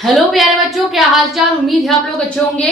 Hello प्यारे बच्चों, क्या हालचाल। उम्मीद है आप लोग अच्छे होंगे।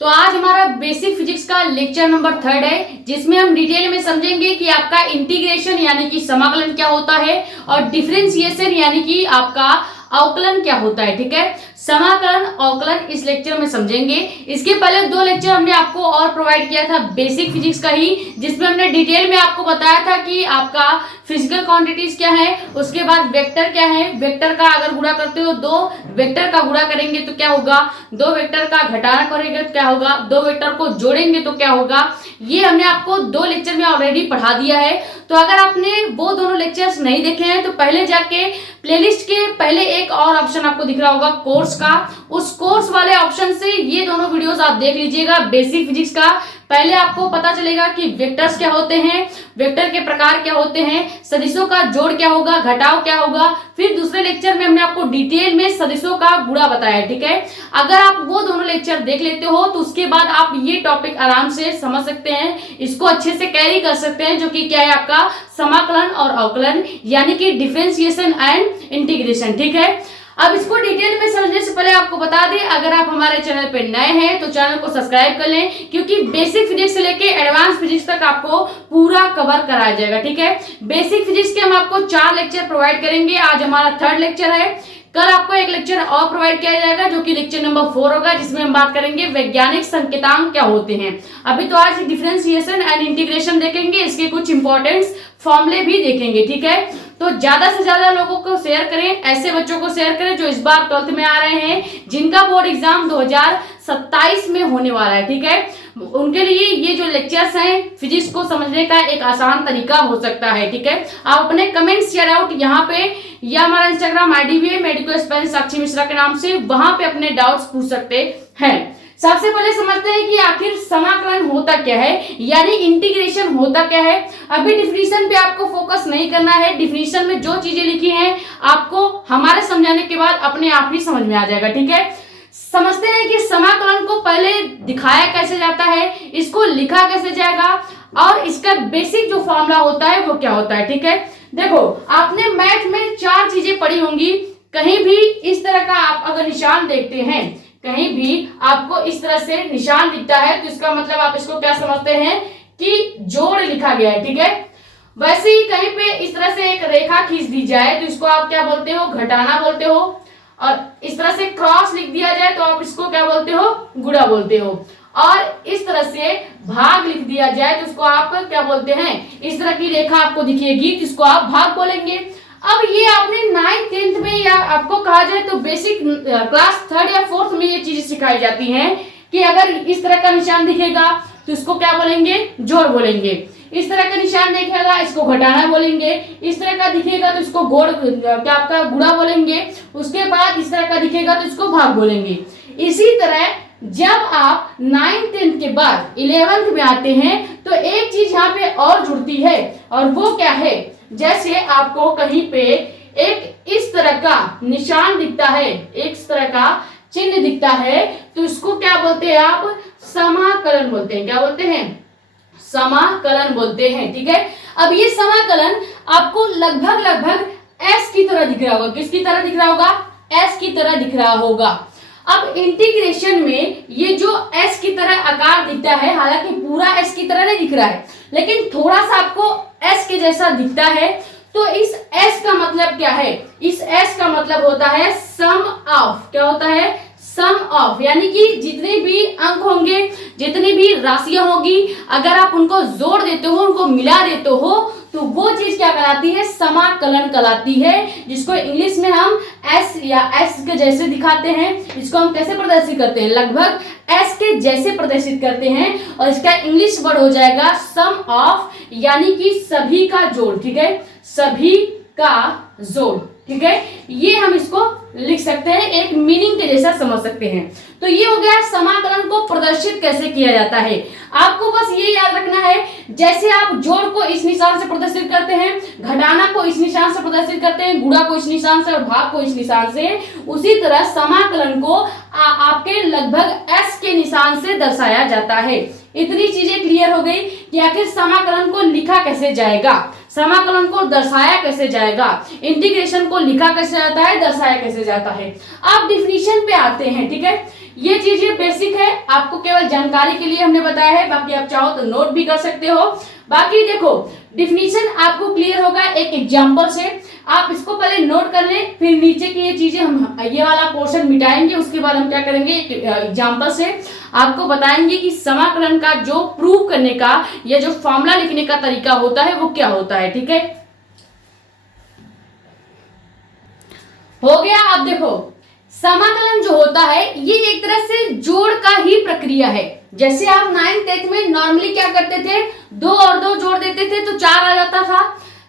तो आज हमारा बेसिक फिजिक्स का लेक्चर नंबर 3 है, जिसमें हम डिटेल में समझेंगे कि आपका इंटीग्रेशन यानी कि समाकलन क्या होता है और डिफरेंशिएशन यानी कि आपका अवकलन क्या होता है। ठीक है, समाकलन अवकलन इस लेक्चर में समझेंगे। इसके पहले 2 लेक्चर हमने आपको और प्रोवाइड किया था बेसिक फिजिक्स का ही, जिसमें हमने डिटेल में आपको बताया था कि आपका फिजिकल क्वांटिटीज क्या है, उसके बाद वेक्टर क्या है, वेक्टर का अगर गुणा करते हो 2 वेक्टर का गुणा करेंगे तो क्या होगा, 2 वेक्टर का घटाना करेंगे तो क्या होगा, 2 वेक्टर को जोड़ेंगे तो क्या होगा। ये हमने आपको 2 लेक्चर में ऑलरेडी पढ़ा दिया है। तो अगर आपने वो दोनों लेक्चर्स नहीं देखे हैं तो पहले जाके प्लेलिस्ट के पहले एक और ऑप्शन आपको दिख रहा होगा कोर्स का, उस कोर्स वाले ऑप्शन से ये दोनों वीडियोस आप देख लीजिएगा बेसिक फिजिक्स का। पहले आपको पता चलेगा कि वेक्टर्स क्या होते हैं, वेक्टर के प्रकार क्या होते हैं, सदिशों का जोड़ क्या होगा, घटाव क्या होगा। फिर दूसरे लेक्चर में हमने आपको डिटेल में सदिशों का गुणा बताया है। ठीक है, अगर आप वो दोनों लेक्चर देख लेते हो तो उसके बाद आप ये टॉपिक आराम से समझ सकते हैं, इसको अच्छे से कैरी कर सकते हैं, जो कि क्या है आपका समाकलन और अवकलन यानी कि डिफरेंशिएशन एंड इंटीग्रेशन। ठीक है, अब इसको डिटेल में समझने से पहले आपको बता दें, अगर आप हमारे चैनल पे नए हैं तो चैनल को सब्सक्राइब कर लें, क्योंकि बेसिक फिजिक्स से लेके एडवांस फिजिक्स तक आपको पूरा कवर कराया जाएगा। ठीक है, बेसिक फिजिक्स के हम आपको 4 लेक्चर प्रोवाइड करेंगे। आज हमारा 3rd लेक्चर है। कल आपको एक लेक्चर और प्रोवाइड किया जाएगा जो कि लेक्चर नंबर 4 होगा, जिसमें हम बात करेंगे वैज्ञानिक संकेतांक क्या होते हैं। अभी तो आज डिफरेंशिएशन एंड इंटीग्रेशन देखेंगे, इसके कुछ इंपॉर्टेंट फॉर्मूले भी देखेंगे। ठीक है, तो ज्यादा से ज्यादा लोगों को शेयर करें, ऐसे बच्चों को शेयर करें जो इस बार 12th में आ रहे हैं, जिनका बोर्ड एग्जाम 2027 में होने वाला है। ठीक है, उनके लिए ये जो लेक्चर्स हैं फिजिक्स को समझने का एक आसान तरीका हो सकता है। ठीक है, आप अपने कमेंट्स शेयर आउट यहाँ पे या हमारा इंस्टाग्राम आईडी भी है मेडिको स्पेलिंग साक्षी मिश्रा के नाम से, वहां पे अपने डाउट्स पूछ सकते हैं। सबसे पहले समझते हैं कि आखिर समाकलन होता क्या है, यानी इंटीग्रेशन होता क्या है। अभी डिफिनीशन पे आपको फोकस नहीं करना है, डिफिनीशन में जो चीजें लिखी हैं आपको हमारे समझाने के बाद अपने आप ही समझ में आ जाएगा। ठीक है, समझते हैं कि समाकलन को पहले दिखाया कैसे जाता है, इसको लिखा कैसे जाएगा और इसका बेसिक जो फॉर्मूला होता है वो क्या होता है। ठीक है, देखो आपने मैथ में 4 चीजें पढ़ी होंगी। कहीं भी इस तरह का आप अगर निशान देखते हैं, कहीं भी आपको इस तरह से निशान दिखता है तो इसका मतलब आप इसको क्या समझते हैं कि जोड़ लिखा गया है। ठीक है, वैसे ही कहीं पे इस तरह से एक रेखा खींच दी जाए तो इसको आप क्या बोलते हो, घटाना बोलते हो। और इस तरह से क्रॉस लिख दिया जाए तो आप इसको क्या बोलते हो, गुणा बोलते हो। और इस तरह से भाग लिख दिया जाए तो इसको आप क्या बोलते हैं, इस तरह की रेखा आपको दिखेगी जिसको आप भाग बोलेंगे। अब ये आपने 9th 10th में या आपको कहा जाए तो बेसिक क्लास 3rd या 4th में ये चीजें सिखाई जाती हैं कि अगर इस तरह का निशान दिखेगा तो इसको क्या बोलेंगे, जोड़ बोलेंगे। इस तरह का निशान दिखेगा इसको घटाना बोलेंगे, इस तरह का दिखेगा तो इसको गोड़ क्या आपका गुणा बोलेंगे, उसके बाद इस तरह का दिखेगा तो इसको भाग बोलेंगे। इसी तरह जब आप 9th 10th के बाद 11th में आते हैं तो एक चीज यहाँ पे और जुड़ती है, और वो क्या है, जैसे आपको कहीं पे एक इस तरह का निशान दिखता है, इस तरह का चिन्ह दिखता है तो इसको क्या बोलते हैं आप, समाकलन बोलते हैं। क्या बोलते हैं, समाकलन बोलते हैं। ठीक है, अब ये समाकलन आपको लगभग एस की तरह दिख रहा होगा। किसकी तरह दिख रहा होगा, एस की तरह दिख रहा होगा। अब इंटीग्रेशन में ये जो एस की तरह आकार दिखता है, हालांकि पूरा एस की तरह नहीं दिख रहा है लेकिन थोड़ा सा आपको एस के जैसा दिखता है, तो इस एस का मतलब क्या है, इस एस का मतलब होता है सम ऑफ। क्या होता है, सम ऑफ, यानी कि जितने भी अंक होंगे, जितनी भी राशियां होगी, अगर आप उनको जोड़ देते हो, उनको मिला देते हो तो वो चीज क्या कहलाती है, समाकलन कहलाती है, जिसको इंग्लिश में हम एस या एस के जैसे दिखाते हैं। इसको हम कैसे प्रदर्शित करते हैं, लगभग एस के जैसे प्रदर्शित करते हैं, और इसका इंग्लिश वर्ड हो जाएगा सम ऑफ, यानी कि सभी का जोड़। ठीक है, सभी का जोड़। ठीक है, ये हम इसको लिख सकते हैं, एक मीनिंग के जैसा समझ सकते हैं। तो ये हो गया समाकलन को प्रदर्शित कैसे किया जाता है। आपको बस ये याद रखना है, जैसे आप जोड़ को इस निशान से प्रदर्शित करते हैं, घटाना को इस निशान से प्रदर्शित करते हैं, गुणा को इस निशान से और भाग को इस निशान से, उसी तरह समाकलन को आपके लगभग एस के निशान से दर्शाया जाता है। इतनी चीजें क्लियर हो गई कि आखिर समाकलन को लिखा कैसे जाएगा। समाकलन को दर्शाया कैसे जाएगा, इंटीग्रेशन को लिखा कैसे जाता है, दर्शाया कैसे जाता है। अब डिफिनीशन पे आते हैं, ठीक है। ये चीजें बेसिक है, आपको केवल जानकारी के लिए हमने बताया है, बाकी आप चाहो तो नोट भी कर सकते हो। बाकी देखो डिफिनीशन आपको क्लियर होगा एक एग्जांपल से, आप इसको पहले नोट कर लें, फिर नीचे की ये चीजें हम ये वाला पोर्शन मिटाएंगे, उसके बाद हम क्या करेंगे एग्जांपल से आपको बताएंगे कि समाकलन का जो प्रूव करने का या जो फॉर्मूला लिखने का तरीका होता है वो क्या होता है, ठीक है। हो गया। अब देखो समाकलन जो होता है ये एक तरह से जोड़ का ही प्रक्रिया है। जैसे आप 9th 10th में नॉर्मली क्या करते थे, 2 और 2 जोड़ देते थे तो 4 आ जाता था।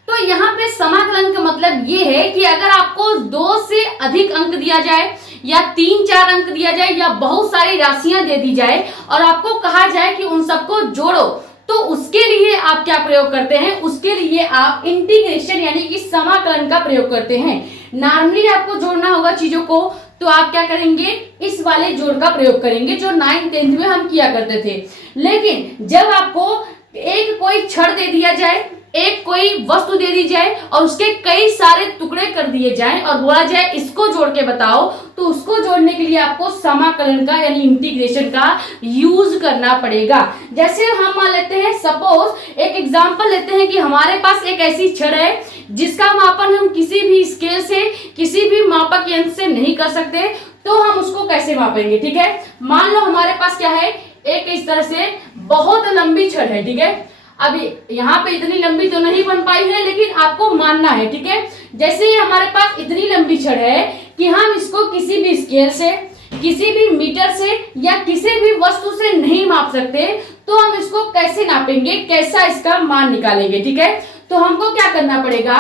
तो यहाँ पे समाकलन का मतलब ये है कि अगर आपको 2 से अधिक अंक दिया जाए या 3-4 अंक दिया जाए या बहुत सारी राशियां दे दी जाए और आपको कहा जाए कि उन सबको जोड़ो, तो उसके लिए आप क्या प्रयोग करते हैं, उसके लिए आप इंटीग्रेशन यानी कि समाकलन का प्रयोग करते हैं। नॉर्मली आपको जोड़ना होगा चीजों को, तो आप क्या करेंगे, इस वाले जोड़ का प्रयोग करेंगे जो 9th 10th में हम किया करते थे। लेकिन जब आपको एक कोई छड़ दे दिया जाए, एक कोई वस्तु दे दी जाए और उसके कई सारे टुकड़े कर दिए जाएं और बोला जाए इसको जोड़ के बताओ, तो उसको जोड़ने के लिए आपको समाकलन का यानी इंटीग्रेशन का यूज करना पड़ेगा। जैसे हम मान लेते हैं, सपोज एक एग्जांपल लेते हैं कि हमारे पास एक ऐसी छड़ है जिसका मापन हम किसी भी स्केल से, किसी भी मापक यंत्र से नहीं कर सकते, तो हम उसको कैसे मापेंगे, ठीक है। मान लो हमारे पास क्या है, एक इस तरह से बहुत लंबी छड़ है, ठीक है। अभी यहाँ पे इतनी लंबी तो नहीं बन पाई है, लेकिन आपको मानना है, ठीक है। जैसे ही हमारे पास इतनी लंबी छड़ है कि हम इसको किसी भी स्केल से, किसी भी मीटर से या किसी भी वस्तु से नहीं माप सकते, तो हम इसको कैसे नापेंगे, कैसा इसका मान निकालेंगे, ठीक है। तो हमको क्या करना पड़ेगा,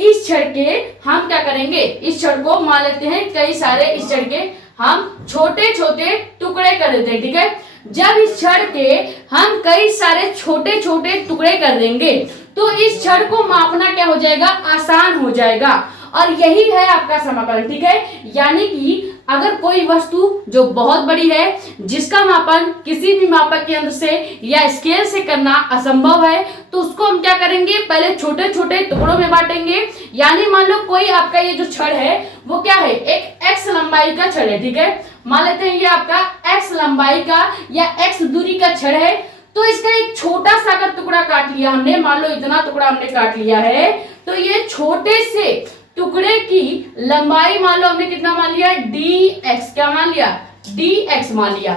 इस छड़ के हम क्या करेंगे, इस छड़ को मान लेते हैं कई सारे, इस छड़ के हम छोटे छोटे टुकड़े कर देते हैं, ठीक है। जब इस छड़ के हम कई सारे छोटे छोटे टुकड़े कर देंगे तो इस छड़ को मापना क्या हो जाएगा, आसान हो जाएगा। और यही है आपका समाकलन, ठीक है। यानी कि अगर कोई वस्तु जो बहुत बड़ी है, जिसका मापन किसी भी मापक यंत्र से या स्केल से करना असंभव है, तो उसको हम क्या करेंगे, पहले छोटे छोटे टुकड़ों में बांटेंगे। यानी मान लो कोई आपका ये जो छड़ है वो क्या है, एक x लंबाई का छड़ है, ठीक है। मान लेते हैं ये आपका x लंबाई का या x दूरी का छड़ है, तो इसका एक छोटा सा अगर टुकड़ा काट लिया हमने, मान लो इतना टुकड़ा हमने काट लिया है, तो ये छोटे से टुकड़े की लंबाई मान लो हमने कितना मान लिया, dx, क्या मान लिया, dx मान लिया।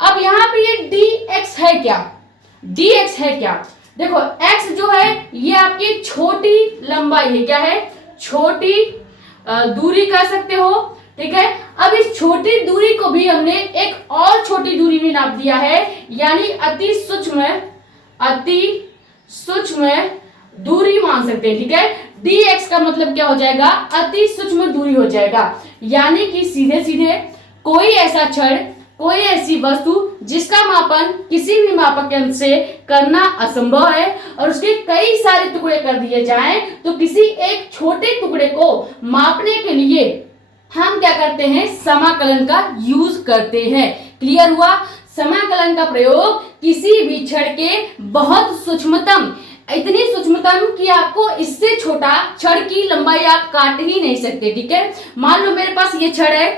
अब यहाँ पे ये dx है क्या, dx है क्या, देखो x जो है ये आपकी छोटी लंबाई है, क्या है, छोटी दूरी कह सकते हो, ठीक है। अब इस छोटी दूरी को भी हमने एक और छोटी दूरी में नाप दिया है, यानी अति सूक्ष्म दूरी मान सकते हैं, ठीक है। dx का मतलब क्या हो जाएगा, अति सूक्ष्म दूरी हो जाएगा। यानी कि सीधे सीधे कोई ऐसा छड़, कोई ऐसी वस्तु जिसका मापन किसी भी मापक यंत्र से करना असंभव है और उसके कई सारे टुकड़े कर दिए जाएं, तो किसी एक छोटे टुकड़े को मापने के लिए हम क्या करते हैं, समाकलन का यूज करते हैं। क्लियर हुआ। समाकलन का प्रयोग किसी भी छड़ के बहुत सूक्ष्मतम, इतनी सूक्ष्मतम कि आपको इससे छोटा छड़ की लंबाई आप काट ही नहीं सकते, ठीक है। मान लो मेरे पास ये छड़ है,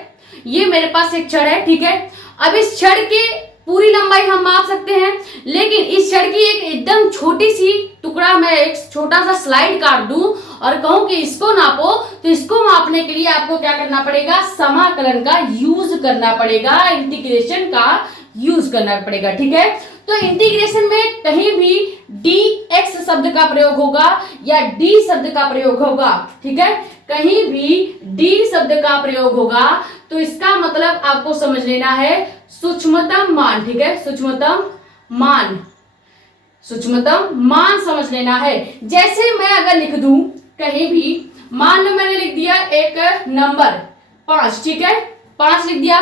ये मेरे पास एक छड़ है, ठीक है। अब इस छड़ के पूरी लंबाई हम माप सकते हैं, लेकिन इस छड़ की एक एकदम छोटी सी टुकड़ा मैं एक छोटा सा स्लाइड काट दूं और कहूं कि इसको नापो, तो इसको मापने के लिए आपको क्या करना पड़ेगा, समाकलन का यूज करना पड़ेगा, इंटीग्रेशन का यूज करना पड़ेगा, ठीक है। तो इंटीग्रेशन में कहीं भी dx शब्द का प्रयोग होगा या d शब्द का प्रयोग होगा, ठीक है। कहीं भी d शब्द का प्रयोग होगा तो इसका मतलब आपको समझ लेना है सूक्ष्मतम मान, ठीक है। सूक्ष्मतम मान समझ लेना है। जैसे मैं अगर लिख दूं कहीं भी, मान लो मैंने लिख दिया एक नंबर 5, ठीक है, 5 लिख दिया।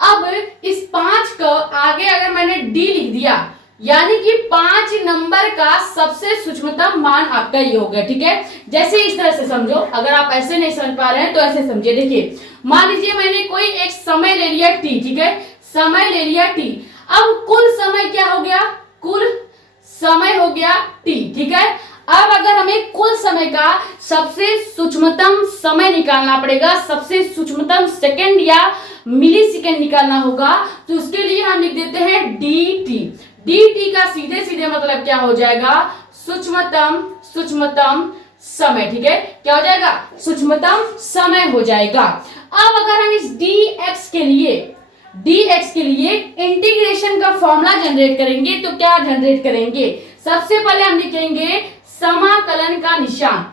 अब इस 5 को आगे अगर मैंने d लिख दिया, यानी कि 5 नंबर का सबसे सूक्ष्मतम मान आपका ये हो गया, ठीक है। जैसे इस तरह से समझो, अगर आप ऐसे नहीं समझ पा रहे हैं तो ऐसे समझिए। देखिए मान लीजिए मैंने कोई एक समय ले लिया t, ठीक है, समय ले लिया t। अब कुल समय क्या हो गया, कुल समय हो गया t, ठीक है। अब अगर हमें कुल समय का सबसे सूक्ष्मतम समय निकालना पड़ेगा, सबसे सूक्ष्मतम सेकंड या मिली सेकंड निकालना होगा, तो उसके लिए हम लिख देते हैं dt। dt का सीधे सीधे मतलब क्या हो जाएगा, सूक्ष्मतम समय। ठीक है, क्या हो जाएगा, सूक्ष्मतम समय हो जाएगा। अब अगर हम इस dx के लिए इंटीग्रेशन का फॉर्मूला जनरेट करेंगे तो क्या जनरेट करेंगे, सबसे पहले हम लिखेंगे समाकलन का निशान,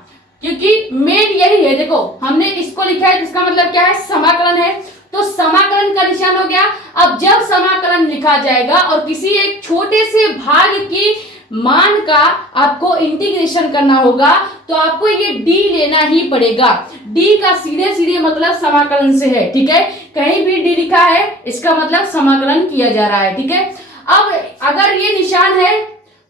क्योंकि मेन यही है। देखो हमने इसको लिखा है, इसका मतलब क्या है, समाकलन है, तो समाकलन का निशान हो गया। अब जब समाकलन लिखा जाएगा और किसी एक छोटे से भाग की मान का आपको इंटीग्रेशन करना होगा तो आपको ये d लेना ही पड़ेगा। d का सीधे सीधे मतलब समाकलन से है। ठीक है, कहीं भी d लिखा है इसका मतलब समाकलन किया जा रहा है। ठीक है, अब अगर ये निशान है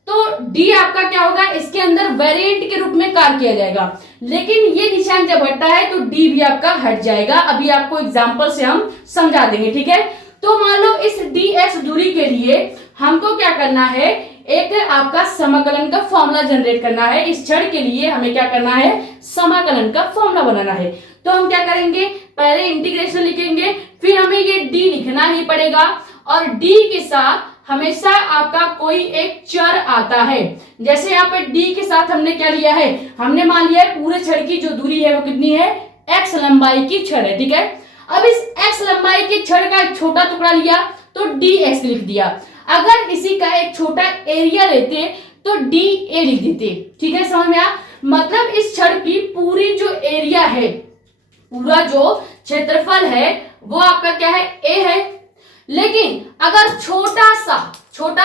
तो d आपका क्या होगा, इसके अंदर वेरिएंट के रूप में कार्य किया जाएगा, लेकिन ये निशान जब हटता है तो d भी आपका हट जाएगा। अभी आपको एग्जांपल से हम समझा देंगे। ठीक है, तो मान लो इस dx दूरी के लिए हमको क्या करना है, एक आपका समाकलन का फॉर्मूला जनरेट करना है। इस क्षण के लिए हमें क्या करना है, समाकलन का फॉर्मूला बनाना है। तो हम क्या करेंगे, पहले इंटीग्रेशन लिखेंगे, फिर हमें ये d लिखना ही पड़ेगा और d के साथ हमेशा आपका कोई एक चर आता है। जैसे यहाँ पे d के साथ हमने क्या लिया है, हमने मान लिया है पूरे छड़ की जो दूरी है वो कितनी है, x लंबाई की छड़ है। ठीक है, अब इस x लंबाई की छड़ का एक छोटा टुकड़ा लिया तो dx लिख दिया। अगर इसी का एक छोटा एरिया लेते तो dA लिख देते। ठीक है, समझ में आया, मतलब इस छड़ की पूरी जो एरिया है, पूरा जो क्षेत्रफल है वो आपका क्या है, a है। लेकिन अगर छोटा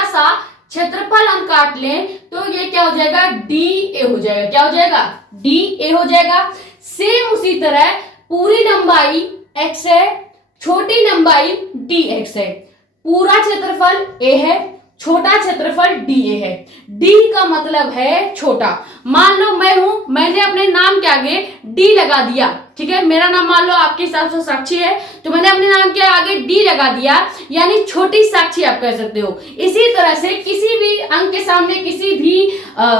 सा क्षेत्रफल हम काट लें तो ये क्या हो जाएगा, dA हो जाएगा। क्या हो जाएगा, dA हो जाएगा। सेम उसी तरह पूरी लंबाई x है, छोटी लंबाई dx है, पूरा क्षेत्रफल a है, छोटा क्षेत्रफल dA है। d का मतलब है छोटा। मान लो मैं हूं, मैंने अपने नाम के आगे d लगा दिया। ठीक है, मेरा नाम मान लो आपके हिसाब से साक्षी है, तो मैंने अपने नाम के आगे d लगा दिया, यानी छोटी साक्षी आप कह सकते हो। इसी तरह से किसी भी अंक के सामने, किसी भी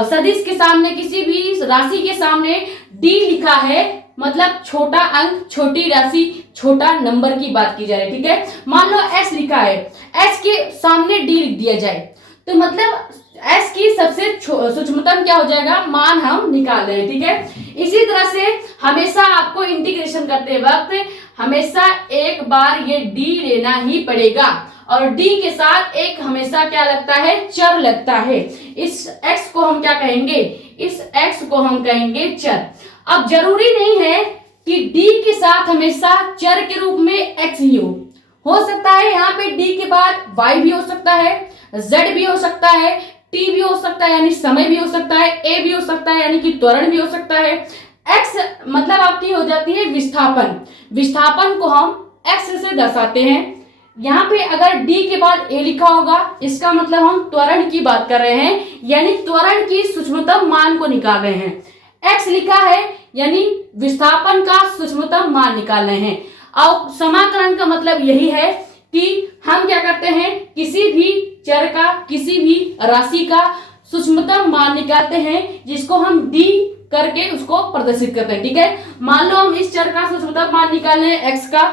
सदिश के सामने, किसी भी राशि के सामने d लिखा है मतलब छोटा अंक, छोटी राशि, छोटा नंबर की बात की जा रही है। ठीक है, मान लो s लिखा है, s के सामने d लिख दिया जाए तो मतलब s की सबसे सूक्ष्मतम क्या हो जाएगा, मान हम निकाल रहे हैं। ठीक है, इसी तरह से हमेशा आपको इंटीग्रेशन करते वक्त हमेशा एक बार ये d लेना ही पड़ेगा और d के साथ एक हमेशा क्या लगता है, चर लगता है। इस x को हम क्या कहेंगे, इस x को हम कहेंगे चर। अब जरूरी नहीं है कि d के साथ हमेशा चर के रूप में x ही हो सकता है यहाँ पे d के बाद y भी हो सकता है, z भी हो सकता है, t भी हो सकता है यानी समय भी हो सकता है, a भी हो सकता है यानी कि त्वरण भी हो सकता है। x मतलब आपकी हो जाती है विस्थापन, विस्थापन को हम x से दर्शाते हैं। यहाँ पे अगर d के बाद a लिखा होगा इसका मतलब हम त्वरण की बात कर रहे हैं, यानी त्वरण की सूक्ष्मतम मान को निकाल रहे हैं। x लिखा है यानी विस्थापन का सूक्ष्मतम मान निकाल रहे हैं। अब समाकलन का मतलब यही है कि हम क्या करते हैं, किसी भी चर का, किसी भी राशि का सूक्ष्मतम मान निकालते हैं जिसको हम d करके उसको प्रदर्शित करते हैं। ठीक है, मान लो हम इस चर का सूक्ष्मतम मान निकाल रहे हैं x का,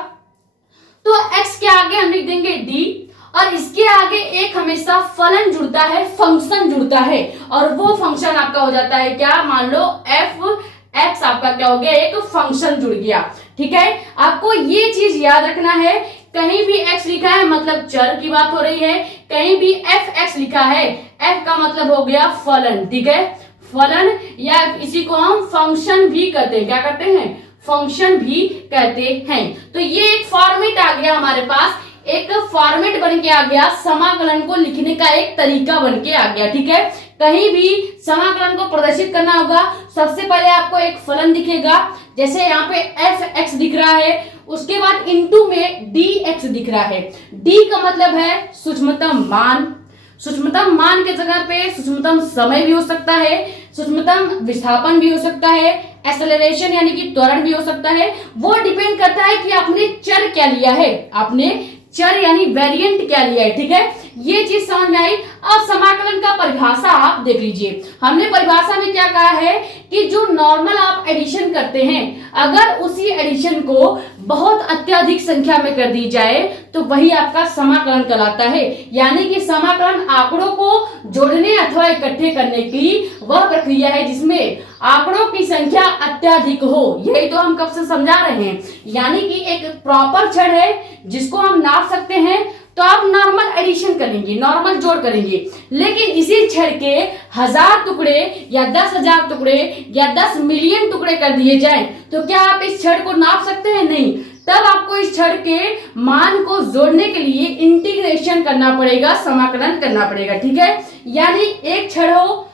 तो x के आगे हम लिख देंगे d और इसके आगे एक हमेशा फलन जुड़ता है, फंक्शन जुड़ता है और वो फंक्शन आपका हो जाता है क्या, मान लो f(x) आपका क्या हो गया, एक फंक्शन जुड़ गया। ठीक है, आपको ये चीज याद रखना है, कहीं भी x लिखा है मतलब चर की बात हो रही है, कहीं भी f(x) लिखा है f का मतलब हो गया फलन। ठीक है, फलन या इसी को हम फंक्शन भी कहते हैं। क्या कहते हैं, फंक्शन भी कहते हैं। तो ये एक फॉर्मेट आ गया हमारे पास, एक फॉर्मेट बन के आ गया, समाकलन को लिखने का एक तरीका बन के आ गया। ठीक है, कहीं भी समाकलन को प्रदर्शित करना होगा सबसे पहले आपको एक फलन दिखेगा, जैसे यहाँ पे f(x) दिख रहा है, उसके बाद इनटू में dx दिख रहा है। d का मतलब है सूक्ष्मतम मान, सूक्ष्मतम मान के जगह पे सूक्ष्मतम समय भी हो सकता है, सूक्ष्मतम विस्थापन भी हो सकता है, एक्सेलरेशन यानी कि त्वरण भी हो सकता है। वो डिपेंड करता है कि आपने चर क्या लिया है, आपने चर यानी वेरिएंट क्या लिया है। ठीक है, ये चीज समझ में आई। अब समाकलन का परिभाषा आप देख लीजिए। हमने परिभाषा में क्या कहा है कि जो नॉर्मल आप एडिशन करते हैं, अगर उसी एडिशन को बहुत अत्यधिक संख्या में कर दी जाए तो वही आपका समाकलन कहलाता है। यानी कि समाकलन आंकड़ों को जोड़ने अथवा इकट्ठे करने की वह प्रक्रिया है जिसमें आंकड़ों की संख्या अत्यधिक हो। यही तो हम कब से समझा रहे हैं। यानी कि एक प्रॉपर छड़ है जिसको हम नाप सकते हैं, तो आप नॉर्मल एडिशन करेंगे, नॉर्मल जोड़ करेंगे। लेकिन इसी छड़ के 1000 टुकड़े या 10,000 टुकड़े या 10 मिलियन टुकड़े कर दिए जाएं, तो क्या आप इस छड़ को नाप सकते हैं? नहीं। तब आपको इस छड़ के मान को जोड़ने के लिए इंटीग्रेशन करना पड़ेगा, समाकलन करना पड़ेगा। ठीक है, यानी एक छड़ हो,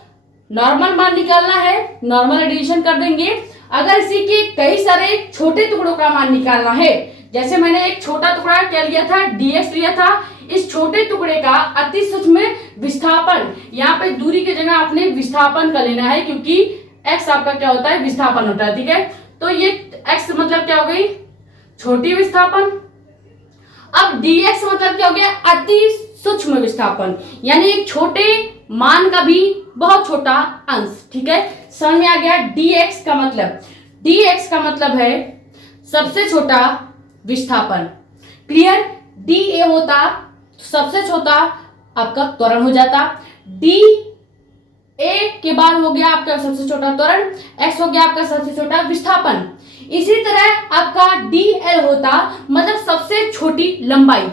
नॉर्मल मान निकालना है, नॉर्मल एडिशन कर देंगे। अगर इसी के कई सारे छोटे टुकड़ों का मान निकालना है, जैसे मैंने एक छोटा टुकड़ा क्या लिया था, dx लिया था, इस छोटे टुकड़े का अति सूक्ष्म विस्थापन, यहाँ पे दूरी की जगह आपने विस्थापन का लेना है, क्योंकि x आपका क्या होता है, विस्थापन होता है। ठीक है, तो ये x मतलब क्या हो गई, छोटी विस्थापन। अब dx मतलब क्या हो गया, अति सूक्ष्म विस्थापन, यानी एक छोटे मान का भी बहुत छोटा अंश। ठीक है, समझ में आ गया। dx का मतलब है सबसे छोटा विस्थापन। क्लियर। dA होता सबसे छोटा आपका त्वरण हो जाता, dA के बाद हो गया आपका सबसे छोटा त्वरण, x हो गया आपका सबसे छोटा विस्थापन। इसी तरह आपका dl होता मतलब सबसे छोटी लंबाई,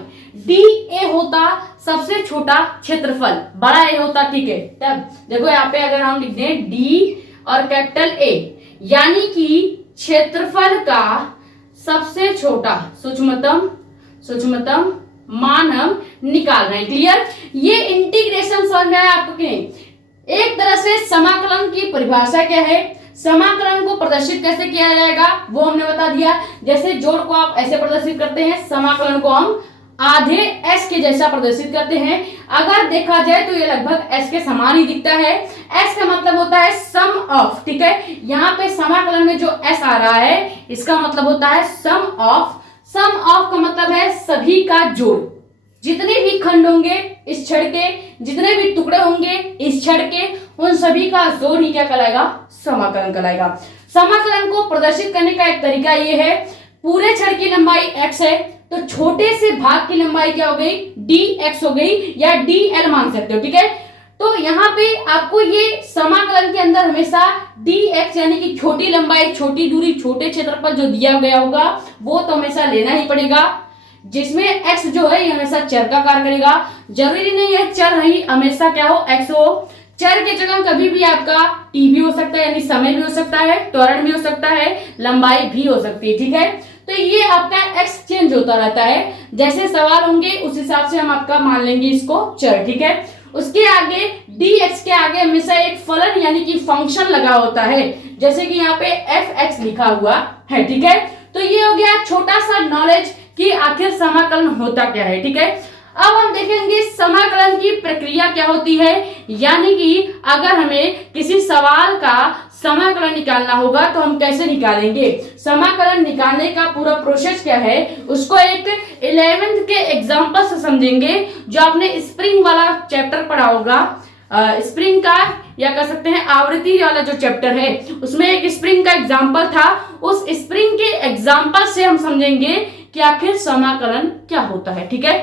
dA होता सबसे छोटा क्षेत्रफल, बड़ा A होता। ठीक है, तब देखो यहाँ पे अगर हम लिख दें D और कैपिटल A, यानी कि क्षेत्रफल का सबसे छोटा सूक्ष्मतम मान हम निकाल रहे हैं। क्लियर। ये इंटीग्रेशन समझ में आया आपको कि नहीं? एक तरह से समाकलन की परिभाषा क्या है, समाकलन को प्रदर्शित कैसे किया जाएगा वो हमने बता दिया। जैसे जोड़ को आप ऐसे प्रदर्शित करते हैं, समाकलन को हम आधे s के जैसा प्रदर्शित करते हैं। अगर देखा जाए तो ये लगभग s के समान ही दिखता है। s का मतलब होता है सम ऑफ। ठीक है, यहाँ पे समाकलन में जो s आ रहा है इसका मतलब होता है सम ऑफ। सम ऑफ का मतलब है सभी का जोड़। जितने भी खंड होंगे इस छड़ के, जितने भी टुकड़े होंगे इस छड़ के, उन सभी का जोड़ ही क्या कहलाएगा, समाकलन कहलाएगा। समाकलन को प्रदर्शित करने का एक तरीका ये है, पूरे छड़ की लंबाई x है तो छोटे से भाग की लंबाई क्या हो गई, dx हो गई, या dl मान सकते हो। ठीक है, तो यहाँ पे आपको ये समाकलन के अंदर हमेशा dx यानी कि छोटी लंबाई, छोटी दूरी, छोटे क्षेत्रफल जो दिया गया होगा वो तो हमेशा लेना ही पड़ेगा, जिसमें x जो है ये हमेशा चर का कार्य करेगा। जरूरी नहीं है चर ही हमेशा क्या हो, x हो। चर के जगह कभी भी आपका t भी हो सकता है, यानी समय भी हो सकता है, त्वरण भी हो सकता है, लंबाई भी हो सकती है। ठीक है, तो ये आपका x चेंज होता रहता है, जैसे सवाल होंगे उस हिसाब से हम आपका मान लेंगे इसको चर। ठीक है, उसके आगे dx के आगे हमेशा एक फलन यानी कि फंक्शन लगा होता है, जैसे कि यहाँ पे fx लिखा हुआ है। ठीक है, तो ये हो गया छोटा सा नॉलेज कि आखिर समाकलन होता क्या है। ठीक है, अब हम देखेंगे समाकलन की प्रक्रिया क्या होती है, यानी कि अगर हमें किसी सवाल का समाकलन निकालना होगा तो हम कैसे निकालेंगे। समाकलन निकालने का पूरा प्रोसेस क्या है उसको एक 11th के एग्जांपल से समझेंगे, जो आपने स्प्रिंग वाला चैप्टर पढ़ा होगा। स्प्रिंग का या कह सकते हैं आवृत्ति वाला जो चैप्टर है उसमें एक स्प्रिंग का एग्जाम्पल था। उस स्प्रिंग के एग्जाम्पल से हम समझेंगे कि आखिर समाकलन क्या होता है। ठीक है,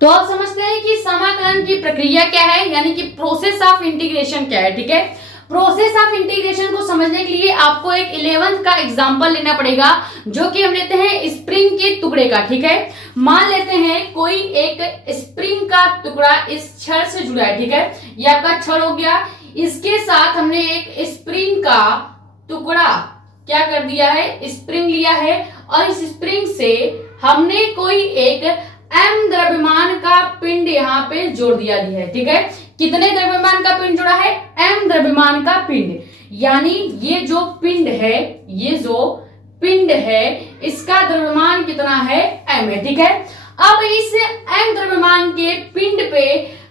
तो आप समझते हैं कि समाकलन की प्रक्रिया क्या है, यानी कि प्रोसेस ऑफ इंटीग्रेशन क्या है। ठीक है, प्रोसेस ऑफ इंटीग्रेशन को समझने के लिए आपको एक 11th का एग्जांपल लेना पड़ेगा, जो कि हम लेते हैं स्प्रिंग के टुकड़े का। ठीक है, मान लेते हैं कोई एक स्प्रिंग का टुकड़ा इस छड़ से जुड़ा है। ठीक है, ये आपका छड़ हो गया, इसके साथ हमने एक स्प्रिंग का टुकड़ा क्या कर दिया है, स्प्रिंग लिया है, और इस स्प्रिंग से हमने कोई एक m द्रव्यमान का पिंड यहाँ पे जोड़ दिया है। ठीक है, कितने द्रव्यमान का पिंड जुड़ा है, m द्रव्यमान का पिंड, यानी ये जो पिंड है, ये जो पिंड है इसका द्रव्यमान कितना है, m है। ठीक है, अब इस m द्रव्यमान के पिंड पे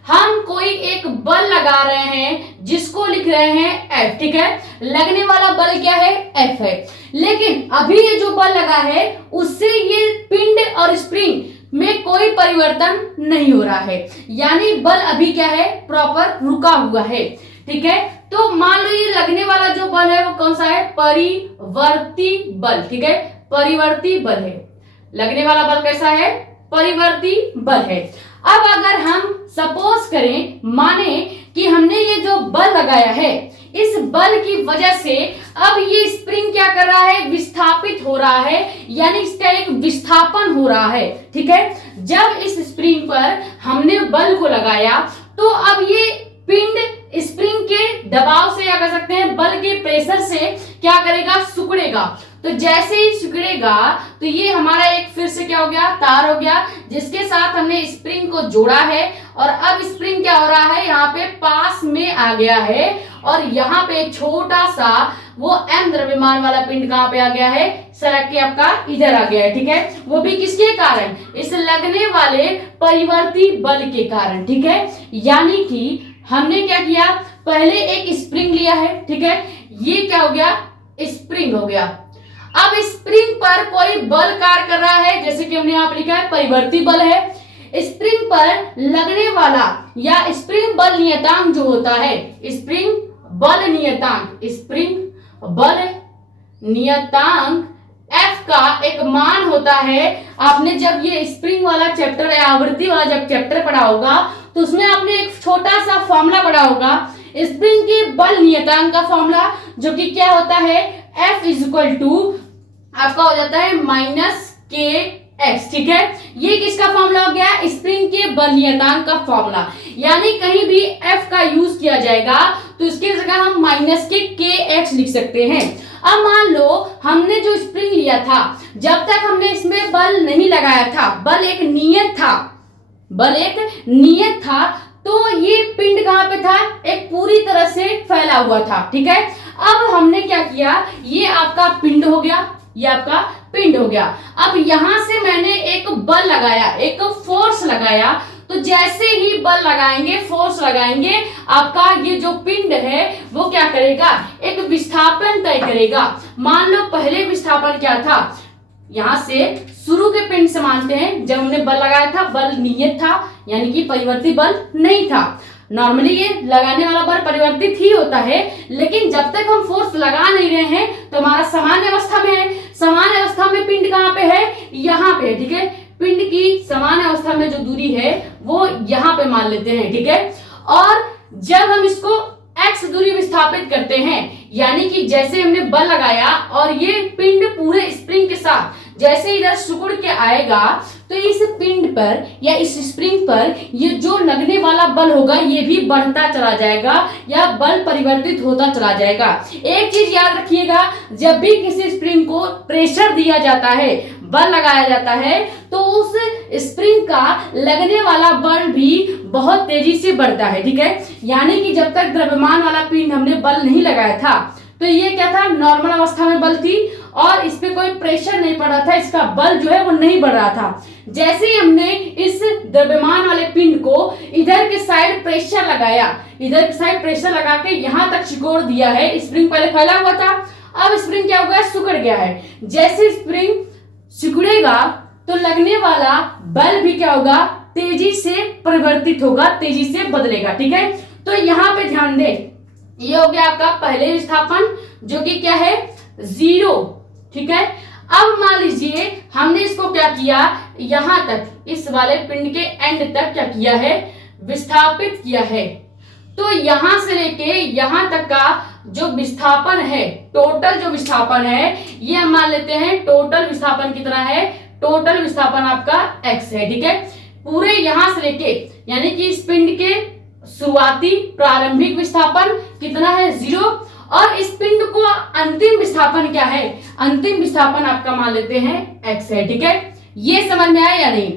हम कोई एक बल लगा रहे हैं जिसको लिख रहे हैं F, ठीक है। लगने वाला बल क्या है? F है। लेकिन अभी ये जो बल लगा है उससे ये पिंड और स्प्रिंग में कोई परिवर्तन नहीं हो रहा है, यानी बल अभी क्या है? प्रॉपर रुका हुआ है, ठीक है। तो मान लो ये लगने वाला जो बल है वो कौन सा है? परिवर्ती बल, ठीक है, परिवर्ती बल है। लगने वाला बल कैसा है? परिवर्ती बल है। अब अगर हम सपोज करें, माने कि हमने ये जो बल लगाया है, इस बल की वजह से अब ये स्प्रिंग क्या कर रहा है? विस्थापित हो रहा है, यानी इसका एक विस्थापन हो रहा है, ठीक है। जब इस स्प्रिंग पर हमने बल को लगाया तो अब ये पिंड स्प्रिंग के दबाव से, या कह सकते हैं बल के प्रेशर से क्या करेगा? सिकुड़ेगा। तो जैसे ही सिकुड़ेगा तो ये हमारा एक फिर से क्या हो गया? तार हो गया, जिसके साथ हमने स्प्रिंग को जोड़ा है। और अब स्प्रिंग क्या हो रहा है? यहाँ पे पास में आ गया है और यहाँ पे छोटा सा वो m द्रव्यमान वाला पिंड कहाँ पे आ गया है? सरक के आपका इधर आ गया है, ठीक है। वो भी किसके कारण? इस लगने वाले परिवर्ती बल के कारण, ठीक है। यानी कि हमने क्या किया? पहले एक स्प्रिंग लिया है, ठीक है, ये क्या हो गया? स्प्रिंग हो गया। अब स्प्रिंग पर कोई बल कार्य कर रहा है, जैसे कि हमने यहाँ पे लिखा है परिवर्ती बल है। स्प्रिंग पर लगने वाला या स्प्रिंग बल नियतांक जो होता है, स्प्रिंग बल नियतांक, स्प्रिंग बल नियतांक F का एक मान होता है। आपने जब ये स्प्रिंग वाला चैप्टर या आवृत्ति वाला जब चैप्टर पढ़ा होगा तो उसमें आपने एक छोटा सा फॉर्मूला पढ़ा होगा स्प्रिंग के बल नियतांक का फॉर्मूला, जो कि क्या होता है? F इक्वल टू आपका हो जाता है -kx, ठीक है। ये किसका फॉर्मूला हो गया? स्प्रिंग के बल नियतांक का फॉर्मूला। यानी कहीं भी F का यूज किया जाएगा तो इसकी जगह हम -kx लिख सकते हैं। अब मान लो हमने जो स्प्रिंग लिया था, जब तक हमने इसमें बल नहीं लगाया था, बल एक नियत था, बल एक नियत था, तो ये पिंड कहाँ पे था? एक पूरी तरह से फैला हुआ था, ठीक है। अब हमने क्या किया? ये आपका पिंड हो गया, ये आपका पिंड हो गया। अब यहां से मैंने एक बल लगाया, एक फोर्स लगाया, तो जैसे ही बल लगाएंगे, फोर्स लगाएंगे, आपका ये जो पिंड है वो क्या करेगा? एक विस्थापन तय करेगा। मान लो पहले विस्थापन क्या था? यहां से शुरू के पिंड से मानते हैं, जब हमने बल लगाया था बल नियत था, यानी कि परिवर्ती बल नहीं था। नॉर्मली ये लगाने वाला बल परिवर्तित ही होता है, लेकिन जब तक हम फोर्स लगा नहीं रहे हैं तो हमारा सामान्य अवस्था में है। सामान्य अवस्था में पिंड कहाँ पे है? यहाँ पे, ठीक है। पिंड की सामान्य अवस्था में जो दूरी है वो यहाँ पे मान लेते हैं, ठीक है। और जब हम इसको x दूरी विस्थापित करते हैं, यानी कि जैसे हमने बल लगाया और ये पिंड पूरे स्प्रिंग के साथ जैसे इधर सिकुड़ के आएगा, तो इस पिंड पर या इस स्प्रिंग पर ये जो लगने वाला बल होगा ये भी बढ़ता चला जाएगा या बल परिवर्तित होता चला जाएगा। एक चीज याद रखिएगा, जब भी किसी स्प्रिंग को प्रेशर दिया जाता है, बल लगाया जाता है, तो उस स्प्रिंग का लगने वाला बल भी बहुत तेजी से बढ़ता है, ठीक है। यानी कि जब तक द्रव्यमान वाला पिंड हमने बल नहीं लगाया था तो ये क्या था? नॉर्मल अवस्था में बल थी और इस पे कोई प्रेशर नहीं पड़ रहा था, इसका बल जो है वो नहीं बढ़ रहा था। जैसे ही हमने इस द्रव्यमान वाले पिंड को इधर के साइड प्रेशर लगाया, इधर के साइड प्रेशर लगा के यहां तक सिकोड़ दिया है, स्प्रिंग पहले फैला हुआ था, अब स्प्रिंग क्या हो गया? सिकुड़ गया है। जैसे स्प्रिंग सिकुड़ेगा तो लगने वाला बल भी क्या होगा? तेजी से परिवर्तित होगा, तेजी से बदलेगा, ठीक है। तो यहाँ पे ध्यान दें, ये हो गया आपका पहले विस्थापन, जो कि क्या है? 0, ठीक है। अब मान लीजिए हमने इसको क्या किया? यहां तक, इस वाले पिंड के एंड तक क्या किया है? विस्थापित किया है। तो यहां से लेके यहां तक का जो विस्थापन है, टोटल जो विस्थापन है, ये हम मान लेते हैं टोटल विस्थापन कितना है? टोटल विस्थापन आपका x है, ठीक है। पूरे यहां से लेके, यानी कि इस पिंड के शुरुआती प्रारंभिक विस्थापन कितना है? 0, और इस पिंड को अंतिम विस्थापन क्या है? अंतिम विस्थापन आपका मान लेते हैं x है, ठीक है। ये समझ में आया या नहीं?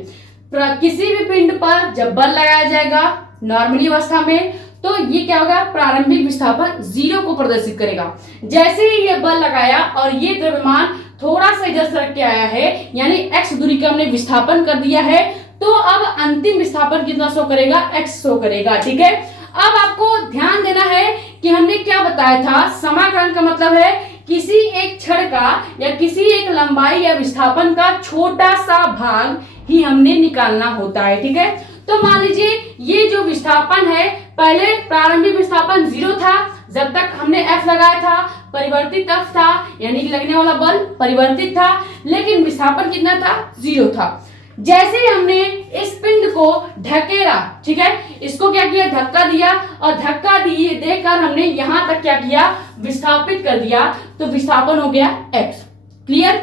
किसी भी पिंड पर जब बल लगाया जाएगा नॉर्मली अवस्था में, तो ये क्या होगा? प्रारंभिक विस्थापन 0 को प्रदर्शित करेगा। जैसे ही ये बल लगाया और ये द्रव्यमान थोड़ा सा इधर सरक के आया है, यानी x दूरी का हमने विस्थापन कर दिया है, तो अब अंतिम विस्थापन कितना शो करेगा, x शो करेगा। ठीक है, अब आपको ध्यान देना है कि हमने क्या बताया था, समाकलन का मतलब है किसी एक क्षण का या किसी एक लंबाई या विस्थापन का छोटा सा भाग ही हमने निकालना होता है। ठीक है, तो मान लीजिए ये जो विस्थापन है, पहले प्रारंभिक विस्थापन 0 था, जब तक हमने F लगाया था, परिवर्तित F था, यानी कि लगने वाला बल परिवर्तित था, लेकिन विस्थापन कितना था, 0 था। जैसे ही हमने इस पिंड को ढकेला, ठीक है, इसको क्या किया, धक्का दिया, और धक्का दिए देकर हमने यहां तक क्या किया, विस्थापित कर दिया, तो विस्थापन हो गया x। क्लियर,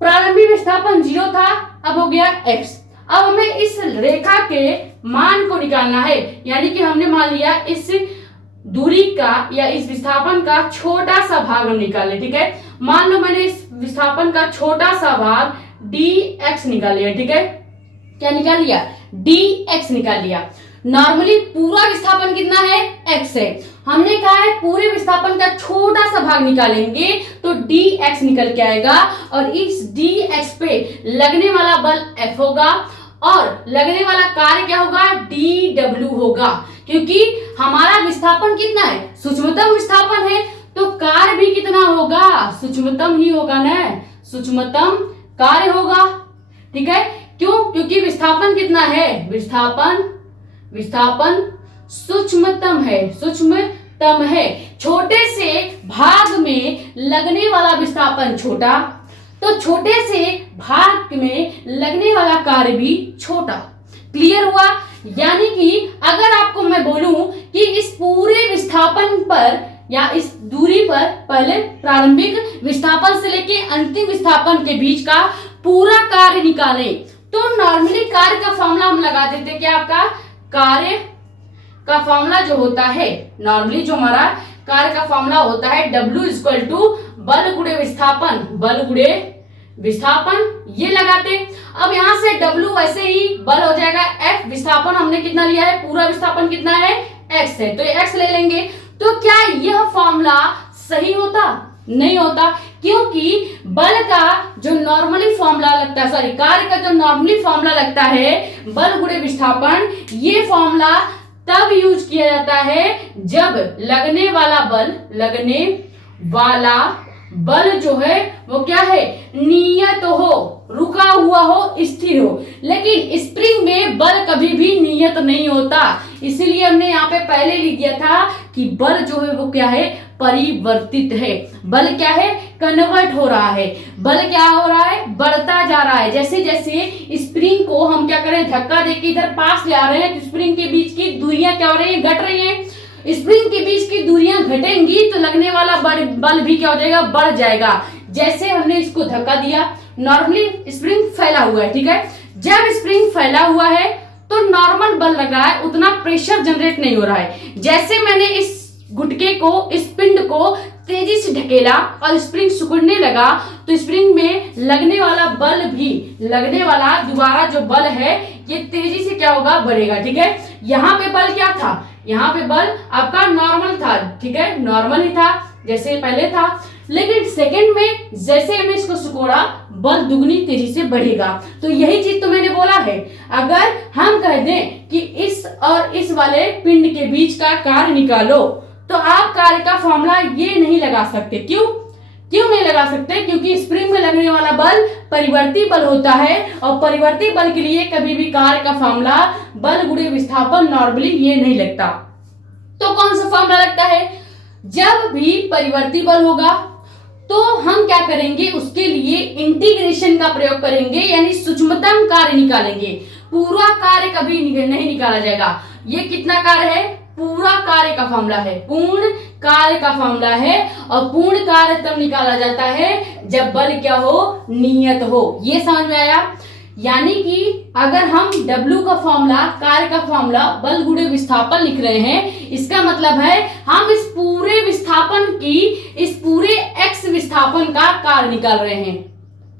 प्रारंभिक विस्थापन 0 था, अब हो गया x। अब हमें इस रेखा के मान को निकालना है, यानी कि हमने मान लिया इस दूरी का या इस विस्थापन का छोटा सा भाग हम निकाले। ठीक है, मान लो मैंने इस विस्थापन का छोटा सा भाग dx निकाल लिया। ठीक है, क्या निकाल लिया, dx निकाल लिया। नॉर्मली पूरा विस्थापन कितना है, x है, हमने कहा है पूरे विस्थापन का छोटा सा भाग निकालेंगे तो dx निकल के आएगा, और इस dx पे लगने वाला बल F होगा और लगने वाला कार्य क्या होगा, dw होगा, क्योंकि हमारा विस्थापन कितना है, सूक्ष्मतम विस्थापन है, तो कार्य भी कितना होगा, सूक्ष्मतम ही होगा ना, सूक्ष्मतम कार्य होगा। ठीक है, क्यों, क्योंकि विस्थापन कितना है, विस्थापन सूक्ष्मतम है, सूक्ष्मतम है। छोटे से भाग में लगने वाला विस्थापन छोटा, तो छोटे से भाग में लगने वाला कार्य भी छोटा। क्लियर हुआ, यानी कि अगर आपको मैं बोलूं कि इस पूरे विस्थापन पर या इस दूरी पर पहले प्रारंभिक विस्थापन से लेके अंतिम विस्थापन के बीच का पूरा कार्य निकालें, तो नॉर्मली कार्य का फॉर्मूला हम लगा देते, क्या आपका कार्य का फॉर्मूला जो होता है, नॉर्मली जो हमारा कार्य का फॉर्मूला होता है W इक्वल टू बल गुणे विस्थापन, बल गुणे विस्थापन, ये लगाते। अब यहां से W वैसे ही बल हो जाएगा F, विस्थापन हमने कितना लिया है, पूरा विस्थापन कितना है, x है, तो x ले लेंगे। तो क्या यह फॉर्मूला सही होता, नहीं होता, क्योंकि बल का जो नॉर्मली फॉर्मूला लगता है, सॉरी कार्य का जो नॉर्मली फॉर्मूला लगता है बल गुणे विस्थापन, ये फॉर्मूला तब यूज किया जाता है जब लगने वाला बल जो है वो क्या है, नियत हो, रुका हुआ हो, स्थिर हो। लेकिन स्प्रिंग में बल कभी भी नियत नहीं होता, इसीलिए हमने यहाँ पे पहले लिख दिया था कि बल जो है वो क्या है, परिवर्तित है। बल क्या है, कन्वर्ट हो रहा है, बल क्या हो रहा है, बढ़ता जा रहा है। जैसे जैसे स्प्रिंग को हम क्या करें, धक्का देके इधर पास ले आ रहे हैं, तो स्प्रिंग के बीच की दूरियां क्या हो रही है, घट रही है। स्प्रिंग के बीच की दूरियां घटेंगी तो लगने वाला बल भी क्या हो जाएगा, बढ़ जाएगा। जैसे हमने इसको धक्का दिया, नॉर्मली स्प्रिंग फैला हुआ है, ठीक है, जब स्प्रिंग फैला हुआ है तो नॉर्मल बल लग रहा है, उतना प्रेशर जनरेट नहीं हो रहा है। जैसे मैंने इस गुटके को, इस पिंड को तेजी से ढकेला और स्प्रिंग सिकुड़ने लगा, तो स्प्रिंग में लगने वाला बल भी, लगने वाला दोबारा जो बल है ये तेजी से क्या होगा, बढ़ेगा। ठीक है, यहाँ पे बल क्या था, यहाँ पे बल आपका नॉर्मल था, ठीक है, नॉर्मल ही था जैसे पहले था, लेकिन सेकंड में जैसे हमने इसको सिकोड़ा बल दुगनी तेजी से बढ़ेगा। तो यही चीज तो मैंने बोला है, अगर हम कह दें कि इस और इस वाले पिंड के बीच का कार्य निकालो, तो आप कार्य का फॉर्मूला ये नहीं लगा सकते। क्यों नहीं लगा सकते, क्योंकि स्प्रिंग में लगने वाला बल परिवर्ती बल होता है, और परिवर्ती बल के लिए कभी भी कार्य का फॉर्मूला बल गुणे विस्थापन नॉर्मली ये नहीं लगता। तो कौन सा फॉर्मूला लगता है, जब भी परिवर्ती बल होगा तो हम क्या करेंगे, उसके लिए इंटीग्रेशन का प्रयोग करेंगे, यानी सूक्ष्मतम कार्य निकालेंगे। पूरा कार्य कभी नहीं निकाला जाएगा। ये कितना कार्य है, पूरा कार्य का फॉर्मूला है, पूर्ण कार्य का फॉर्मूला है, और पूर्ण कार्य तब निकाला जाता है जब बल क्या हो, नियत हो। ये समझ में आया, यानी कि अगर हम W का फॉर्मूला, कार्य का फॉर्मूला बल गुणे विस्थापन लिख रहे हैं, इसका मतलब है हम इस पूरे विस्थापन की, इस पूरे x विस्थापन का कार्य निकाल रहे हैं।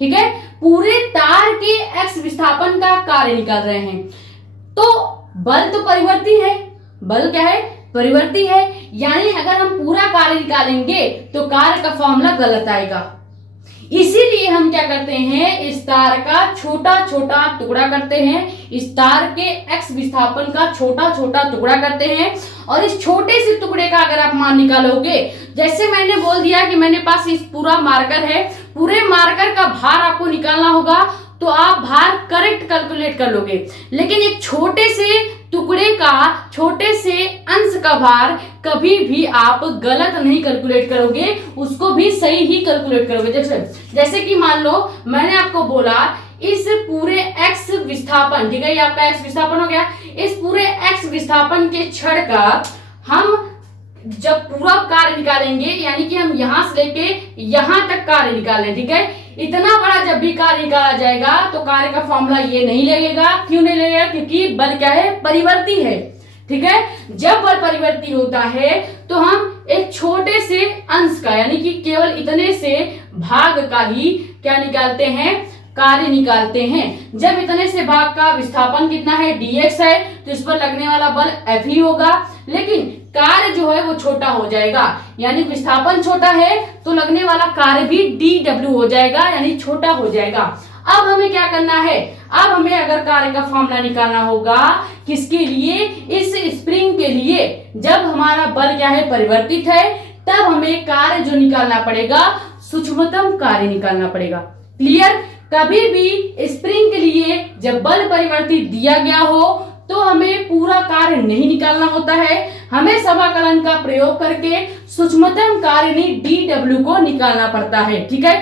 ठीक है, पूरे तार के x विस्थापन का कार्य निकाल रहे हैं। तो बल तो परिवर्ती है, बल क्या है, परिवर्ती है, यानी अगर हम पूरा कार्य निकालेंगे तो कार्य का फॉर्मूला गलत आएगा। इसीलिए हम क्या करते हैं, इस तार का छोटा छोटा टुकड़ा करते हैं, इस तार के x विस्थापन का छोटा छोटा टुकड़ा करते हैं, और इस छोटे से टुकड़े का अगर आप मान निकालोगे, जैसे मैंने बोल दिया कि मेरे पास इस पूरा मार्कर है, पूरे मार्कर का भार आपको निकालना होगा, तो आप भार करेक्ट कैलकुलेट कर लोगे, लेकिन एक छोटे से टुकड़े का, छोटे से अंश का भार कभी भी आप गलत नहीं कैलकुलेट करोगे, उसको भी सही ही कैलकुलेट करोगे। जैसे कि मान लो मैंने आपको बोला इस पूरे x विस्थापन, ठीक है, ये आपका x विस्थापन हो गया, इस पूरे x विस्थापन के क्षण का हम जब पूरा कार्य निकालेंगे, यानी कि हम यहां से लेके यहां तक कार्य निकालें, ठीक है, इतना बड़ा जब भी कार्य निकाला जाएगा तो कार्य का फॉर्मूला ये नहीं लगेगा। क्यों नहीं लगेगा? क्योंकि बल क्या है, परिवर्ती है, ठीक है। जब बल परिवर्ती होता है तो हम एक छोटे से अंश का, यानी कि केवल इतने से भाग का ही क्या निकालते हैं, कार्य निकालते हैं। जब इतने से भाग का विस्थापन कितना है, dx है, तो इस पर लगने वाला बल F ही होगा, लेकिन कार्य जो है वो छोटा हो जाएगा, यानी विस्थापन छोटा है तो लगने वाला कार्य भी dw हो जाएगा, यानी छोटा हो जाएगा। अब हमें क्या करना है, अब हमें अगर कार्य का फॉर्मूला निकालना होगा, किसके लिए, इस स्प्रिंग के लिए। जब हमारा बल क्या है, परिवर्तित है, तब हमें कार्य जो निकालना पड़ेगा, सूक्ष्मतम कार्य निकालना पड़ेगा। क्लियर? कभी भी स्प्रिंग के लिए जब बल परिवर्तित दिया गया हो तो हमें पूरा कार्य नहीं निकालना होता है, हमें समाकलन का प्रयोग करके सूक्ष्मतम कार्य dw को निकालना पड़ता है, ठीक है।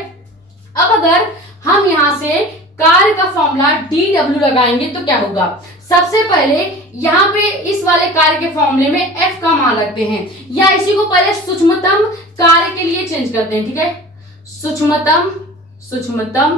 अब अगर हम यहां से कार्य का फॉर्मूला dw लगाएंगे तो क्या होगा, सबसे पहले यहाँ पे इस वाले कार्य के फॉर्मूले में f का मान रखते हैं, या इसी को पहले सूक्ष्मतम कार्य के लिए चेंज करते हैं, ठीक है। सूक्ष्मतम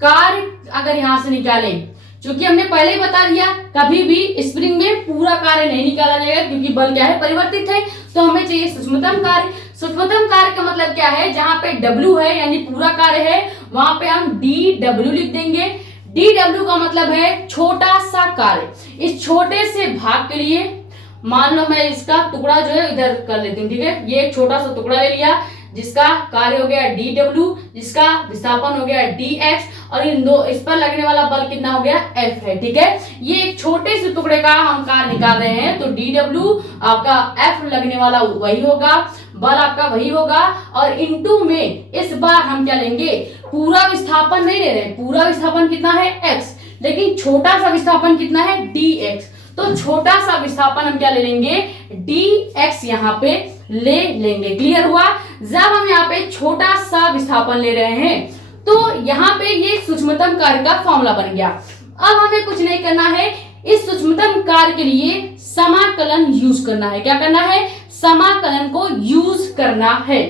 कार्य अगर यहां से निकालें, क्योंकि हमने पहले ही बता दिया कभी भी स्प्रिंग में पूरा कार्य नहीं निकाला जाएगा, क्योंकि बल क्या है, परिवर्तित है, तो हमें चाहिए सूक्ष्मतम कार्य। सूक्ष्मतम कार्य का मतलब क्या है, जहां पे w है यानी पूरा कार्य है, वहां पे हम dw लिख देंगे। dw का मतलब है छोटा सा कार्य। इस छोटे से भाग के लिए मान लो मैं इसका टुकड़ा जो है इधर कर लेती हूँ, ठीक है। ये एक छोटा सा टुकड़ा ले लिया जिसका कार्य हो गया dw, जिसका विस्थापन हो गया dx, और इन दो इस पर लगने वाला बल कितना हो गया, F है, ठीक है। ये एक छोटे से टुकड़े का हम कार्य निकाल रहे हैं, तो dw आपका F लगने वाला वही होगा, बल आपका वही होगा, और इनटू में इस बार हम क्या लेंगे, पूरा विस्थापन नहीं ले रहे, पूरा विस्थापन कितना है x, लेकिन छोटा सा विस्थापन कितना है dx, तो छोटा सा विस्थापन हम क्या ले लेंगे, dx यहाँ पे ले लेंगे। क्लियर हुआ? जब हम यहाँ पे छोटा सा विस्थापन ले रहे हैं तो यहाँ पे ये सूक्ष्मतम कार्य का फॉर्मूला बन गया। अब हमें कुछ नहीं करना है, इस सूक्ष्मतम कार्य के लिए समाकलन यूज करना है। क्या करना है, समाकलन को यूज करना है।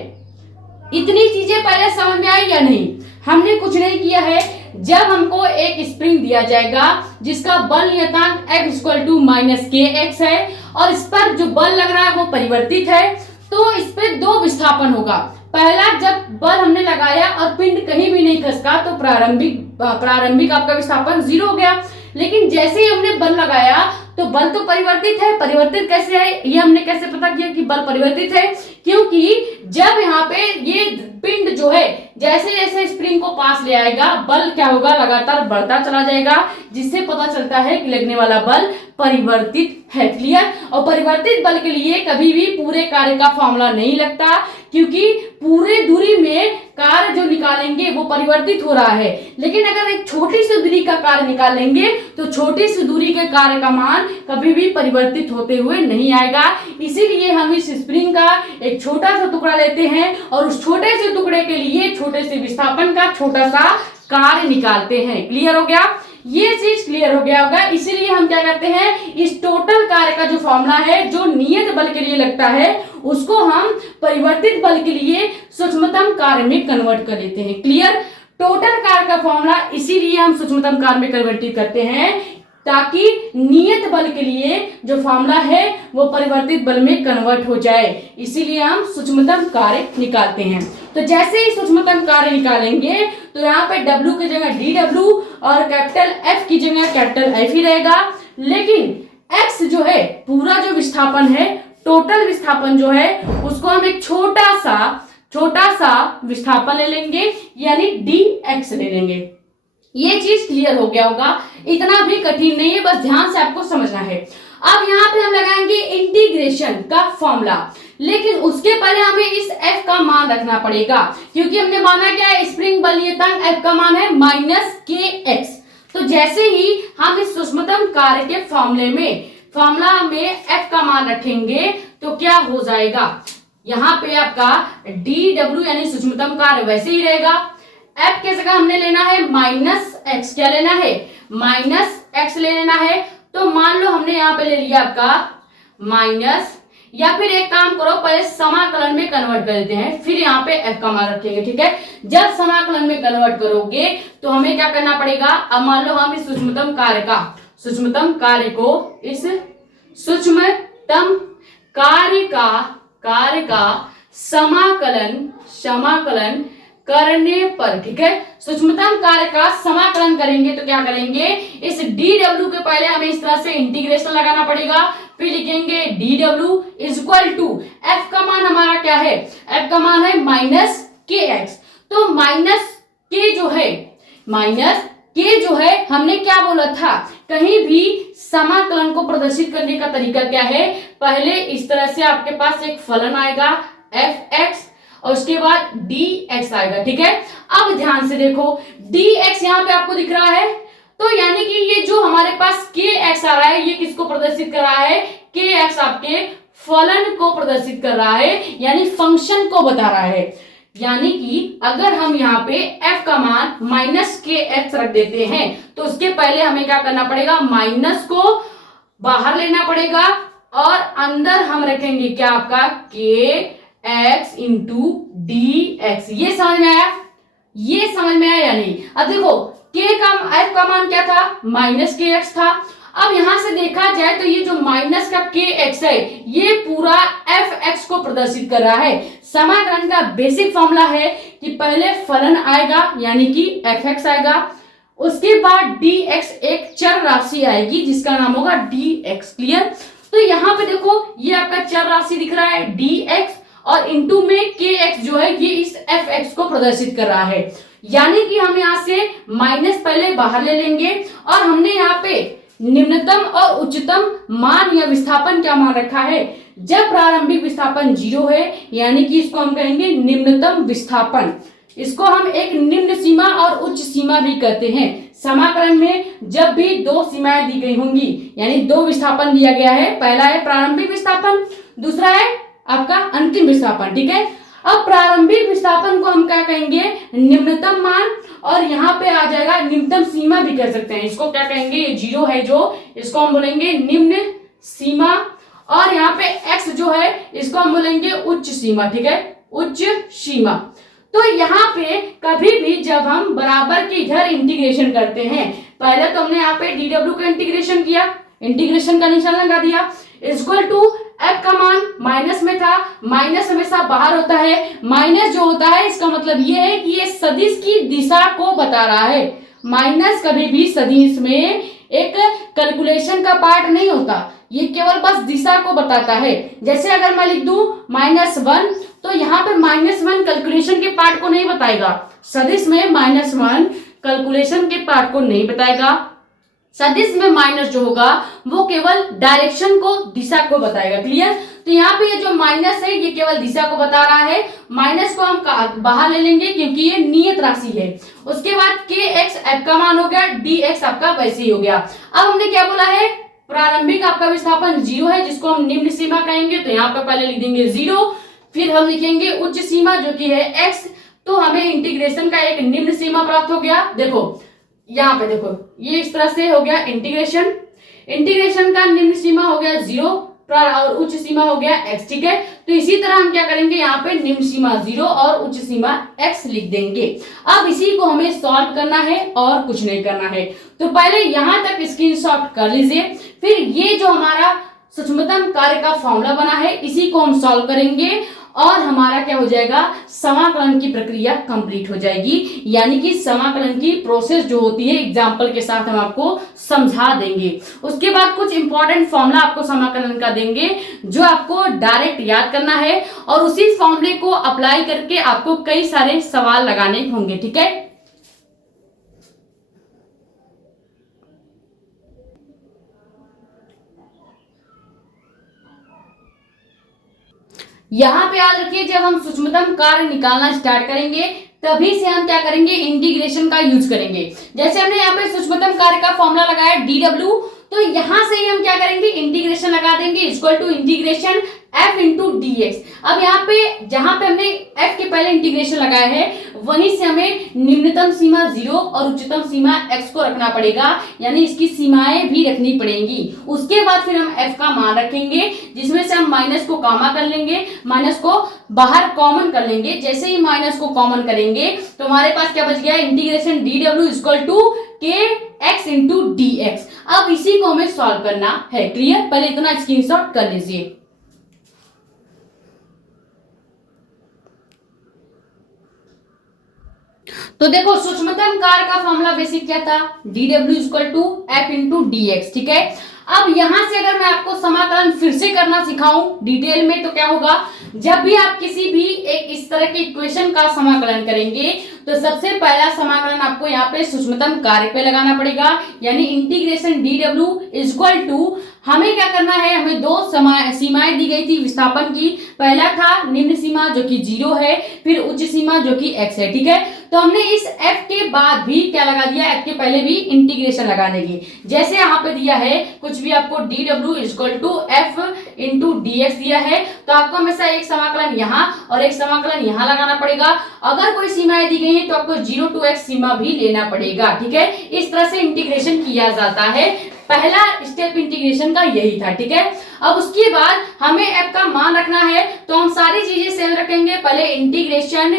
इतनी चीजें पहले समझ में आई या नहीं? हमने कुछ नहीं किया है। जब हमको एक स्प्रिंग दिया जाएगा जिसका बल नियतांक F = -kx है, और इस पर जो बल लग रहा है वो परिवर्तित है, तो इस पे दो विस्थापन होगा। पहला, जब बल हमने लगाया और पिंड कहीं भी नहीं खसका तो प्रारंभिक आपका विस्थापन 0 हो गया, लेकिन जैसे ही हमने बल लगाया तो बल तो परिवर्तित है। परिवर्तित कैसे है, ये हमने कैसे पता किया कि बल परिवर्तित है, क्योंकि जब यहाँ पे ये पिंड जो है जैसे जैसे स्प्रिंग को पास ले आएगा, बल क्या होगा, लगातार बढ़ता चला जाएगा, जिससे पता चलता है कि लगने वाला बल परिवर्तित है। क्लियर? और परिवर्तित बल के लिए कभी भी पूरे कार्य का फॉर्मूला नहीं लगता, क्योंकि पूरे दूरी में कार्य जो निकालेंगे वो परिवर्तित हो रहा है, लेकिन अगर एक छोटी सी दूरी का कार्य निकालेंगे तो छोटी सी दूरी के कार्य का मान कभी भी परिवर्तित होते हुए नहीं आएगा। इसीलिए हम इस स्प्रिंग का एक छोटा सा टुकड़ा लेते हैं और उस छोटे से टुकड़े के लिए छोटे से विस्थापन का छोटा सा कार्य निकालते हैं। क्लियर हो गया? ये चीज क्लियर हो गया होगा। इसीलिए हम क्या करते हैं, इस टोटल कार्य का जो फॉर्मूला है जो नियत बल के लिए लगता है उसको हम परिवर्तित बल के लिए सूक्ष्मतम कार्य में कन्वर्ट कर लेते हैं। क्लियर? टोटल कार्य का फॉर्मूला इसीलिए हम सूक्ष्मतम कार्य में कन्वर्ट करते हैं ताकि नियत बल के लिए जो फॉर्मूला है वो परिवर्तित बल में कन्वर्ट हो जाए। इसीलिए हम सूक्ष्मतम कार्य निकालते हैं। तो जैसे ही सूक्ष्मतम कार्य निकालेंगे तो यहाँ पे W की जगह dW और कैपिटल F की जगह कैपिटल F ही रहेगा, लेकिन X जो है पूरा जो विस्थापन है, टोटल विस्थापन जो है उसको हम एक छोटा सा छोटा सा विस्थापन ले लेंगे यानी dx ले लेंगे। ये चीज क्लियर हो गया होगा, इतना भी कठिन नहीं है, बस ध्यान से आपको समझना है। अब यहाँ पे हम लगाएंगे इंटीग्रेशन का फॉर्मूला, लेकिन उसके पहले हमें इस F का मान रखना पड़ेगा, क्योंकि हमने माना क्या है, स्प्रिंग बल नियतांक F का मान है -kx। तो जैसे ही हम इस सूक्ष्मतम कार्य के फॉर्मूला में F का मान रखेंगे तो क्या हो जाएगा, यहाँ पे आपका dw यानी सूक्ष्मतम कार्य वैसे ही रहेगा। F के जगह हमने लेना है -x, क्या लेना है, -x ले लेना है। तो मान लो हमने यहाँ पे ले लिया आपका माइनस, या फिर एक काम करो, पहले समाकलन में कन्वर्ट कर देते हैं, फिर यहाँ पे F का मान रखेंगे, ठीक है। जब समाकलन में कन्वर्ट करोगे तो हमें क्या करना पड़ेगा, अब मान लो हम इस सूक्ष्मतम कार्य को इस सूक्ष्मतम कार्य का समाकलन करने पर, ठीक है, सूक्ष्मतम कार्य का समाकलन करेंगे तो क्या करेंगे, इस dw के पहले हमें इस तरह से इंटीग्रेशन लगाना पड़ेगा, फिर लिखेंगे dw इक्वल टू F का मान हमारा क्या है, F का मान है -kx। तो माइनस के जो है हमने क्या बोला था, कहीं भी समाकलन को प्रदर्शित करने का तरीका क्या है, पहले इस तरह से आपके पास एक फलन आएगा fx और उसके बाद dx आएगा, ठीक है। अब ध्यान से देखो, dx यहाँ पे आपको दिख रहा है, तो यानी कि ये जो हमारे पास kx आ रहा है, ये किसको प्रदर्शित कर रहा है, kx आपके फलन को प्रदर्शित कर रहा है, यानी फंक्शन को बता रहा है। यानी कि अगर हम यहाँ पे f का मान -kx रख देते हैं तो उसके पहले हमें क्या करना पड़ेगा, माइनस को बाहर लेना पड़ेगा और अंदर हम रखेंगे क्या, आपका kx इंटू dx। ये समझ में आया या नहीं। अब देखो f का मान क्या था, -kx था। अब यहां से देखा जाए तो ये जो माइनस का kx है, ये पूरा fx को प्रदर्शित कर रहा है। समाकलन का बेसिक फॉर्मूला है कि पहले फलन आएगा यानी कि fx आएगा, उसके बाद dx एक चर राशि आएगी जिसका नाम होगा dx। क्लियर। तो यहाँ पे देखो ये आपका चर राशि दिख रहा है dx और इनटू में kx जो है ये इस fx को प्रदर्शित कर रहा है। यानी कि हम यहाँ से माइनस पहले बाहर ले लेंगे और हमने यहाँ पे निम्नतम और उच्चतम मान या विस्थापन क्या मान रखा है, जब प्रारंभिक विस्थापन 0 है यानी कि इसको हम कहेंगे निम्नतम विस्थापन। इसको हम एक निम्न सीमा और उच्च सीमा भी कहते हैं। समाकलन में जब भी दो सीमाएं दी गई होंगी यानी दो विस्थापन दिया गया है, पहला है प्रारंभिक विस्थापन, दूसरा है आपका अंतिम विस्थापन, ठीक है। अब प्रारंभिक विस्थापन को हम क्या कहेंगे, निम्नतम मान, और यहाँ पे आ जाएगा निम्नतम सीमा भी कह सकते हैं। इसको क्या कहेंगे, ये 0 है जो, इसको हम बोलेंगे निम्न सीमा, और यहाँ पे x जो है इसको हम बोलेंगे उच्च सीमा, ठीक है, उच्च सीमा। तो यहाँ पे कभी भी जब हम बराबर के इधर इंटीग्रेशन करते हैं, पहले तो हमने यहाँ पे dw का इंटीग्रेशन किया, इंटीग्रेशन का निशान लगा दिया, इक्वल टू f का मान माइनस में था, माइनस हमेशा बाहर होता है, माइनस जो होता है इसका मतलब ये है कि ये सदिश की दिशा को बता रहा है। माइनस कभी भी सदिश में एक कैलकुलेशन का पार्ट नहीं होता, ये केवल बस दिशा को बताता है। जैसे अगर मैं लिख दूं -1 तो यहाँ पे -1 कैलकुलेशन के पार्ट को नहीं बताएगा, सदिश में -1 कैलकुलेशन के पार्ट को नहीं बताएगा। सदिश में माइनस जो होगा वो केवल डायरेक्शन को, दिशा को बताएगा। क्लियर। तो यहाँ पे ये जो माइनस है ये केवल दिशा को बता रहा है, माइनस को हम बाहर ले लेंगे क्योंकि ये नियत राशि है। उसके बाद kx f का मान हो गया, dx आपका वैसे ही हो गया। अब हमने क्या बोला है, प्रारंभिक आपका विस्थापन 0 है जिसको हम निम्न सीमा कहेंगे, तो यहाँ पे पहले लिख देंगे 0, फिर हम लिखेंगे उच्च सीमा जो कि है x, तो हमें इंटीग्रेशन का एक निम्न सीमा प्राप्त हो गया। देखो यहाँ पे देखो ये इस तरह से हो गया इंटीग्रेशन का निम्न सीमा हो गया 0 और उच्च सीमा हो गया x, ठीक है। तो इसी तरह हम क्या करेंगे, यहाँ पे निम्न सीमा 0 और उच्च सीमा x लिख देंगे। अब इसी को हमें सॉल्व करना है और कुछ नहीं करना है। तो पहले यहाँ तक स्क्रीनशॉट कर लीजिए, फिर ये जो हमारा सूक्ष्मतम कार्य का फॉर्मूला बना है इसी को हम सॉल्व करेंगे और हमारा क्या हो जाएगा, समाकलन की प्रक्रिया कंप्लीट हो जाएगी। यानी कि समाकलन की प्रोसेस जो होती है एग्जाम्पल के साथ हम आपको समझा देंगे। उसके बाद कुछ इंपॉर्टेंट फॉर्मूला आपको समाकलन का देंगे जो आपको डायरेक्ट याद करना है और उसी फॉर्मूले को अप्लाई करके आपको कई सारे सवाल लगाने होंगे। ठीक है, यहां पे याद रखिए जब हम सूक्ष्मतम कार्य निकालना स्टार्ट करेंगे तभी से हम क्या करेंगे, इंटीग्रेशन का यूज करेंगे। जैसे हमने यहाँ पे सूक्ष्मतम कार्य का फॉर्मूला लगाया DW, तो यहां से ही हम क्या करेंगे, इंटीग्रेशन लगा देंगे equal to integration f into dx। अब यहाँ पे जहां पे हमने f के पहले इंटीग्रेशन लगाया है वहीं से हमें निम्नतम सीमा 0 और उच्चतम सीमा x को रखना पड़ेगा, यानी इसकी सीमाएं भी रखनी पड़ेंगी। उसके बाद फिर हम f का मान रखेंगे जिसमें से हम माइनस को कॉमा कर लेंगे, माइनस को बाहर कॉमन कर लेंगे। जैसे ही माइनस को कॉमन करेंगे तो हमारे पास क्या बच गया, integration dw equal to kx into dx। अब इसी को हमें सॉल्व करना है। क्लियर, पहले इतना स्क्रीनशॉट कर लीजिए। तो देखो सूक्ष्मतम कार्य का फॉर्मूला बेसिक क्या था, dw equal to f into dx। ठीक है, अब यहां से अगर मैं आपको समाकलन फिर से करना सिखाऊं डिटेल में तो क्या होगा, जब भी आप किसी भी एक इस तरह के इक्वेशन का समाकलन करेंगे तो सबसे पहला समाकलन आपको यहाँ पे सूक्ष्मतम कार्य पे लगाना पड़ेगा, यानी इंटीग्रेशन dw इक्वल टू, हमें क्या करना है, हमें दो सीमाएं दी गई थी विस्थापन की। पहला था निम्न सीमा जो कि 0 है, फिर उच्च सीमा जो कि x है। ठीक है, तो हमने इस f के बाद भी क्या लगा दिया, f के पहले भी इंटीग्रेशन लगा देंगे। जैसे यहाँ पे दिया है कुछ भी आपको dw equal to f into dx दिया है, तो आपको हमेशा एक समाकलन यहाँ और एक समाकलन यहाँ लगाना पड़ेगा। अगर कोई सीमाएं दी गई है तो आपको 0 to x सीमा भी लेना पड़ेगा। ठीक है, इस तरह से इंटीग्रेशन किया जाता है। पहला स्टेप इंटीग्रेशन का यही था। ठीक है, अब उसके बाद हमें f का मान रखना है तो हम सारी चीजें सेम रखेंगे। पहले integration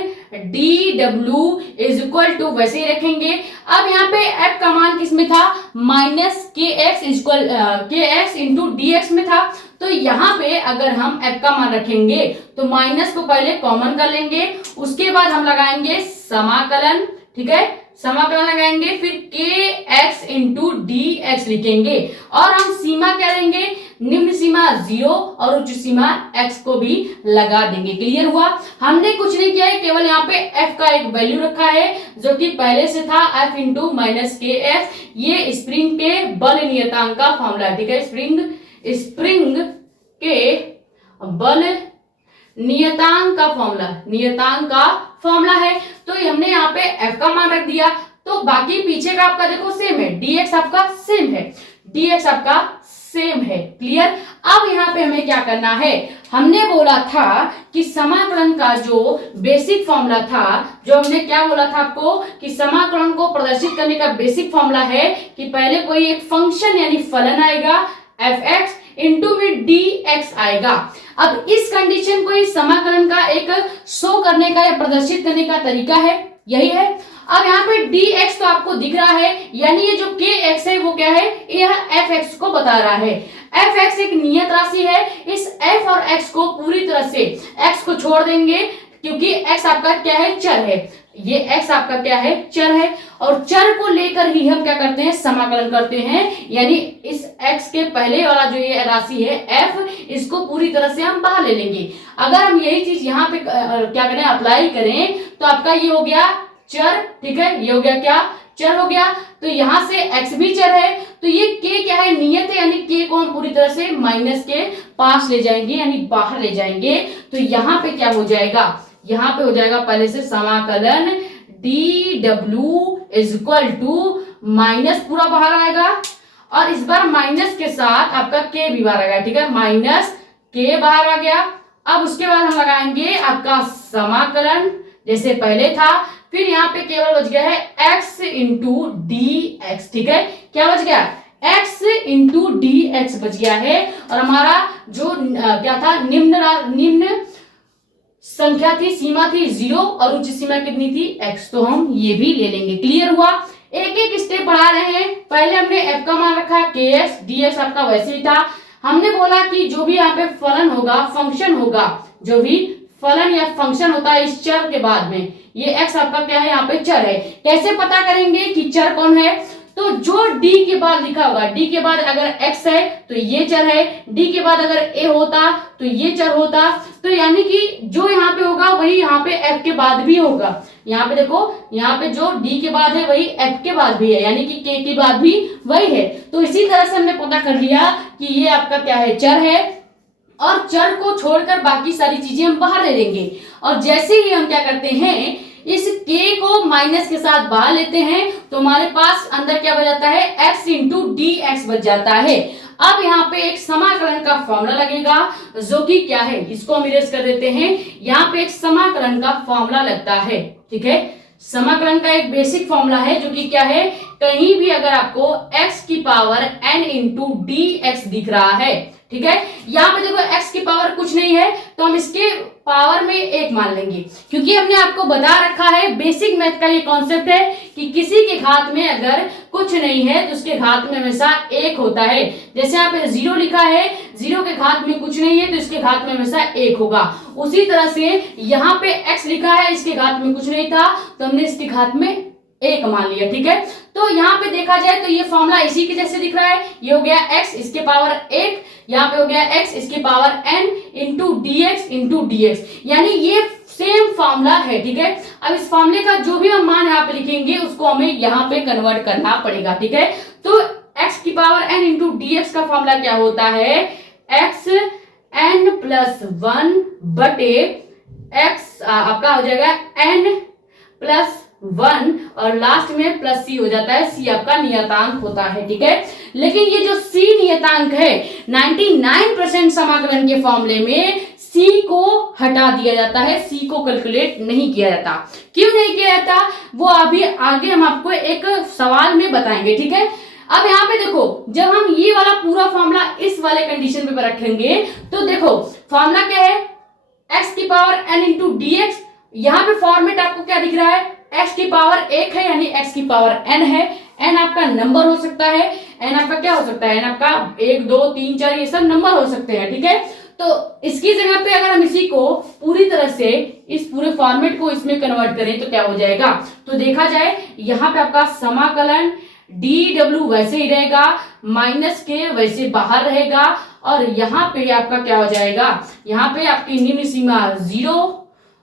dw is equal to वैसे ही रखेंगे। अब यहाँ पे f का मान किस में था, minus kx equal kx into dx में था। तो यहाँ पे अगर हम f का मान रखेंगे तो माइनस को पहले कॉमन कर लेंगे, उसके बाद हम लगाएंगे समाकलन। ठीक है, समाकलन लगाएंगे, फिर kx इंटू dx लिखेंगे और हम सीमा क्या लेंगे, निम्न सीमा 0 और उच्च सीमा x को भी लगा देंगे। क्लियर हुआ, हमने कुछ नहीं किया है, केवल यहाँ पे f का एक वैल्यू रखा है जो कि पहले से था f इंटू माइनस kx। ये स्प्रिंग के बल नियतांक का फॉर्मूला है। ठीक है, स्प्रिंग के बल नियतांक का फॉर्मूला है। तो हमने यहाँ पे f का मान रख दिया, तो बाकी पीछे का आपका देखो सेम है, dx आपका सेम है। क्लियर, अब यहाँ पे हमें क्या करना है, हमने बोला था कि समाकलन का जो बेसिक फॉर्मूला था, जो हमने क्या बोला था आपको कि समाकलन को प्रदर्शित करने का बेसिक फॉर्मूला है कि पहले कोई एक फंक्शन यानी फलन आएगा fx इंटू में dx आएगा। अब इस कंडीशन को इस समाकलन का एक शो करने का या प्रदर्शित करने का तरीका है, यही है। अब यहाँ पे dx तो आपको दिख रहा है, यानी ये जो kx है वो क्या है, यह fx को बता रहा है। fx एक नियत राशि है, इस f और x को पूरी तरह से x को छोड़ देंगे क्योंकि x आपका क्या है, चर है। ये x आपका क्या है, चर है, और चर को लेकर ही हम क्या करते हैं, समाकलन करते हैं। यानी इस x के पहले वाला जो ये राशि है f, इसको पूरी तरह से हम बाहर ले लेंगे। अगर हम यही चीज यहाँ पे क्या करें, अप्लाई करें, तो आपका ये हो गया चर। ठीक है, ये हो गया क्या, चर हो गया। तो यहाँ से x भी चर है, तो ये k क्या है, नियत है, यानी k को हम पूरी तरह से माइनस के पास ले जाएंगे, यानी बाहर ले जाएंगे। तो यहाँ पे क्या हो जाएगा, यहाँ पे हो जाएगा पहले से समाकलन dw is equal to minus पूरा बाहर आएगा और इस बार माइनस के साथ आपका k भी बाहर आ गया। ठीक है, माइनस k बाहर आ गया। अब उसके बाद हम लगाएंगे आपका समाकलन जैसे पहले था, फिर यहाँ पे केवल बच गया है x इंटू dx। ठीक है, क्या बच गया, x इंटू dx बच गया है। और हमारा जो क्या था, निम्न संख्या थी, सीमा थी 0 और उच्च सीमा कितनी थी, x, तो हम ये भी ले लेंगे। क्लियर हुआ, एक एक स्टेप बढ़ा रहे हैं। पहले हमने f का मान रखा, kx dx आपका वैसे ही था। हमने बोला कि जो भी यहाँ पे फलन होगा, फंक्शन होगा, जो भी फलन या फंक्शन होता है इस चर के बाद में। ये x आपका क्या है, यहाँ पे चर है। कैसे पता करेंगे कि चर कौन है? तो जो d के बाद लिखा होगा, d के बाद अगर x है तो ये चर है, d के बाद अगर a होता तो ये चर होता। तो यानी कि जो यहाँ पे होगा वही यहाँ पे f के बाद भी होगा। यहाँ पे देखो, यहाँ पे जो d के बाद है वही f के बाद भी है, यानी कि k के बाद भी वही है। तो इसी तरह से हमने पता कर लिया कि ये आपका क्या है, चर है। और चर को छोड़कर बाकी सारी चीजें हम बाहर ले लेंगे। और जैसे ही हम क्या करते हैं, इस k को माइनस के साथ बाहर लेते हैं तो हमारे पास अंदर क्या बच जाता है, x इंटू डी एक्स बच जाता है। अब यहाँ पे एक समाकलन का फॉर्मूला लगेगा जो कि क्या है, इसको हम इरेज कर देते हैं। यहाँ पे एक समाकलन का फॉर्मूला लगता है, ठीक है। समाकलन का एक बेसिक फॉर्मूला है जो कि क्या है, कहीं भी अगर आपको x की power n into d x दिख रहा है, ठीक है, यहाँ पे देखो x की पावर कुछ नहीं है तो हम इसके पावर में 1 मान लेंगे, क्योंकि हमने आपको बता रखा है, बेसिक मैथ का ये कॉन्सेप्ट है कि किसी के घात में अगर कुछ नहीं है तो उसके घात में हमेशा 1 होता है। जैसे यहाँ पे 0 लिखा है, 0 के घात में कुछ नहीं है तो इसके घात में हमेशा 1 होगा। उसी तरह से यहाँ पे x लिखा है, इसके घात में कुछ नहीं था तो हमने इसके घात में 1 मान लिया, ठीक है। तो यहाँ पे देखा जाए तो ये फॉर्मूला इसी के जैसे दिख रहा है। ये हो गया x इसके पावर 1, यहाँ पे हो गया x इसके power n into d x into d x, यानी ये सेम फॉर्मूला है, ठीक है। अब इस फॉर्मूले का जो भी हम मान यहाँ पे लिखेंगे उसको हमें यहाँ पे कन्वर्ट करना पड़ेगा, ठीक है। तो x की power n into d x का फॉर्मूला क्या होता है, x n प्लस 1 बटे x आपका हो जाएगा n प्लस 1 और लास्ट में प्लस c हो जाता है। c आपका नियतांक होता है, ठीक है। लेकिन ये जो c नियतांक है 99% समाकलन के फॉर्मूले में c को हटा दिया जाता है, c को कैलकुलेट नहीं किया जाता। क्यों नहीं किया जाता वो अभी आगे हम आपको एक सवाल में बताएंगे, ठीक है। अब यहाँ पे देखो, जब हम ये वाला पूरा फॉर्मूला इस वाले कंडीशन पे रखेंगे तो देखो फॉर्मूला क्या है, x की power n into d x. यहाँ पे फॉर्मेट आपको क्या दिख रहा है, x की पावर 1 है यानी x की पावर n है। n आपका नंबर हो सकता है, n आपका क्या हो सकता है, n आपका 1 2 3 4 ये सब नंबर हो सकते हैं, ठीक है। तो इसकी जगह पे अगर हम इसी को पूरी तरह से इस पूरे फॉर्मेट को इसमें कन्वर्ट करें तो क्या हो जाएगा, तो देखा जाए यहाँ पे आपका समाकलन dw वैसे ही रहेगा, माइनस के वैसे बाहर रहेगा और यहाँ पे आपका क्या हो जाएगा, यहाँ पे आपकी निम्न सीमा 0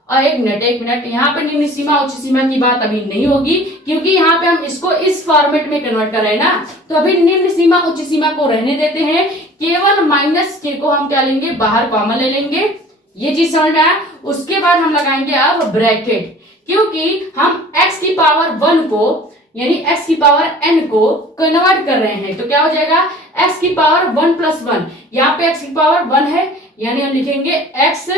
और एक मिनट यहाँ पे निम्न सीमा उच्च सीमा की बात अभी नहीं होगी, क्योंकि यहाँ पे हम इसको इस फॉर्मेट में कन्वर्ट कर रहे हैं ना। तो अभी निम्न सीमा उच्च सीमा को रहने देते हैं, केवल माइनस के को हम क्या लेंगे, बाहर कॉमन ले लेंगे। ये चीज समझ में आया। उसके बाद हम लगाएंगे अब ब्रैकेट, क्योंकि हम x की पावर 1 को यानी x की पावर n को कन्वर्ट कर रहे हैं। तो क्या हो जाएगा, x की पावर 1 प्लस 1, यहाँ पे x की पावर 1 है यानी हम लिखेंगे x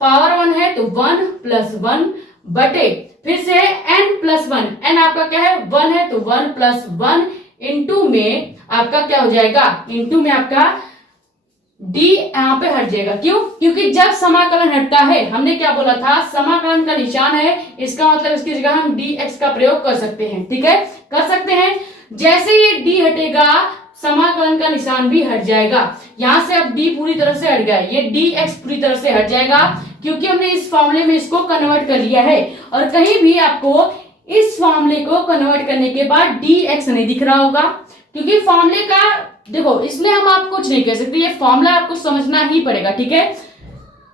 पावर 1 है तो 1 प्लस 1 बटे फिर से n प्लस 1, n आपका क्या है 1 है तो 1 प्लस 1 इंटू में आपका क्या हो जाएगा, इंटू में आपका d यहाँ पे हट जाएगा। क्यों, क्योंकि जब समाकलन हटता है, हमने क्या बोला था, समाकलन का निशान है, इसका मतलब इसकी जगह हम dx का प्रयोग कर सकते हैं, ठीक है, कर सकते हैं। जैसे ये d हटेगा समाकलन का निशान भी हट जाएगा। यहाँ से अब d पूरी तरह से हट गया, ये dx पूरी तरह से हट जाएगा क्योंकि हमने इस फॉर्मूले में इसको कन्वर्ट कर लिया है। और कहीं भी आपको इस फॉर्मूले को कन्वर्ट करने के बाद dx नहीं दिख रहा होगा, क्योंकि फॉर्मूले का देखो, इसलिए हम आप कुछ नहीं कह सकते, ये फॉर्मूला आपको समझना ही पड़ेगा, ठीक है।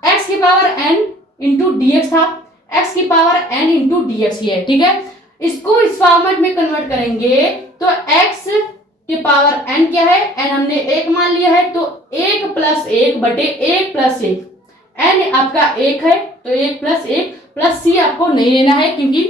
x की power n into d x था, x की power n into d x ये है, ठीक है। इसको इस फॉर्मेट में कन्वर्ट करेंगे तो x की पावर n क्या है, n हमने 1 मान लिया है तो 1 प्लस 1 बटे 1 प्लस 1, n आपका 1 है तो 1 प्लस 1 प्लस c आपको नहीं लेना है क्योंकि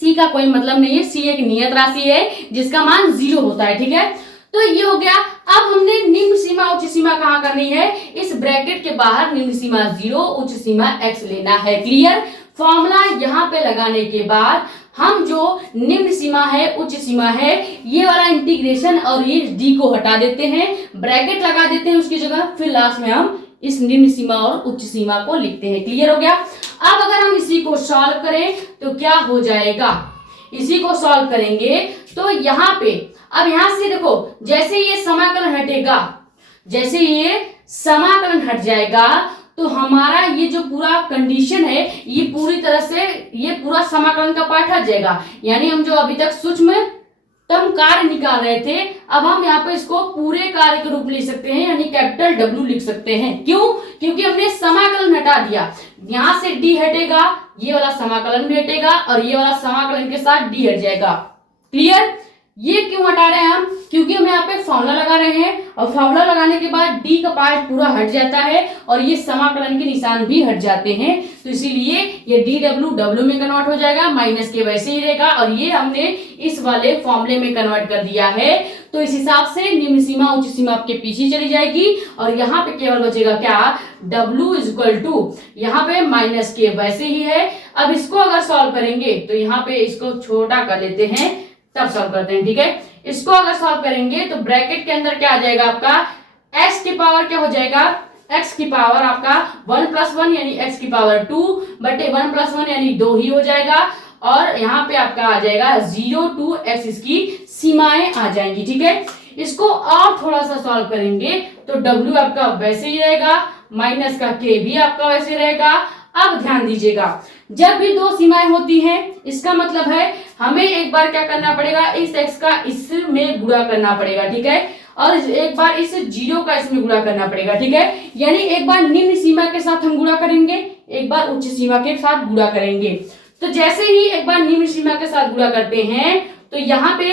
c का कोई मतलब नहीं है, c एक नियत राशि है जिसका मान 0 होता है, ठीक है। तो ये हो गया। अब हमने निम्न सीमा उच्च सीमा कहाँ करनी है, इस ब्रैकेट के बाहर निम्न सीमा 0 उच्च सीमा x लेना है, क्लियर। फॉर्मूला यहाँ पे लगाने के बाद हम जो निम्न सीमा है उच्च सीमा है ये वाला इंटीग्रेशन और ये d को हटा देते हैं, ब्रैकेट लगा देते हैं उसकी जगह, फिर लास्ट में हम इस निम्न सीमा और उच्च सीमा को लिखते हैं, क्लियर हो गया। अब अगर हम इसी को सॉल्व करें तो क्या हो जाएगा, इसी को सॉल्व करेंगे तो यहाँ पे अब यहाँ से देखो, जैसे ये समाकलन हटेगा, जैसे ये समाकलन हट जाएगा तो हमारा ये जो पूरा कंडीशन है ये पूरी तरह से ये पूरा समाकलन का पार्ट हट जाएगा। यानी हम जो अभी तक सूक्ष्मतम कार्य निकाल रहे थे, अब हम यहाँ पे इसको पूरे कार्य के रूप में लिख सकते हैं, यानी कैपिटल W लिख सकते हैं। क्यों? क्योंकि हमने समाकलन हटा दिया। यहाँ से D हटेगा, ये वाला समाकलन भी हटेगा और ये वाला समाकलन के साथ D हट जाएगा। क्लियर? ये क्यों हटा रहे हैं हम? क्योंकि हम यहाँ पे फॉर्मूला लगा रहे हैं और फॉर्मूला लगाने के बाद D का पार्ट पूरा हट जाता है और ये समाकलन के निशान भी हट जाते हैं, तो इसीलिए ये DW W में कन्वर्ट हो जाएगा, माइनस के वैसे ही रहेगा और ये हमने इस वाले फॉर्मूले में कन्वर्ट कर दिया है। तो इस हिसाब से निम्न सीमा उच्च सीमा आपके पीछे चली जाएगी और यहाँ पे केवल बचेगा क्या? W इज इक्वल टू, यहाँ पे माइनस के वैसे ही है। अब इसको अगर सॉल्व करेंगे तो यहाँ पे इसको छोटा कर लेते हैं तब सॉल्व करते हैं, ठीक है। इसको अगर सॉल्व करेंगे तो ब्रैकेट के अंदर क्या आ जाएगा आपका? x की पावर क्या हो जाएगा? x की पावर आपका 1 + 1 यानी x की पावर 2 बटे 1 + 1 यानी 2 ही हो जाएगा और यहाँ पे आपका आ जाएगा 0 to x, इसकी सीमाएं आ जाएंगी, ठीक है। इसको और थोड़ा सा सॉल्व करेंगे तो w आपका वैसे ही रहेगा, माइनस का k भी आपका वैसे रहेगा। अब ध्यान दीजिएगा, जब भी दो सीमाएं होती हैं इसका मतलब है हमें एक बार क्या करना पड़ेगा? इस x का इसमें गुणा करना पड़ेगा, ठीक है, और एक बार इस 0 का इसमें गुणा करना पड़ेगा, ठीक है। यानी एक बार निम्न सीमा के साथ हम गुणा करेंगे, एक बार उच्च सीमा के साथ गुणा करेंगे। तो जैसे ही एक बार निम्न सीमा के साथ गुणा करते हैं तो यहाँ पे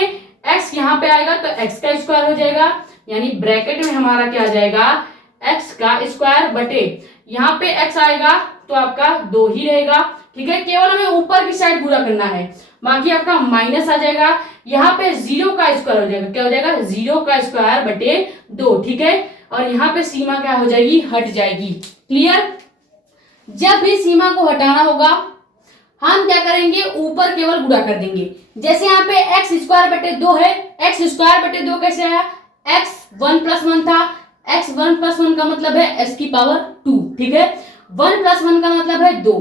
x यहाँ पे आएगा तो x का स्क्वायर हो जाएगा, यानी ब्रैकेट में हमारा क्या आ जाएगा? x का स्क्वायर बटे यहाँ पे x आएगा तो आपका 2 ही रहेगा, ठीक है। केवल हमें ऊपर की साइड पूरा करना है, बाकी आपका माइनस आ जाएगा। यहाँ पे 0 का स्क्वायर हो जाएगा, क्या हो जाएगा? 0 का स्क्वायर बटे 2, ठीक है। और यहाँ पे सीमा क्या हो जाएगी? हट जाएगी। क्लियर? जब भी सीमा को हटाना होगा हम क्या करेंगे? ऊपर केवल गुणा कर देंगे। जैसे यहाँ पे x स्क्वायर बटे 2 है, x स्क्वायर बटे 2 कैसे आया? x 1 + 1 था, x 1 + 1 का मतलब है x की पावर 2, ठीक है। 1 + 1 का मतलब है 2।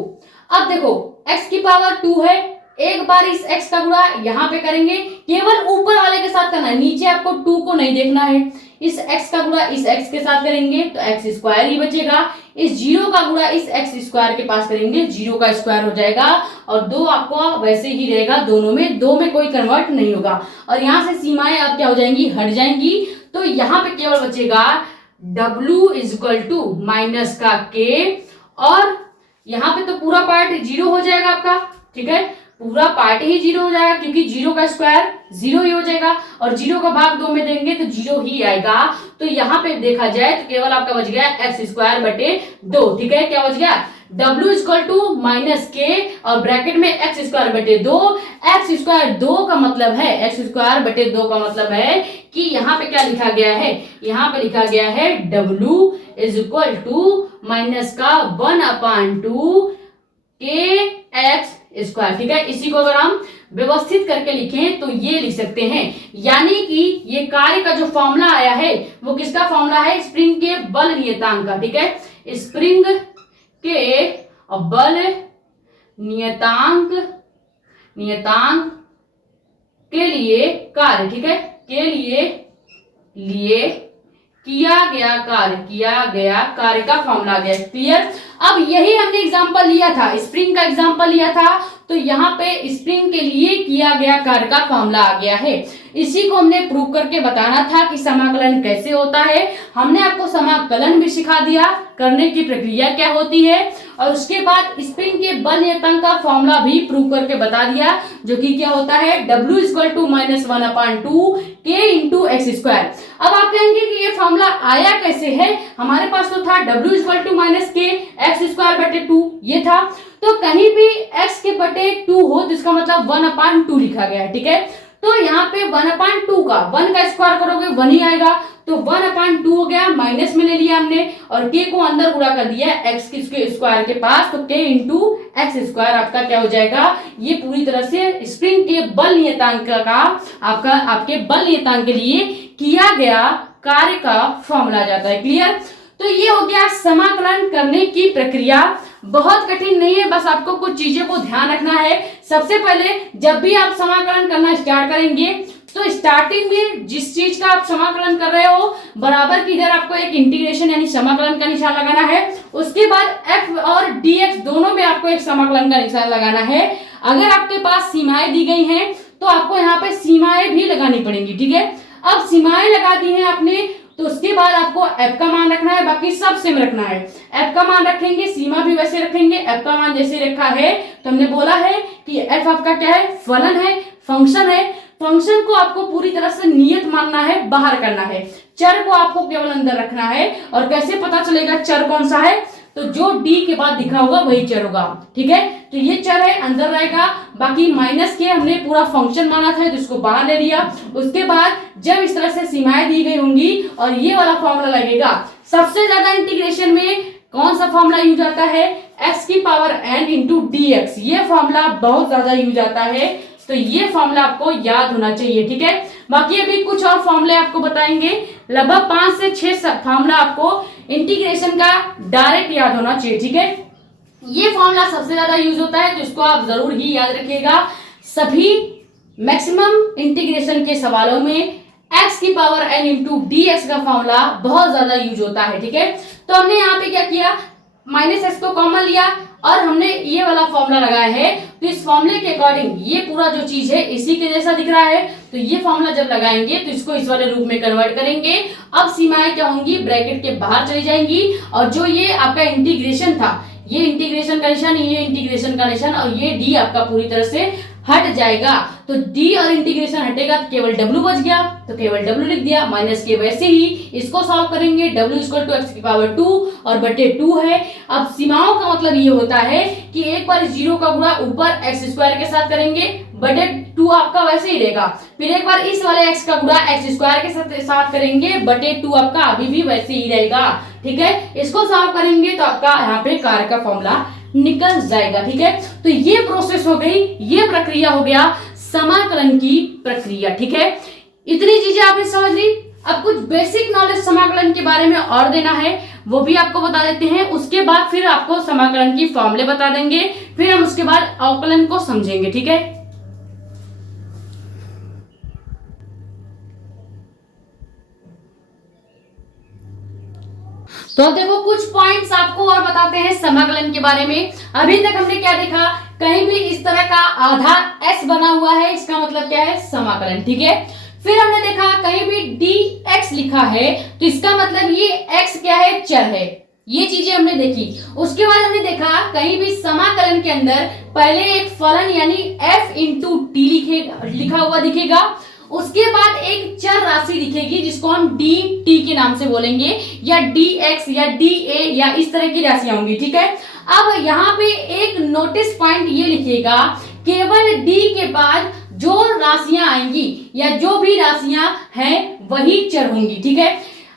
अब देखो x की पावर 2 है, एक बार इस x का गुणा यहाँ पे करेंगे, केवल ऊपर वाले के साथ करना है, नीचे आपको 2 को नहीं देखना है। इस x का गुणा इस x के साथ करेंगे तो x स्क्वायर ही बचेगा। इस 0 का गुणा इस x स्क्वायर के पास करेंगे, 0 का स्क्वायर हो जाएगा और 2 आपको वैसे ही रहेगा, दोनों में 2 में कोई कन्वर्ट नहीं होगा। और यहाँ से सीमाएं अब क्या हो जाएंगी? हट जाएंगी। तो यहाँ पे केवल बचेगा W is equal to minus का k और यहाँ पे तो पूरा पार्ट 0 हो जाएगा आपका, ठीक है, पूरा पार्ट ही 0 हो जाएगा क्योंकि 0 का स्क्वायर 0 ही हो जाएगा और 0 का भाग 2 में देंगे तो 0 ही आएगा। तो यहाँ पे देखा जाए तो केवल आपका बच गया x स्क्वायर बटे 2, ठीक है। क्या बच गया? W equal to minus k और ब्रैकेट में x स्क्वायर बटे 2। x स्क्वायर 2 का मतलब है, x स्क्वायर बटे 2 का मतलब है कि यहाँ पे क्या लिखा गया है? यहाँ पे लिखा गया है W is equal to minus का 1/2 kx स्क्वायर, ठीक है। इसी को अगर हम व्यवस्थित करके लिखें तो ये लिख सकते हैं, यानी कि ये कार्य का जो फॉर्मूला आया है वो किसका फॉर्मूला है? स्प्रिंग के बल नियतांक का, ठीक है। स्प्रिंग के बल नियतांक के लिए कार्य, ठीक है, के लिए किया गया कार्य का फॉर्मूला आ गया। क्लियर? अब यही हमने एग्जांपल लिया था, स्प्रिंग का एग्जांपल लिया था, तो यहाँ पे स्प्रिंग के लिए किया गया कार्य का फॉर्मूला आ गया है। इसी को हमने प्रूव करके बताना था कि समाकलन कैसे होता है। हमने आपको समाकलन भी सिखा दिया, करने की प्रक्रिया क्या होती है, और उसके बाद स्प्रिंग के बल नियतांक का फॉर्मूला भी प्रूव करके बता दिया, जो कि क्या होता है? W equal to minus 1/2 k into x square. अब आप कहेंगे कि ये फॉर्मूला आया कैसे है? हमारे पास तो था W equal to minus k x square बटे 2, ये था। तो कहीं भी x के बटे 2 हो तो इसका मतलब 1/2 लिखा गया है, ठीक है। तो यहाँ पे 1/2 का 1 का स्क्वायर करोगे 1 ही आएगा, तो 1/2 हो गया, माइनस में ले लिया हमने और k को अंदर गुणा कर दिया x के स्क्वायर के पास, तो k इंटू एक्स स्क्वायर आपका क्या हो जाएगा? ये पूरी तरह से स्प्रिंग के बल नियतांक का आपके बल नियतांक के लिए किया गया कार्य का फॉर्मूला जाता है। क्लियर? तो ये हो गया समाकलन करने की प्रक्रिया। बहुत कठिन नहीं है, बस आपको कुछ चीजों को ध्यान रखना है। सबसे पहले जब भी आप समाकलन करना स्टार्ट करेंगे तो स्टार्टिंग में जिस चीज का आप समाकलन कर रहे हो बराबर की इधर आपको एक इंटीग्रेशन यानी समाकलन का निशान लगाना है उसके बाद f और dx दोनों में आपको एक समाकलन का निशान लगाना है। अगर आपके पास सीमाएं दी गई हैं तो आपको यहाँ पे सीमाएं भी लगानी पड़ेंगी, ठीक है। अब सीमाएं लगा दी हैं आपने, तो उसके बाद आपको f का मान रखना है, बाकी सब सेम रखना है। f का मान रखेंगे, सीमा भी वैसे रखेंगे। f का मान जैसे रखा है तो हमने बोला है कि f आपका क्या है, फलन है, फंक्शन है। फंक्शन को आपको पूरी तरह से नियत मानना है, बाहर करना है। चर को आपको केवल अंदर रखना है। और कैसे पता चलेगा चर कौन सा है, तो जो d के बाद दिखा होगा वही चर होगा, ठीक है। तो ये चर है, अंदर रहेगा। बाकी माइनस के हमने पूरा फंक्शन माना था तो इसको बाहर ले लिया। उसके बाद जब इस तरह से सीमाएं दी गई होंगी और ये वाला फॉर्मूला लगेगा, सबसे ज्यादा इंटीग्रेशन में कौन सा फॉर्मूला यूज आता है, x की पावर n इंटू dx। ये फॉर्मूला बहुत ज्यादा यूज आता है, तो ये फॉर्मूला आपको याद होना चाहिए, ठीक है। बाकी अभी कुछ और फॉर्मूले आपको बताएंगे, लगभग 5 से 6 फॉर्मूला आपको इंटीग्रेशन का डायरेक्ट याद होना चाहिए, ठीक है। ये फॉर्मूला सबसे ज्यादा यूज होता है तो इसको आप जरूर ही याद रखिएगा। सभी मैक्सिमम इंटीग्रेशन के सवालों में x की पावर n इंटू dx का फॉर्मूला बहुत ज्यादा यूज होता है, ठीक है। तो हमने यहाँ पे क्या किया, माइनस एक्स को कॉमन लिया और हमने ये वाला फॉर्मूला लगाया है। तो इस फॉर्मूले के अकॉर्डिंग ये पूरा जो चीज है इसी के जैसा दिख रहा है, तो ये फॉर्मूला जब लगाएंगे तो इसको इस वाले रूप में कन्वर्ट करेंगे। अब सीमाएं क्या होंगी, ब्रैकेट के बाहर चली जाएंगी और जो ये आपका इंटीग्रेशन था, ये इंटीग्रेशन का निशान, ये इंटीग्रेशन का निशान और ये डी आपका पूरी तरह से हट जाएगा। तो d और इंटीग्रेशन हटेगा तो केवल w बच गया, तो केवल w लिख दिया। माइनस के वैसे ही इसको सॉल्व करेंगे, w इक्वल टू एक्स की पावर 2 और बटे 2 है। अब सीमाओं का मतलब ये होता है कि एक बार इस जीरो का गुणा ऊपर एक्स स्क्वायर के साथ करेंगे, बटे 2 आपका वैसे ही रहेगा। फिर एक बार इस वाले x का गुणा एक्स स्क्वायर के साथ करेंगे, बटे 2 आपका अभी भी वैसे ही रहेगा, ठीक है। इसको सॉल्व करेंगे तो आपका यहाँ पे कार्य का फॉर्मूला निकल जाएगा, ठीक है। तो ये प्रोसेस हो गई, ये प्रक्रिया हो गया समाकलन की प्रक्रिया, ठीक है। इतनी चीजें आपने समझ ली। अब कुछ बेसिक नॉलेज समाकलन के बारे में और देना है, वो भी आपको बता देते हैं। उसके बाद फिर आपको समाकलन की फॉर्मूले बता देंगे, फिर हम उसके बाद अवकलन को समझेंगे, ठीक है। तो देखो कुछ पॉइंट्स आपको और बताते हैं समाकलन के बारे में। अभी तक हमने क्या देखा, कहीं भी इस तरह का आधा s बना हुआ है, इसका मतलब क्या है, समाकलन, ठीक है। फिर हमने देखा कहीं भी dx लिखा है तो इसका मतलब ये x क्या है, चर है। ये चीजें हमने देखी। उसके बाद हमने देखा कहीं भी समाकलन के अंदर पहले एक फलन यानी f इंटू टी लिखा हुआ दिखेगा, उसके बाद एक चर राशि दिखेगी जिसको हम dt के नाम से बोलेंगे, या dx या dA या इस तरह की राशियां होंगी, ठीक है। अब यहाँ पे एक नोटिस पॉइंट ये लिखिएगा, केवल d के बाद जो राशियां आएंगी या जो भी राशियां हैं वही चर होंगी, ठीक है।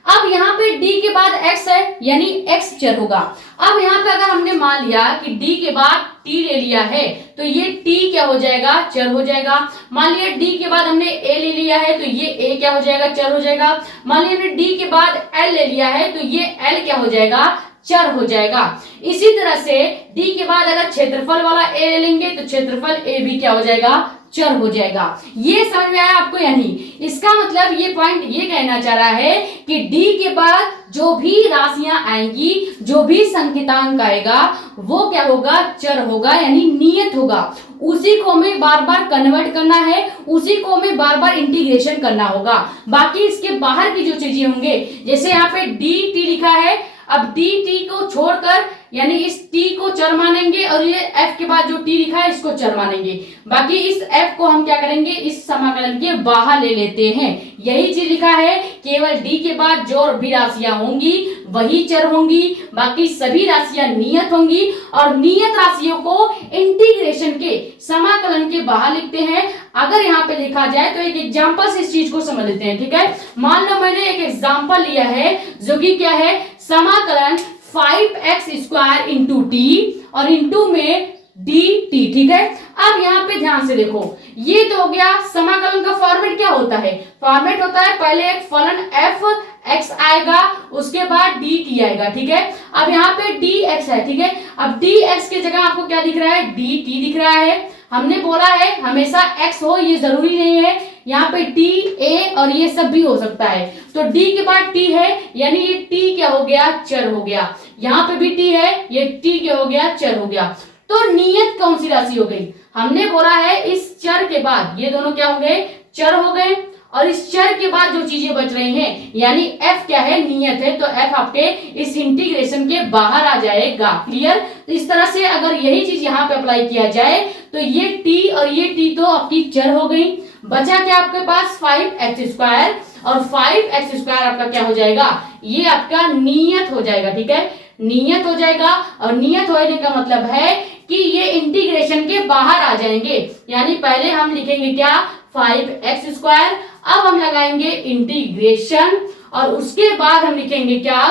अब यहाँ पे d के बाद x है यानी x चर होगा। अब यहाँ पे अगर हमने मान लिया कि d के बाद t ले लिया है तो ये t क्या हो जाएगा, चर हो जाएगा। मान लिया d के बाद हमने a ले लिया है तो ये a क्या हो जाएगा, चर हो जाएगा। मान लिया हमने d के बाद l ले लिया है तो ये l क्या हो जाएगा, चर हो जाएगा। इसी तरह से d के बाद अगर क्षेत्रफल वाला a ले लेंगे तो क्षेत्रफल a भी क्या हो जाएगा, चर हो जाएगा। ये समझ में आया आपको? यानी इसका मतलब ये पॉइंट ये कहना चाह रहा है कि d के बाद जो भी राशियां आएंगी, जो भी संकेतांक आएगा वो क्या होगा, चर होगा यानी नियत होगा। उसी को हमें बार बार कन्वर्ट करना है, उसी को हमें बार बार इंटीग्रेशन करना होगा। बाकी इसके बाहर की जो चीजें होंगे, जैसे यहाँ पे dt लिखा है, अब dt को छोड़कर यानी इस t को चर मानेंगे और ये f के बाद जो t लिखा है इसको चर मानेंगे। बाकी इस f को हम क्या करेंगे, इस समाकलन के बाहर ले लेते हैं। यही चीज लिखा है, केवल d के बाद जो भी राशियां होंगी वही चर होंगी, बाकी सभी राशियां नियत होंगी और नियत राशियों को इंटीग्रेशन के समाकलन के बाहर लिखते हैं। अगर यहाँ पे देखा जाए तो एक एग्जांपल से इस चीज को समझ लेते हैं, ठीक है। मान लो मैंने एक एग्जांपल लिया है जो कि क्या है, समाकलन 5x स्क्वायर इंटू टी और इंटू में dt, ठीक है। अब यहाँ पे ध्यान से देखो, ये तो हो गया समाकलन का फॉर्मेट। क्या होता है, फॉर्मेट होता है पहले एक फलन f x आएगा, उसके बाद dt आएगा, ठीक है। अब यहाँ पे dx है, ठीक है। अब dx की जगह आपको क्या दिख रहा है, dt दिख रहा है। हमने बोला है हमेशा x हो, ये जरूरी नहीं है यहाँ पे टी, ए और ये सब भी हो सकता है। तो डी के बाद टी है, यानी ये टी क्या हो गया, चर हो गया। यहाँ पे भी टी है, ये टी क्या हो गया, चर हो गया। तो नियत कौन सी राशि हो गई, हमने बोला है इस चर के बाद ये दोनों क्या हो गए, चर हो गए, और इस चर के बाद जो चीजें बच रही हैं यानी f क्या है, नियत है, तो f आपके इस इंटीग्रेशन के बाहर आ जाएगा। क्लियर। तो इस तरह से अगर यही चीज यहाँ पे अप्लाई किया जाए तो ये t और ये t तो आपकी चर हो गई। बचा क्या आपके पास 5x², और 5x² आपका क्या हो जाएगा, ये आपका नियत हो जाएगा। ठीक है, नियत हो जाएगा, और नियत होने का मतलब है कि ये इंटीग्रेशन के बाहर आ जाएंगे। यानी पहले हम लिखेंगे क्या, 5x², अब हम लगाएंगे इंटीग्रेशन, और उसके बाद हम लिखेंगे क्या,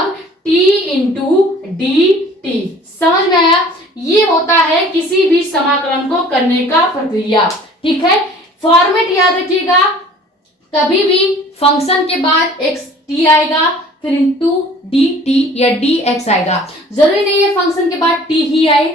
t इंटू dt। समझ में आया। ये होता है किसी भी समाकलन को करने का प्रक्रिया। ठीक है, फॉर्मेट याद रखिएगा, कभी भी फंक्शन के बाद x t आएगा, फिर इंटू डी टी या डी एक्स आएगा। जरूरी नहीं है फंक्शन के बाद t ही आए,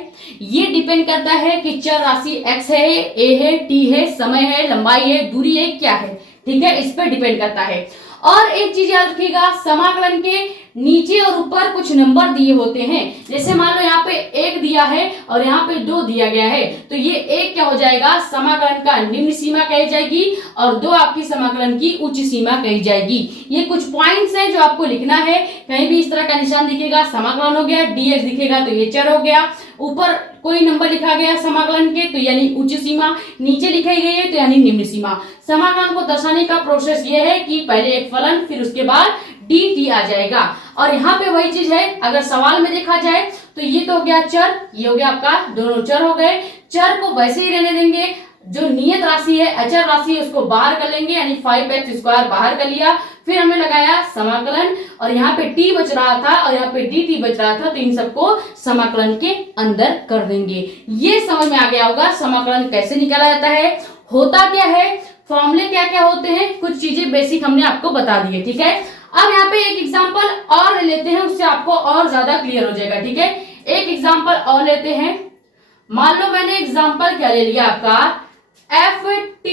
ये डिपेंड करता है कि चर राशि x है, a है, t है, समय है, लंबाई है, दूरी है, क्या है। ठीक है, इस पर डिपेंड करता है। और एक चीज याद रखिएगा, समाकलन के नीचे और ऊपर कुछ नंबर दिए होते हैं। जैसे मान लो यहाँ पे 1 दिया है और यहाँ पे 2 दिया गया है, तो ये 1 क्या हो जाएगा, समाकलन का निम्न सीमा कही जाएगी, और 2 आपकी समाकलन की उच्च सीमा कही जाएगी। ये कुछ पॉइंट्स हैं जो आपको लिखना है। कहीं भी इस तरह का निशान दिखेगा, समाकलन हो गया, dx दिखेगा तो ये चर हो गया, ऊपर कोई नंबर लिखा गया समाकलन के तो यानी उच्च सीमा, नीचे लिखाई गई है तो यानी निम्न सीमा। समाकलन को दर्शाने का प्रोसेस ये है कि पहले एक फलन, फिर उसके बाद dt आ जाएगा। और यहाँ पे वही चीज है, अगर सवाल में देखा जाए तो ये तो हो गया चर, ये हो गया आपका, दोनों चर हो गए। चर को वैसे ही रहने देंगे, जो नियत राशि है, अचर राशि है, उसको बाहर कर लेंगे, यानी 5x² बाहर कर लिया, फिर हमने लगाया समाकलन, और यहाँ पे t बच रहा था और यहाँ पे dt बच रहा था, तो इन सबको समाकलन के अंदर कर देंगे। ये समझ में आ गया होगा समाकलन कैसे निकाला जाता है, होता क्या है, फॉर्मूले क्या क्या होते हैं, कुछ चीजें बेसिक हमने आपको बता दी है। ठीक है, अब यहाँ पे एक एग्जांपल और ले लेते हैं, उससे आपको और ज्यादा क्लियर हो जाएगा। ठीक है, एक एग्जांपल और लेते हैं। मान लो मैंने एग्जांपल क्या ले लिया आपका, ft,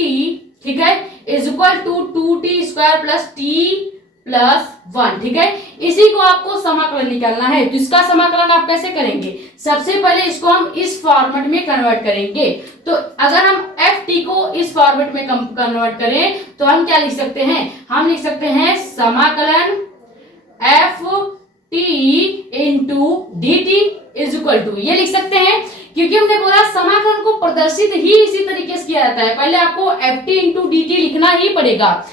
ठीक है, is equal to 2t² plus t plus 1। ठीक है, इसी को आपको समाकलन निकालना है। तो इसका समाकलन आप कैसे करेंगे, सबसे पहले इसको हम इस फॉर्मेट में कन्वर्ट करेंगे। तो अगर हम ft को इस फॉर्मेट में कन्वर्ट करें तो हम क्या लिख सकते हैं, हम लिख सकते हैं समाकलन ft into dt is equal to, ये लिख सकते हैं क्योंकि हमने बोला समाकलन को प्रदर्शित ही इसी तरीके से किया जाता है। पहले आपको ft इंटू dt लिखना ही पड़ेगा।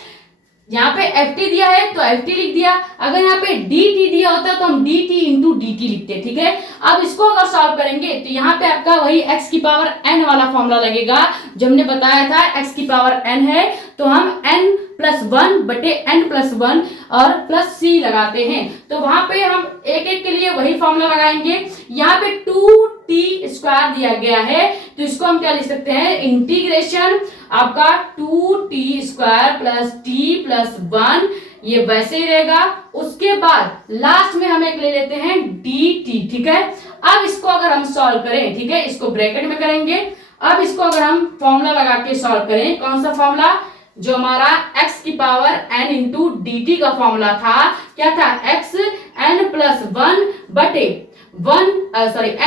यहाँ पे ft दिया है तो ft लिख दिया, अगर यहाँ पे dt दिया होता तो हम dt इंटू dt लिखते। ठीक है, अब इसको अगर सॉल्व करेंगे तो यहाँ पे आपका वही x की पावर n वाला फॉर्मूला लगेगा जो हमने बताया था, x की पावर n है तो हम n प्लस 1 बटे n प्लस 1 और प्लस c लगाते हैं। तो वहां पे हम एक एक के लिए वही फॉर्मूला लगाएंगे। यहाँ पे 2t² दिया गया है तो इसको हम क्या लिख सकते हैं, इंटीग्रेशन आपका 2t² प्लस t प्लस 1, ये वैसे ही रहेगा। उसके बाद लास्ट में हम एक ले लेते हैं dt। ठीक है, अब इसको अगर हम सॉल्व करें, ठीक है, इसको ब्रैकेट में करेंगे। अब इसको अगर हम फॉर्मूला लगा के सॉल्व करें, कौन सा फॉर्मूला, जो हमारा x की पावर n इंटू dt का फॉर्मूला था, क्या था, x n प्लस 1 बटे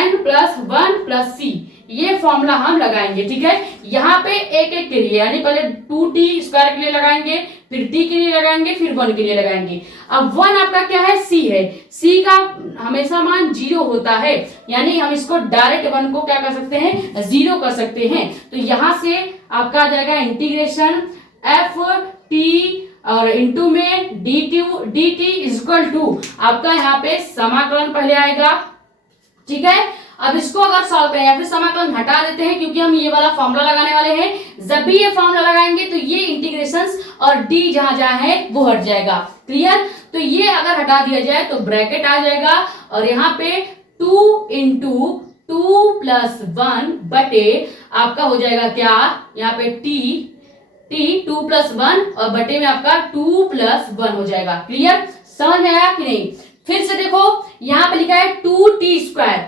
n प्लस 1 प्लस c, ये फॉर्मूला हम लगाएंगे। ठीक है, यहाँ पे एक एक के लिए, यानी पहले 2t² के लिए लगाएंगे, फिर t के लिए लगाएंगे, फिर 1 के लिए लगाएंगे। अब 1 आपका क्या है, c है, c का हमेशा मान 0 होता है, यानी हम इसको डायरेक्ट 1 को क्या कर सकते हैं, 0 कर सकते हैं। तो यहाँ से आपका आ जाएगा इंटीग्रेशन ft और इंटू में dt इक्वल टू आपका यहाँ पे समाकलन पहले आएगा। ठीक है, अब इसको अगर सॉल्व करें या फिर समाकलन हटा देते हैं क्योंकि हम ये वाला फॉर्मूला लगाने वाले हैं। जब भी ये फॉर्मूला लगाएंगे तो ये इंटीग्रेशंस और d जहां जहां है वो हट जाएगा। क्लियर, तो ये अगर हटा दिया जाए तो ब्रैकेट आ जाएगा और यहाँ पे 2 इंटू 2 प्लस 1 बटे आपका हो जाएगा क्या, यहाँ पे t 2 प्लस 1 और बटे में आपका 2 प्लस 1 हो जाएगा। क्लियर, समझ में आया कि नहीं। फिर से देखो यहाँ पे लिखा है 2t²,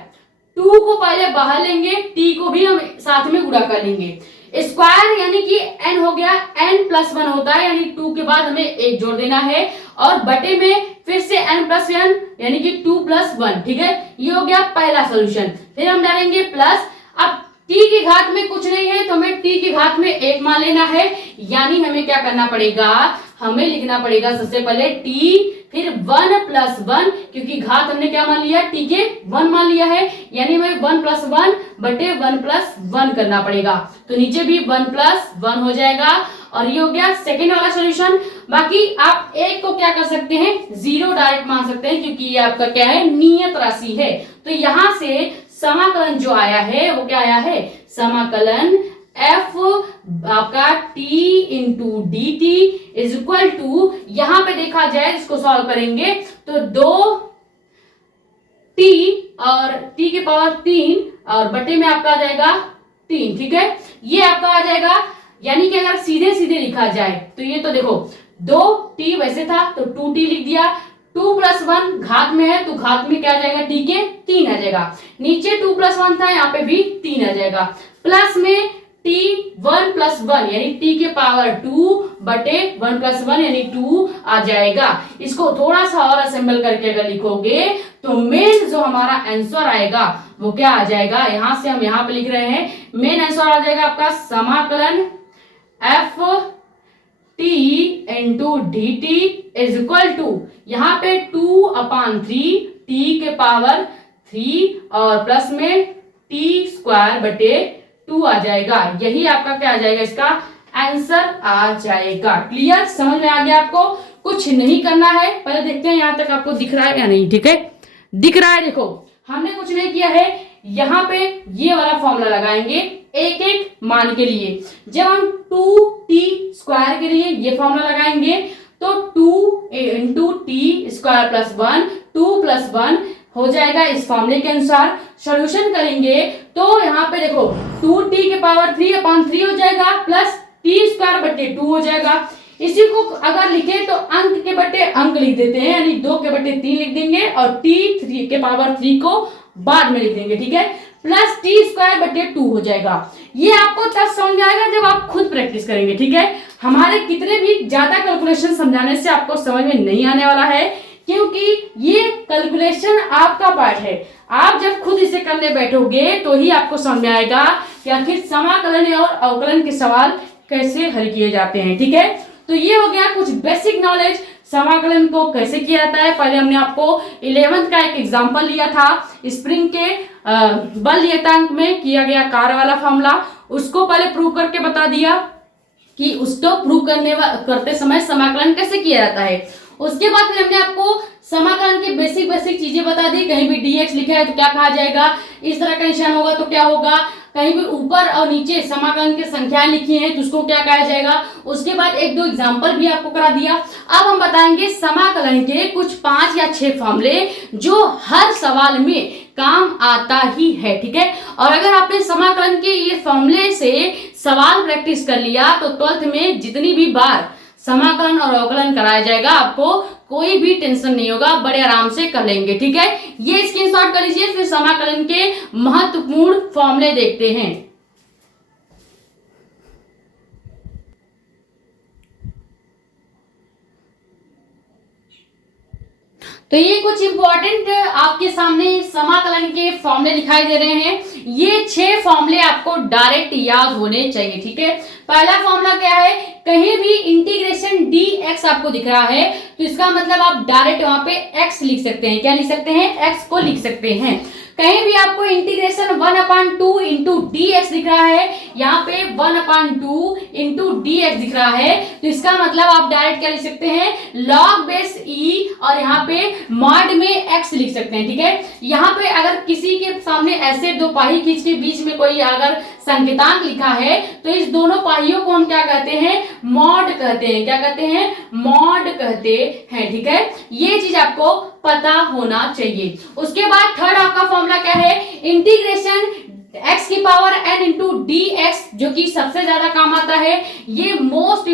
2 को पहले बाहर लेंगे, t को भी हम साथ में गुणा कर लेंगे। स्क्वायर यानी कि n हो गया, n+1 होता है, यानी 2 के बाद हमें 1 जोड़ देना है, और बटे में फिर से n+1 यानी कि 2+1, ठीक है। ये हो गया पहला सोल्यूशन। फिर हम डालेंगे प्लस, अब t की घात में कुछ नहीं है तो हमें t की घात में 1 मान लेना है, यानी हमें क्या करना पड़ेगा, हमें लिखना पड़ेगा सबसे पहले t फिर 1+1, क्योंकि घात हमने क्या मान लिया, t के 1 मान लिया है, यानी हमें 1+1 बटे 1+1 करना पड़ेगा, तो नीचे भी 1+1 हो जाएगा, और ये हो गया सेकेंड वाला सॉल्यूशन। बाकी आप एक को क्या कर सकते हैं, 0 डायरेक्ट मान सकते हैं, क्योंकि ये आपका क्या है, नियत राशि है। तो यहां से समाकलन जो आया है वो क्या आया है, समाकलन f आपका t into d t is equal to, यहां पे देखा जाए इसको सॉल्व करेंगे तो 2t और t के पावर 3 और बटे में आपका आ जाएगा 3, ठीक है। ये आपका आ जाएगा, यानी कि अगर सीधे सीधे लिखा जाए तो ये तो देखो 2t वैसे था तो 2t लिख दिया, 2+1 घात में है तो घात में क्या आ जाएगा, t के 3 आ जाएगा, नीचे 2+1 था यहाँ पे भी 3 आ जाएगा, प्लस में t 1+1 यानी t के पावर 2 बटे 1+1 यानी 2 आ जाएगा। इसको थोड़ा सा और असेंबल करके अगर लिखोगे तो मेन जो हमारा आंसर आएगा वो क्या आ जाएगा, यहां से हम यहां पे लिख रहे हैं, मेन आंसर आ जाएगा आपका समाकलन f t into d t is equal to, यहाँ पे 2/3 t के पावर 3 और प्लस में t² बटे 2 आ जाएगा। यही आपका क्या आ जाएगा, इसका आंसर आ जाएगा। क्लियर, समझ में आ गया आपको, कुछ नहीं करना है। पहले देखते हैं यहां तक आपको दिख रहा है या नहीं, ठीक है। दिख रहा है, देखो हमने कुछ नहीं किया है, यहाँ पे ये वाला फॉर्मूला लगाएंगे एक एक मान के लिए। जब हम 2t² के लिए ये फॉर्मूला लगाएंगे तो 2 इंटू t² प्लस 1 2+1 हो जाएगा इस फॉर्मूले के अनुसार। सॉल्यूशन करेंगे तो यहाँ पे देखो 2t के पावर 3/3 हो जाएगा प्लस t² बटे 2 हो जाएगा। इसी को अगर लिखे तो अंक के बटे अंक लिख देते हैं, यानी 2 के बटे 3 लिख देंगे और t3 के पावर 3 को बाद में लिख देंगे, ठीक है, प्लस t² बटे 2 हो जाएगा। ये आपको तब समझ आएगा जब आप खुद प्रैक्टिस करेंगे, ठीक है। हमारे कितने भी ज्यादा कैलकुलेशन समझाने से आपको समझ में नहीं आने वाला है, क्योंकि ये कैलकुलेशन आपका पार्ट है। आप जब खुद इसे करने बैठोगे तो ही आपको समझ में आएगा कि आखिर समाकलन और अवकलन के सवाल कैसे हल किए जाते हैं, ठीक है। तो ये हो गया कुछ बेसिक नॉलेज, समाकलन को कैसे किया जाता है। पहले हमने आपको 11th का एक एग्जांपल लिया था, स्प्रिंग के बल नियतांक में किया गया कार्य वाला फॉर्मूला, उसको पहले प्रूव करके बता दिया कि उसको प्रूव करते समय समाकलन कैसे किया जाता है। उसके बाद फिर हमने आपको समाकलन की बेसिक चीजें बता दी। कहीं भी dx लिखा है तो क्या कहा जाएगा, इस तरह का निशान होगा तो क्या होगा, कहीं भी ऊपर और नीचे समाकलन की संख्याएं लिखी हैं तो उसको क्या कहा जाएगा। उसके बाद 1-2 एग्जांपल भी आपको करा दिया। अब हम बताएंगे समाकलन के कुछ 5 या 6 फॉर्मूले जो हर सवाल में काम आता ही है, ठीक है। और अगर आपने समाकलन के ये फॉर्मूले से सवाल प्रैक्टिस कर लिया तो 12th में जितनी भी बार समाकलन और अवकलन कराया जाएगा आपको कोई भी टेंशन नहीं होगा, बड़े आराम से कर लेंगे, ठीक है। ये स्क्रीनशॉट कर लीजिए, फिर समाकलन के महत्वपूर्ण फॉर्मूले देखते हैं। तो ये कुछ इंपॉर्टेंट आपके सामने समाकलन के फॉर्मूले दिखाई दे रहे हैं। ये 6 फॉर्मूले आपको डायरेक्ट याद होने चाहिए, ठीक है। पहला फॉर्मूला क्या है, कहीं भी इंटीग्रेशन dx आपको दिख रहा है तो इसका मतलब आप डायरेक्ट वहां पे x लिख सकते हैं। क्या लिख सकते हैं, x को लिख सकते हैं। कहीं भी आपको इंटीग्रेशन 1/2 इंटू dx दिख रहा है, यहाँ पे 1/2 इंटू dx दिख रहा है तो इसका मतलब आप डायरेक्ट क्या लिख सकते हैं, log बेस e और यहाँ पे मॉड में x लिख सकते हैं, ठीक है। यहाँ पे अगर किसी के सामने ऐसे 2 पाही खींच के बीच में कोई अगर संकेतांक लिखा है तो इस दोनों पाहियों को हम क्या कहते हैं, मॉड कहते हैं। क्या कहते हैं, मॉड कहते हैं, ठीक है। ये चीज आपको पता होना चाहिए। उसके बाद थर्ड आपका फॉर्मूला क्या है, इंटीग्रेशन x की पावर n इंटू dx, जो कि सबसे ज्यादा काम आता है। ये मोस्ट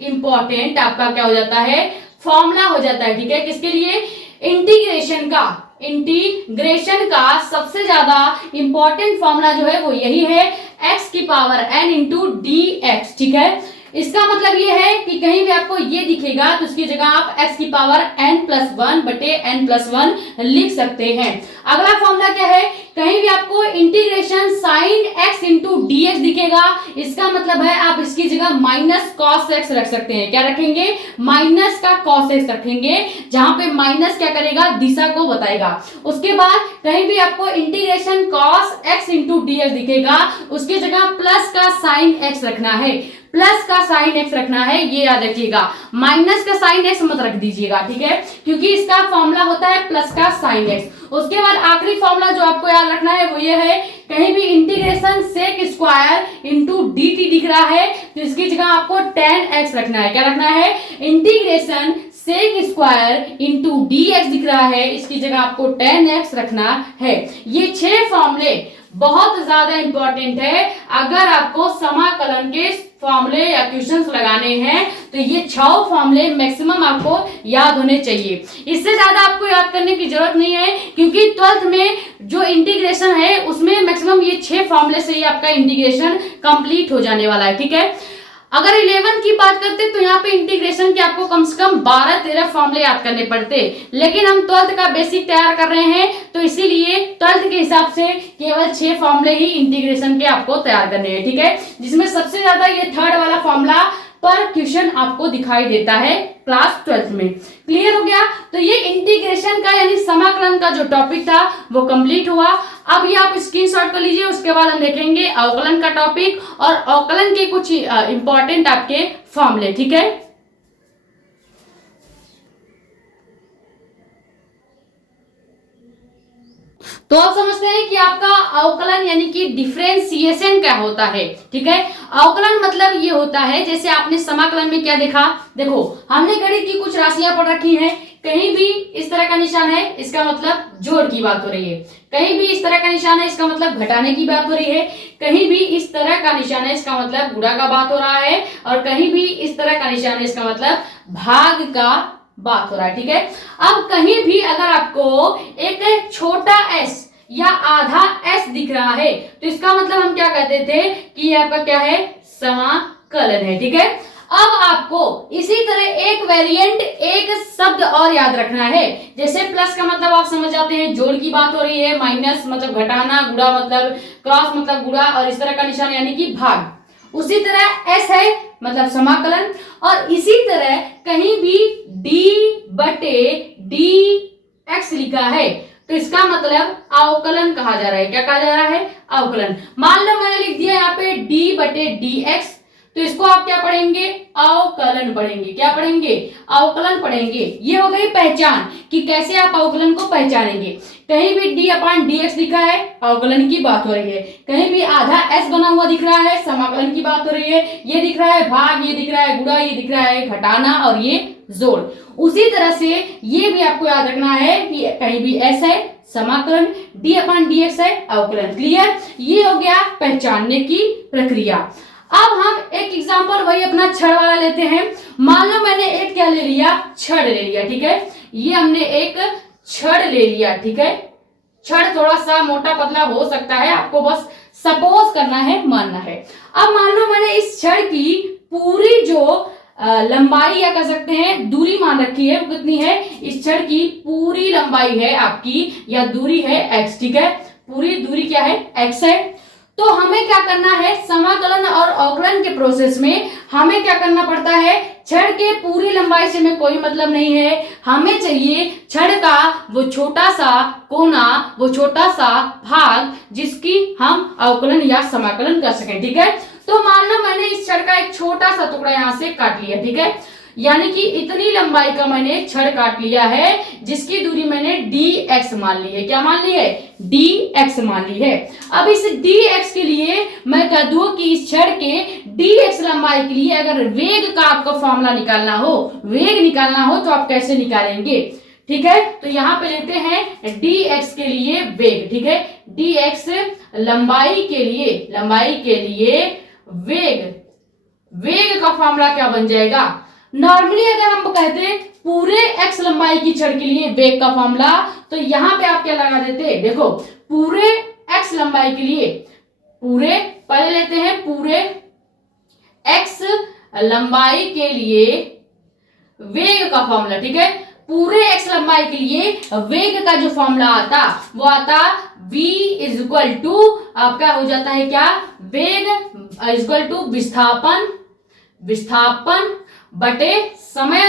इंपॉर्टेंट आपका क्या हो जाता है, फॉर्मूला हो जाता है, ठीक है। किसके लिए, इंटीग्रेशन का। इंटीग्रेशन का सबसे ज्यादा इंपॉर्टेंट फॉर्मूला जो है वो यही है, x की power n into d x. ठीक है, इसका मतलब ये है कि कहीं भी आपको ये दिखेगा तो उसकी जगह आप x की पावर n+1 बटे n+1 लिख सकते हैं। अगला फॉर्मूला क्या है, कहीं भी आपको integration sine x into d x दिखेगा, इसका मतलब है आप इसकी जगह माइनस कॉस x रख सकते हैं। क्या रखेंगे, माइनस का कॉस x रखेंगे, जहां पे माइनस क्या करेगा, दिशा को बताएगा। उसके बाद कहीं भी आपको integration cos x into d x दिखेगा, उसकी जगह प्लस का साइन x रखना है, प्लस का साइन x रखना है, ये याद रखिएगा। माइनस का साइन x मत रख दीजिएगा, ठीक है, क्योंकि इसका फॉर्मूला होता है प्लस का साइन x। उसके बाद आखिरी फॉर्मूला जो आपको याद रखना है वो ये है, कहीं भी integration sec square into d t दिख रहा है तो इसकी जगह आपको tan x रखना है। क्या रखना है, integration sec square into d x दिख रहा है, इसकी जगह आपको tan x रखना है। ये 6 फॉर्मूले बहुत ज्यादा इंपॉर्टेंट है। अगर आपको समाकलन के फॉर्मूले या क्वेश्चंस लगाने हैं तो ये 6 फॉर्मूले मैक्सिमम आपको याद होने चाहिए। इससे ज्यादा आपको याद करने की जरूरत नहीं है, क्योंकि 12th में जो इंटीग्रेशन है उसमें मैक्सिमम ये 6 फॉर्मूले से ही आपका इंटीग्रेशन कंप्लीट हो जाने वाला है। ठीक है, अगर 11 की बात करते तो यहाँ पे इंटीग्रेशन के आपको कम से कम 12-13 फॉर्मूले याद करने पड़ते, लेकिन हम 12th का बेसिक तैयार कर रहे हैं तो इसीलिए 12th के हिसाब से केवल 6 फॉर्मूले ही इंटीग्रेशन के आपको तैयार करने हैं। ठीक है, जिसमें सबसे ज्यादा ये 3rd वाला फॉर्मूला पर क्वेश्चन आपको दिखाई देता है क्लास 12th में। क्लियर हो गया, तो ये इंटीग्रेशन का यानी समाकलन का जो टॉपिक था वो कंप्लीट हुआ। अब ये आप स्क्रीनशॉट कर लीजिए, उसके बाद हम देखेंगे अवकलन का टॉपिक और अवकलन के कुछ इंपॉर्टेंट आपके फॉर्मूले। ठीक है, तो आप समझते हैं कि आपका अवकलन यानी कि डिफरेंशिएशन क्या होता है। ठीक है, अवकलन मतलब ये होता है, जैसे आपने समाकलन में क्या देखा, देखो हमने गणित की कुछ राशियां पढ़ रखी हैं, कहीं भी इस तरह का निशान है इसका मतलब जोड़ की बात हो रही है, कहीं भी इस तरह का निशान है इसका मतलब घटाने की बात हो रही है, कहीं भी इस तरह का निशान है इसका मतलब गुणा का बात हो रहा है, और कहीं भी इस तरह का निशान है इसका मतलब भाग का बात हो रहा है। ठीक है, अब कहीं भी अगर आपको एक छोटा s या आधा s दिख रहा है तो इसका मतलब हम क्या कहते थे कि ये आपका क्या है, समाकलन है। ठीक है, अब आपको इसी तरह एक वेरिएंट एक शब्द और याद रखना है, जैसे प्लस का मतलब आप समझ जाते हैं जोड़ की बात हो रही है, माइनस मतलब घटाना, गुणा मतलब क्रॉस मतलब गुणा, और इस तरह का निशान यानी कि भाग। उसी तरह s है मतलब समाकलन, और इसी तरह कहीं भी d बटे डी एक्स लिखा है तो इसका मतलब अवकलन कहा जा रहा है। क्या कहा जा रहा है, अवकलन। मान लो मैंने लिख दिया यहाँ पे d बटे डी एक्स, तो इसको आप क्या पढ़ेंगे, अवकलन पढ़ेंगे। क्या पढ़ेंगे, अवकलन पढ़ेंगे। ये हो गई पहचान कि कैसे आप अवकलन को पहचानेंगे। कहीं भी d अपान डी एक्स लिखा है अवकलन की बात हो रही है, कहीं भी आधा s बना हुआ दिख रहा है समाकलन की बात हो रही है, ये दिख रहा है भाग, ये दिख रहा है गुणा, ये दिख रहा है घटाना, और ये जोड़। उसी तरह से ये भी आपको याद रखना है कि कहीं भी s है समाकलन, d अपान डी एक्स है अवकलन। क्लियर, ये हो गया पहचानने की प्रक्रिया। अब हम एक एग्जांपल वही अपना छड़ वाला लेते हैं। मान लो मैंने एक क्या ले लिया, छड़ ले लिया। ठीक है, ये हमने एक छड़ ले लिया। ठीक है, छड़ थोड़ा सा मोटा पतला हो सकता है, आपको बस सपोज करना है, मानना है। अब मान लो मैंने इस छड़ की पूरी जो लंबाई या कह सकते हैं दूरी मान रखी है, वो कितनी है, इस छड़ की पूरी लंबाई है आपकी या दूरी है x। ठीक है, पूरी दूरी क्या है, x है। तो हमें क्या करना है, समाकलन और अवकलन के प्रोसेस में हमें क्या करना पड़ता है, छड़ के पूरी लंबाई से हमें कोई मतलब नहीं है, हमें चाहिए छड़ का वो छोटा सा कोना, वो छोटा सा भाग जिसकी हम अवकलन या समाकलन कर सकें। ठीक है, तो मान लो मैंने इस छड़ का एक छोटा सा टुकड़ा यहां से काट लिया। ठीक है, यानी कि इतनी लंबाई का मैंने छड़ काट लिया है जिसकी दूरी मैंने dx मान ली है। क्या मान ली है, dx मान ली है। अब इस dx के लिए मैं कह दूं कि इस छड़ के dx लंबाई के लिए अगर वेग का आपको फॉर्मूला निकालना हो, वेग निकालना हो तो आप कैसे निकालेंगे। ठीक है, तो यहाँ पे लेते हैं dx के लिए वेग। ठीक है, dx लंबाई के लिए वेग, वेग का फॉर्मूला क्या बन जाएगा, नॉर्मली अगर हम कहते पूरे x लंबाई की छड़ के लिए वेग का फॉर्मूला, तो यहां पे आप क्या लगा देते, देखो पूरे x लंबाई के लिए, पूरे पहले लेते हैं पूरे x लंबाई के लिए वेग का फॉर्मूला, ठीक है। पूरे x लंबाई के लिए वेग का जो फॉर्मूला आता वो आता v इज इक्वल टू आपका हो जाता है क्या, वेग इज इक्वल टू विस्थापन बटे समय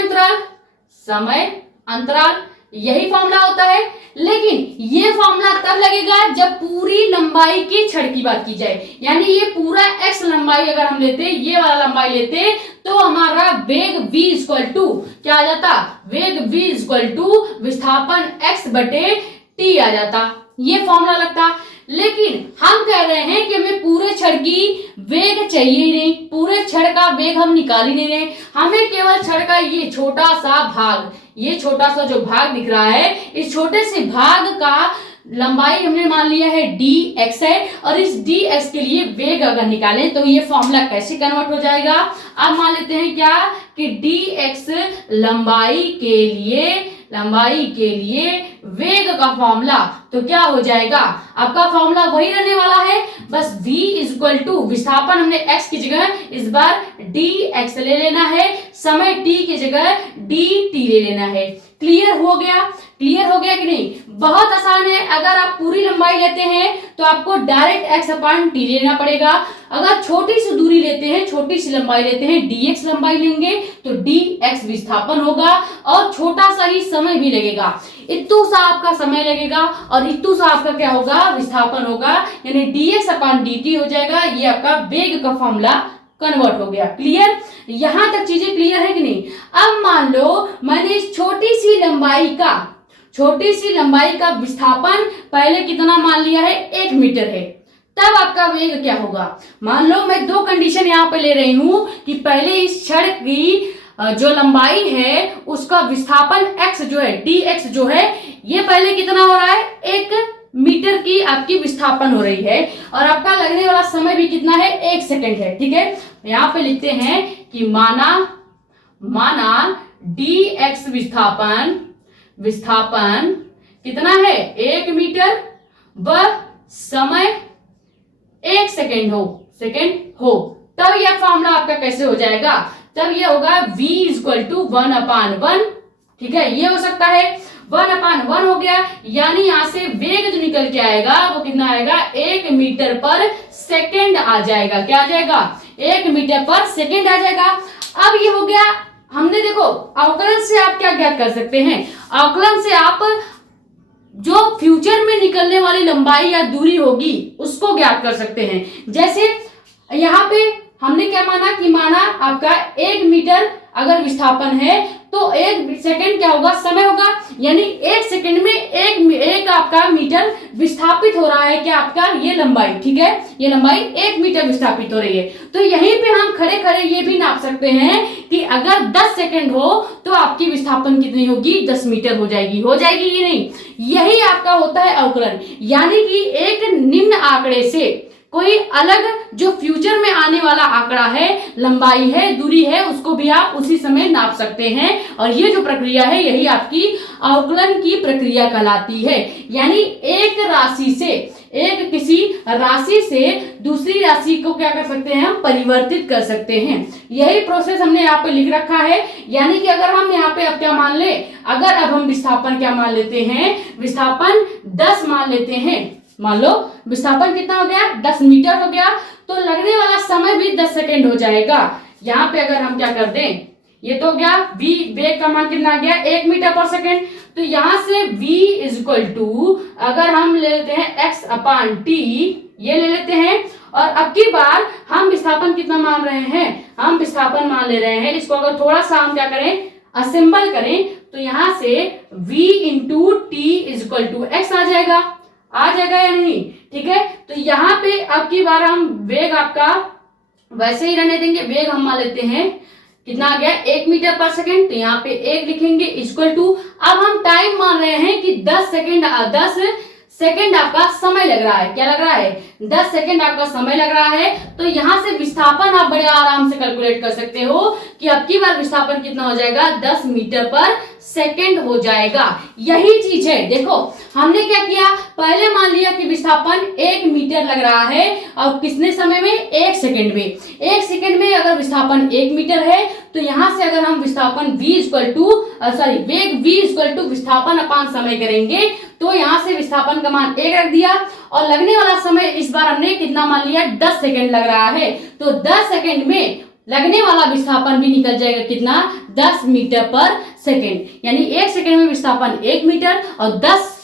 अंतराल, यही फॉर्मूला होता है। लेकिन ये फॉर्मूला तब लगेगा जब पूरी लंबाई की छड़ की बात की जाए, यानी ये पूरा x लंबाई अगर हम लेते, ये वाला लंबाई लेते, तो हमारा वेग v इक्वल टू क्या आ जाता, वेग v इक्वल टू विस्थापन x बटे t आ जाता, ये फॉर्मूला लगता। लेकिन हम कह रहे हैं कि हमें पूरे छड़ की वेग चाहिए ही नहीं, पूरे छड़ का वेग हम निकाल ही नहीं रहे, हमें केवल छड़ का ये छोटा सा भाग, ये छोटा सा जो भाग दिख रहा है, इस छोटे से भाग का लंबाई हमने मान लिया है dx है, और इस dx के लिए वेग अगर निकालें तो ये फॉर्मूला कैसे कन्वर्ट हो जाएगा। अब मान लेते हैं क्या कि dx लंबाई के लिए वेग का फॉर्मूला, तो क्या हो जाएगा, आपका फॉर्मूला वही रहने वाला है, बस v इज इक्वल टू विस्थापन हमने x की जगह इस बार dx ले लेना है, समय t की जगह dt ले लेना है। क्लियर हो गया कि नहीं, बहुत आसान है। अगर आप पूरी लंबाई लेते हैं तो आपको डायरेक्ट x अपान t लेना पड़ेगा, अगर छोटी सी दूरी लेते हैं, छोटी सी लंबाई लेते हैं, dx लंबाई लेंगे तो dx विस्थापन होगा और छोटा सा ही समय भी लगेगा, इतू सा आपका समय लगेगा और इतू सा आपका क्या होगा, विस्थापन होगा, यानी dx अपान dt हो जाएगा। ये आपका वेग का फॉर्मूला कन्वर्ट हो गया। क्लियर, यहां तक चीजें क्लियर है कि नहीं। अब मान लो मैंने इस छोटी सी लंबाई का विस्थापन पहले कितना मान लिया है, 1 मीटर है, तब आपका वेग क्या होगा। मान लो मैं दो कंडीशन यहाँ पे ले रही हूं कि पहले इस छड़ की जो लंबाई है उसका विस्थापन x जो है, dx जो है, ये पहले कितना हो रहा है, 1 मीटर की आपकी विस्थापन हो रही है, और आपका लगने वाला समय भी कितना है, 1 सेकंड है, ठीक है। यहाँ पे लिखते हैं कि माना dx विस्थापन कितना है, 1 मीटर व समय 1 सेकंड हो, तब यह फॉर्मूला आपका कैसे हो जाएगा, तब ये होगा v इक्वल टू 1/1, ठीक है, ये हो सकता है 1/1 हो गया, यानी यहां से वेग जो निकल के आएगा वो कितना आएगा, 1 मीटर पर सेकेंड आ जाएगा। क्या आ जाएगा, 1 मीटर पर सेकेंड आ जाएगा। अब ये हो गया, हमने देखो अवकलन से आप क्या ज्ञात कर सकते हैं, अवकलन से आप जो फ्यूचर में निकलने वाली लंबाई या दूरी होगी उसको ज्ञात कर सकते हैं। जैसे यहाँ पे हमने क्या माना कि माना आपका 1 मीटर अगर विस्थापन है तो 1 सेकंड क्या होगा, समय होगा, यानी 1 सेकंड में एक आपका मीटर विस्थापित हो रहा है, क्या आपका ये लंबाई, ठीक है, ये लंबाई 1 मीटर विस्थापित हो रही है। तो यहीं पे हम खड़े खड़े ये भी नाप सकते हैं कि अगर 10 सेकंड हो तो आपकी विस्थापन कितनी होगी, 10 मीटर हो जाएगी कि नहीं। यही आपका होता है अवकलन, यानी कि एक निम्न आंकड़े से कोई अलग जो फ्यूचर में आने वाला आंकड़ा है, लंबाई है, दूरी है, उसको भी आप उसी समय नाप सकते हैं, और ये जो प्रक्रिया है यही आपकी अवकलन की प्रक्रिया कहलाती है। यानी किसी राशि से दूसरी राशि को क्या कर सकते हैं, हम परिवर्तित कर सकते हैं। यही प्रोसेस हमने यहाँ पे लिख रखा है। यानी कि अगर हम यहाँ पे अब क्या मान ले, अगर अब हम विस्थापन क्या मान लेते हैं, विस्थापन 10 मान लेते हैं, मान लो विस्थापन कितना हो गया, 10 मीटर हो गया, तो लगने वाला समय भी 10 सेकंड हो जाएगा। यहाँ पे अगर हम क्या कर दें, ये तो हो गया v, वेग का मान कितना आ गया, 1 मीटर पर सेकंड, तो यहां से v इज इक्वल टू अगर हम ले लेते हैं x अपान t, ये ले लेते हैं, और अब की बार हम विस्थापन कितना मान रहे हैं, हम विस्थापन मान ले रहे हैं, इसको अगर थोड़ा सा हम क्या करें, असेंबल करें, तो यहां से v into t is equal to x आ जाएगा या नहीं, ठीक है। तो यहाँ पे अब की बार हम वेग आपका वैसे ही रहने देंगे, वेग हम मान लेते हैं कितना आ गया, 1 मीटर पर सेकंड, तो यहाँ पे 1 लिखेंगे इक्वल टू, अब हम टाइम मान रहे हैं कि 10 सेकंड आपका समय लग रहा है। क्या लग रहा है? 10 सेकंड आपका समय लग रहा है। तो यहां से विस्थापन आप बड़े आराम से कैलकुलेट कर सकते हो कि अब की बार विस्थापन कितना हो जाएगा, 10 मीटर पर सेकंड हो जाएगा। यही चीज है, देखो हमने क्या किया, पहले मान लिया कि विस्थापन 1 मीटर लग रहा है और कितने समय में, 1 सेकंड में। 1 सेकंड में अगर विस्थापन 1 मीटर है तो यहां से अगर हम विस्थापन वेग v इक्वल टू विस्थापन अपान समय करेंगे तो यहां से विस्थापन का मान 1 रख दिया और लगने वाला समय इस बार हमने कितना मान लिया, 10 सेकंड लग रहा है। तो 10 सेकंड में लगने वाला विस्थापन भी निकल जाएगा कितना, 10 मीटर पर सेकंड। यानी 1 सेकंड में विस्थापन 1 मीटर और 10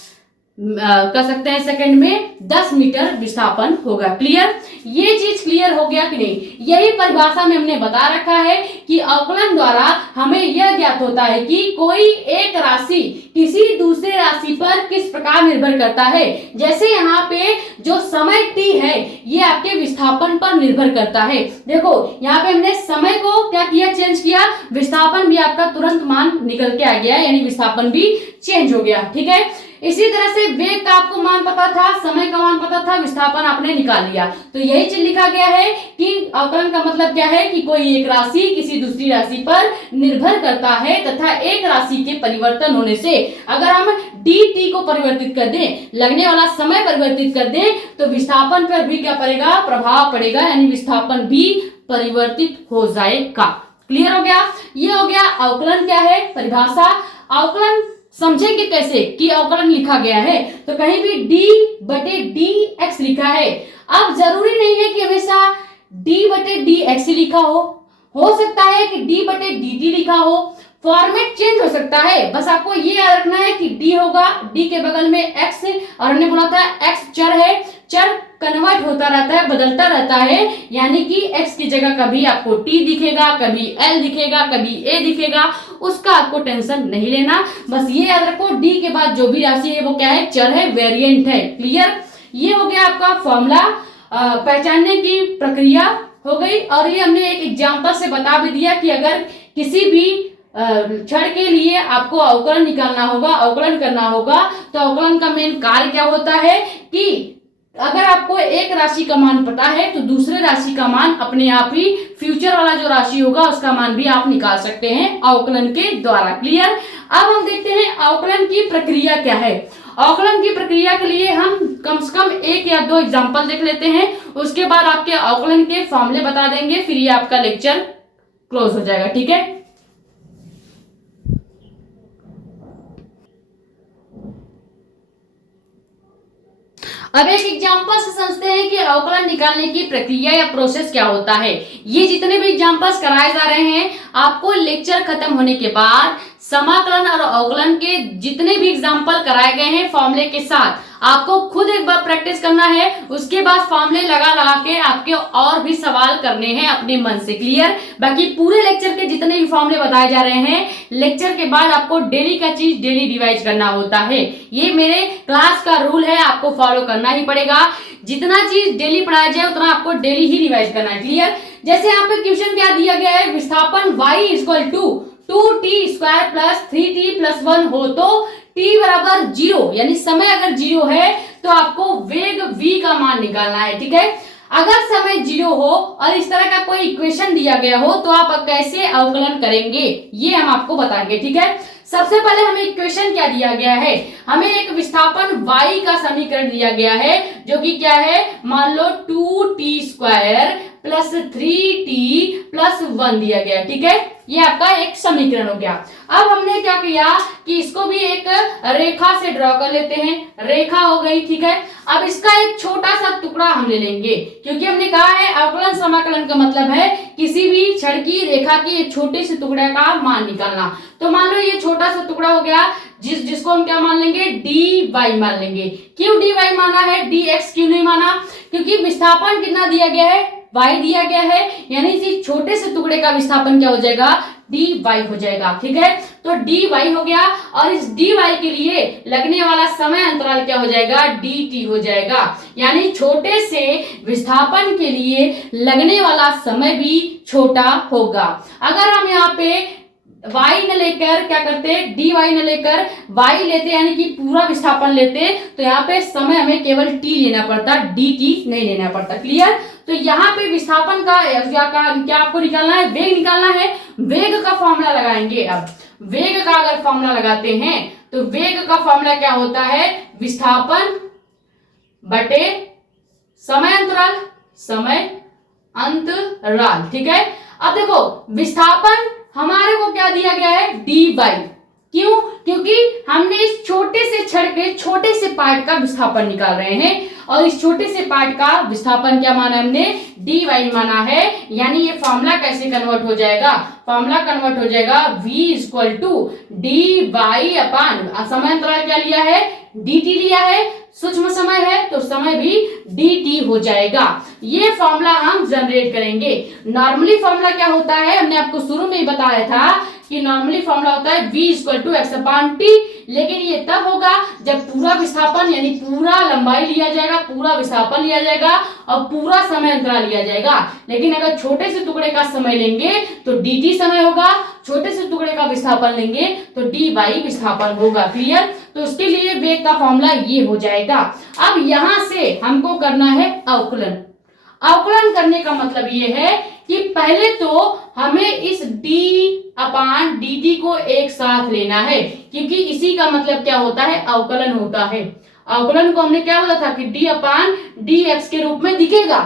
कर सकते हैं सेकंड में 10 मीटर विस्थापन होगा। क्लियर? ये चीज क्लियर हो गया कि नहीं? यही परिभाषा में हमने बता रखा है कि अवकलन द्वारा हमें यह ज्ञात होता है कि कोई एक राशि किसी दूसरे राशि पर किस प्रकार निर्भर करता है। जैसे यहाँ पे जो समय t है ये आपके विस्थापन पर निर्भर करता है। देखो यहाँ पे हमने समय को क्या किया, चेंज किया, विस्थापन भी आपका तुरंत मान निकल के आ गया, यानी विस्थापन भी चेंज हो गया। ठीक है, इसी तरह से वेग का आपको मान पता था, समय का मान पता था, विस्थापन आपने निकाल लिया। तो यही चीज लिखा गया है कि अवकलन का मतलब क्या है कि कोई एक राशि किसी दूसरी राशि पर निर्भर करता है तथा एक राशि के परिवर्तन होने से अगर हम dt को परिवर्तित कर दें, लगने वाला समय परिवर्तित कर दें, तो विस्थापन पर भी क्या पड़ेगा, प्रभाव पड़ेगा, यानी विस्थापन भी परिवर्तित हो जाएगा। क्लियर हो गया? ये हो गया अवकलन क्या है, परिभाषा। अवकलन समझेंगे कैसे कि अवकलन लिखा गया है, तो कहीं भी d/dx लिखा है। अब जरूरी नहीं है कि हमेशा d/dx ही लिखा हो सकता है कि d/dt लिखा हो, फॉर्मेट चेंज हो सकता है। बस आपको ये याद रखना है कि d होगा, d के बगल में x, और हमने बोला था x चर है, चर कन्वर्ट होता रहता है, बदलता रहता है, यानी कि x की जगह कभी आपको t दिखेगा, कभी l दिखेगा, कभी a दिखेगा, उसका आपको टेंशन नहीं लेना। बस ये याद रखो d के बाद जो भी राशि है वो क्या है, चर है, वेरिएंट है। क्लियर? ये हो गया आपका फॉर्मूला, पहचानने की प्रक्रिया हो गई। और ये हमने एक एग्जाम्पल से बता भी दिया कि अगर किसी भी क्षण के लिए आपको अवकलन निकालना होगा, अवकलन करना होगा, तो अवकलन का मेन कार्य क्या होता है कि अगर आपको एक राशि का मान पता है तो दूसरे राशि का मान अपने आप ही फ्यूचर वाला जो राशि होगा उसका मान भी आप निकाल सकते हैं अवकलन के द्वारा। क्लियर? अब हम देखते हैं अवकलन की प्रक्रिया क्या है। अवकलन की प्रक्रिया के लिए हम कम से कम 1 या 2 एग्जाम्पल देख लेते हैं, उसके बाद आपके अवकलन के फॉर्मूले बता देंगे, फिर ये आपका लेक्चर क्लोज हो जाएगा। ठीक है? अब एक एग्जांपल से समझते हैं कि अवकलन निकालने की प्रक्रिया या प्रोसेस क्या होता है। ये जितने भी एग्जांपल्स कराए जा रहे हैं आपको लेक्चर खत्म होने के बाद समाकलन और अवकलन के जितने भी एग्जांपल कराए गए हैं फॉर्मूले के साथ आपको खुद एक बार प्रैक्टिस करना है, उसके बाद फॉर्मूले लगा लगा के आपके और भी सवाल करने हैं अपने मन से। क्लियर? बाकी पूरे लेक्चर के जितने भी फॉर्मूले बताए जा रहे हैं लेक्चर के बाद आपको डेली का चीज डेली रिवाइज करना होता है। ये मेरे क्लास का रूल है, आपको फॉलो करना ही पड़ेगा। जितना चीज डेली पढ़ाया जाए उतना आपको डेली ही रिवाइज करना है। क्लियर? जैसे यहाँ पे क्वेश्चन क्या दिया गया है, विस्थापन y equal to 2t² + 3t + 1 हो तो t बराबर 0, यानी समय अगर 0 है तो आपको वेग v का मान निकालना है। ठीक है? अगर समय 0 हो और इस तरह का कोई इक्वेशन दिया गया हो तो आप कैसे अवकलन करेंगे ये हम आपको बताएंगे। ठीक है? सबसे पहले हमें इक्वेशन क्या दिया गया है, हमें एक विस्थापन y का समीकरण दिया गया है जो कि क्या है, मान लो 2t² + 3t + 1 दिया गया। ठीक है? ये आपका एक समीकरण हो गया। अब हमने क्या किया कि इसको भी एक रेखा से ड्रॉ कर लेते हैं, रेखा हो गई। ठीक है? अब इसका एक छोटा सा टुकड़ा हम ले लेंगे, क्योंकि हमने कहा है अवकलन समाकलन का मतलब है किसी भी क्षण की रेखा की एक छोटे से टुकड़े का मान निकालना। तो मान लो ये छोटा सा टुकड़ा हो गया जिसको हम क्या मान लेंगे, dy मान लेंगे। क्यों dy माना है, dx क्यों नहीं माना? क्योंकि विस्थापन कितना दिया गया है, y दिया गया है, यानी इस छोटे से टुकड़े का विस्थापन क्या हो जाएगा, dy हो जाएगा। ठीक है? तो dy हो गया और इस dy के लिए लगने वाला समय अंतराल क्या हो जाएगा, dt हो जाएगा। यानी छोटे से विस्थापन के लिए लगने वाला समय भी छोटा होगा। अगर हम यहाँ पे y न लेकर क्या करते हैं, dy न लेकर y लेते यानी कि पूरा विस्थापन लेते, तो यहाँ पे समय हमें केवल t लेना पड़ता, dt नहीं लेना पड़ता। क्लियर। तो यहाँ पे विस्थापन का क्या आपको निकालना है, वेग निकालना है। वेग का फॉर्मूला लगाएंगे। अब वेग का अगर फॉर्मूला लगाते हैं तो वेग का फॉर्मूला क्या होता है, विस्थापन बटे समय अंतराल। ठीक है। अब देखो विस्थापन हमारे को क्या दिया गया है, dy। क्यों, क्योंकि हमने इस छोटे से छड़ के छोटे से पार्ट का विस्थापन निकाल रहे हैं और इस छोटे से पार्ट का विस्थापन क्या माना हमने, dy माना है। यानी ये फॉर्मूला कैसे कन्वर्ट हो जाएगा, फॉर्मूला कन्वर्ट हो जाएगा v इक्वल टू dy अपान समय अंतराल क्या लिया है, dt लिया है, सूक्ष्म समय है तो समय भी dt हो जाएगा। ये फॉर्मूला हम जनरेट करेंगे। नॉर्मली फॉर्मूला क्या होता है, हमने आपको शुरू में ही बताया था कि नॉर्मली फॉर्मूला होता है v equal to x upon t, लेकिन ये तब होगा जब पूरा विस्थापन यानी पूरा लंबाई लिया जाएगा, पूरा विस्थापन लिया जाएगा और पूरा समय अंतराल लिया जाएगा। लेकिन अगर छोटे से टुकड़े का समय लेंगे तो dt समय होगा, छोटे से टुकड़े का विस्थापन लेंगे तो dy विस्थापन होगा। क्लियर। तो उसके लिए वेग का फॉर्मूला ये हो जाएगा। अब यहां से हमको करना है अवकलन। अवकलन करने का मतलब ये है कि पहले तो हमें इस d अपान dt को एक साथ लेना है, क्योंकि इसी का मतलब क्या होता है, अवकलन होता है। अवकलन को हमने क्या बोला था कि d अपान dx के रूप में दिखेगा।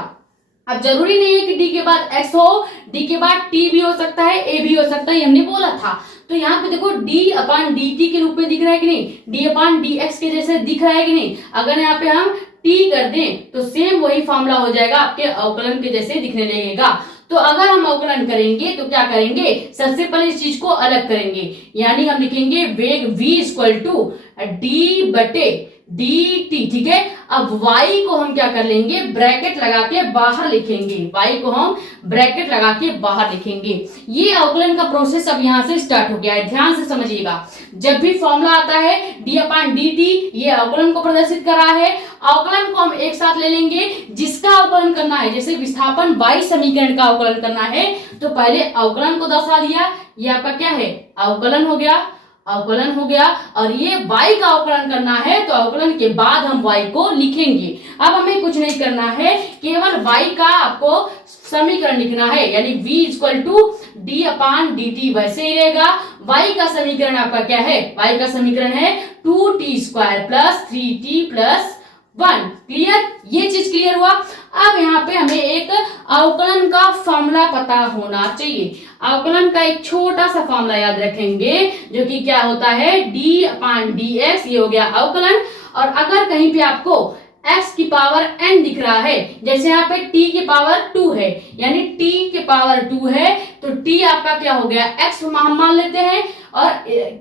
अब जरूरी नहीं है कि d के बाद x हो, d के बाद t भी हो सकता है, a भी हो सकता है, हमने बोला था। तो यहाँ पे देखो d अपान dt के रूप में दिख रहा है कि नहीं, d अपान dx के जैसे दिख रहा है कि नहीं। अगर यहाँ पे हम t कर दें तो सेम वही फॉर्मूला हो जाएगा, आपके अवकलन के जैसे दिखने लगेगा। तो अगर हम अवकलन करेंगे तो क्या करेंगे, सबसे पहले इस चीज को अलग करेंगे, यानी हम लिखेंगे वेग v इक्वल टू d बटे dt। ठीक है। अब y को हम क्या कर लेंगे, ब्रैकेट लगा के बाहर लिखेंगे, y को हम ब्रैकेट लगा के बाहर लिखेंगे। ये अवकलन का प्रोसेस अब यहां से स्टार्ट हो गया है। ध्यान से समझिएगा, जब भी फॉर्मूला आता है d अपान dt, ये अवकलन को प्रदर्शित कर रहा है। अवकलन को हम एक साथ ले लेंगे, जिसका अवकलन करना है, जैसे विस्थापन y समीकरण का अवकलन करना है तो पहले अवकलन को दर्शा दिया, ये आपका क्या है, अवकलन हो गया, अवकलन हो गया। और ये y का अवकलन करना है तो अवकलन के बाद हम y को लिखेंगे। अब हमें कुछ नहीं करना है, केवल y का आपको समीकरण लिखना है, यानी v equal to d upon dt वैसे ही रहेगा। y का समीकरण आपका क्या है, y का समीकरण है 2t square plus 3t plus 1। Clear, ये चीज क्लियर हुआ। अब यहाँ पे हमें एक अवकलन का फॉर्मूला पता होना चाहिए। अवकलन का एक छोटा सा फॉर्मूला याद रखेंगे, जो कि क्या होता है, d अपान dx, ये हो गया अवकलन। और अगर कहीं पे आपको x की पावर n दिख रहा है, जैसे यहाँ पे t की पावर 2 है, यानी t की पावर 2 है तो t आपका क्या हो गया, x हम मान लेते हैं और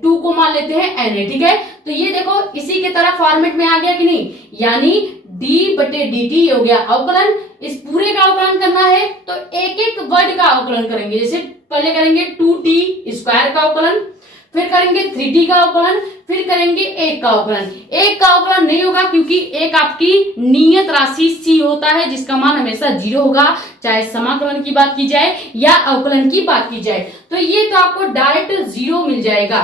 2 को मान लेते हैं n है। ठीक है। तो ये देखो इसी के तरह फॉर्मेट में आ गया कि नहीं, यानी d बटे dt हो गया अवकलन। इस पूरे का अवकलन करना है तो एक एक वर्ड का अवकलन करेंगे। जैसे पहले करेंगे 2t स्क्वायर का अवकलन, फिर करेंगे 3t का अवकलन, फिर करेंगे 1 का अवकलन। 1 का अवकलन नहीं होगा क्योंकि 1 आपकी नियत राशि c होता है, जिसका मान हमेशा 0 होगा, चाहे समाकलन की बात की जाए या अवकलन की बात की जाए। तो ये तो आपको डायरेक्ट 0 मिल जाएगा।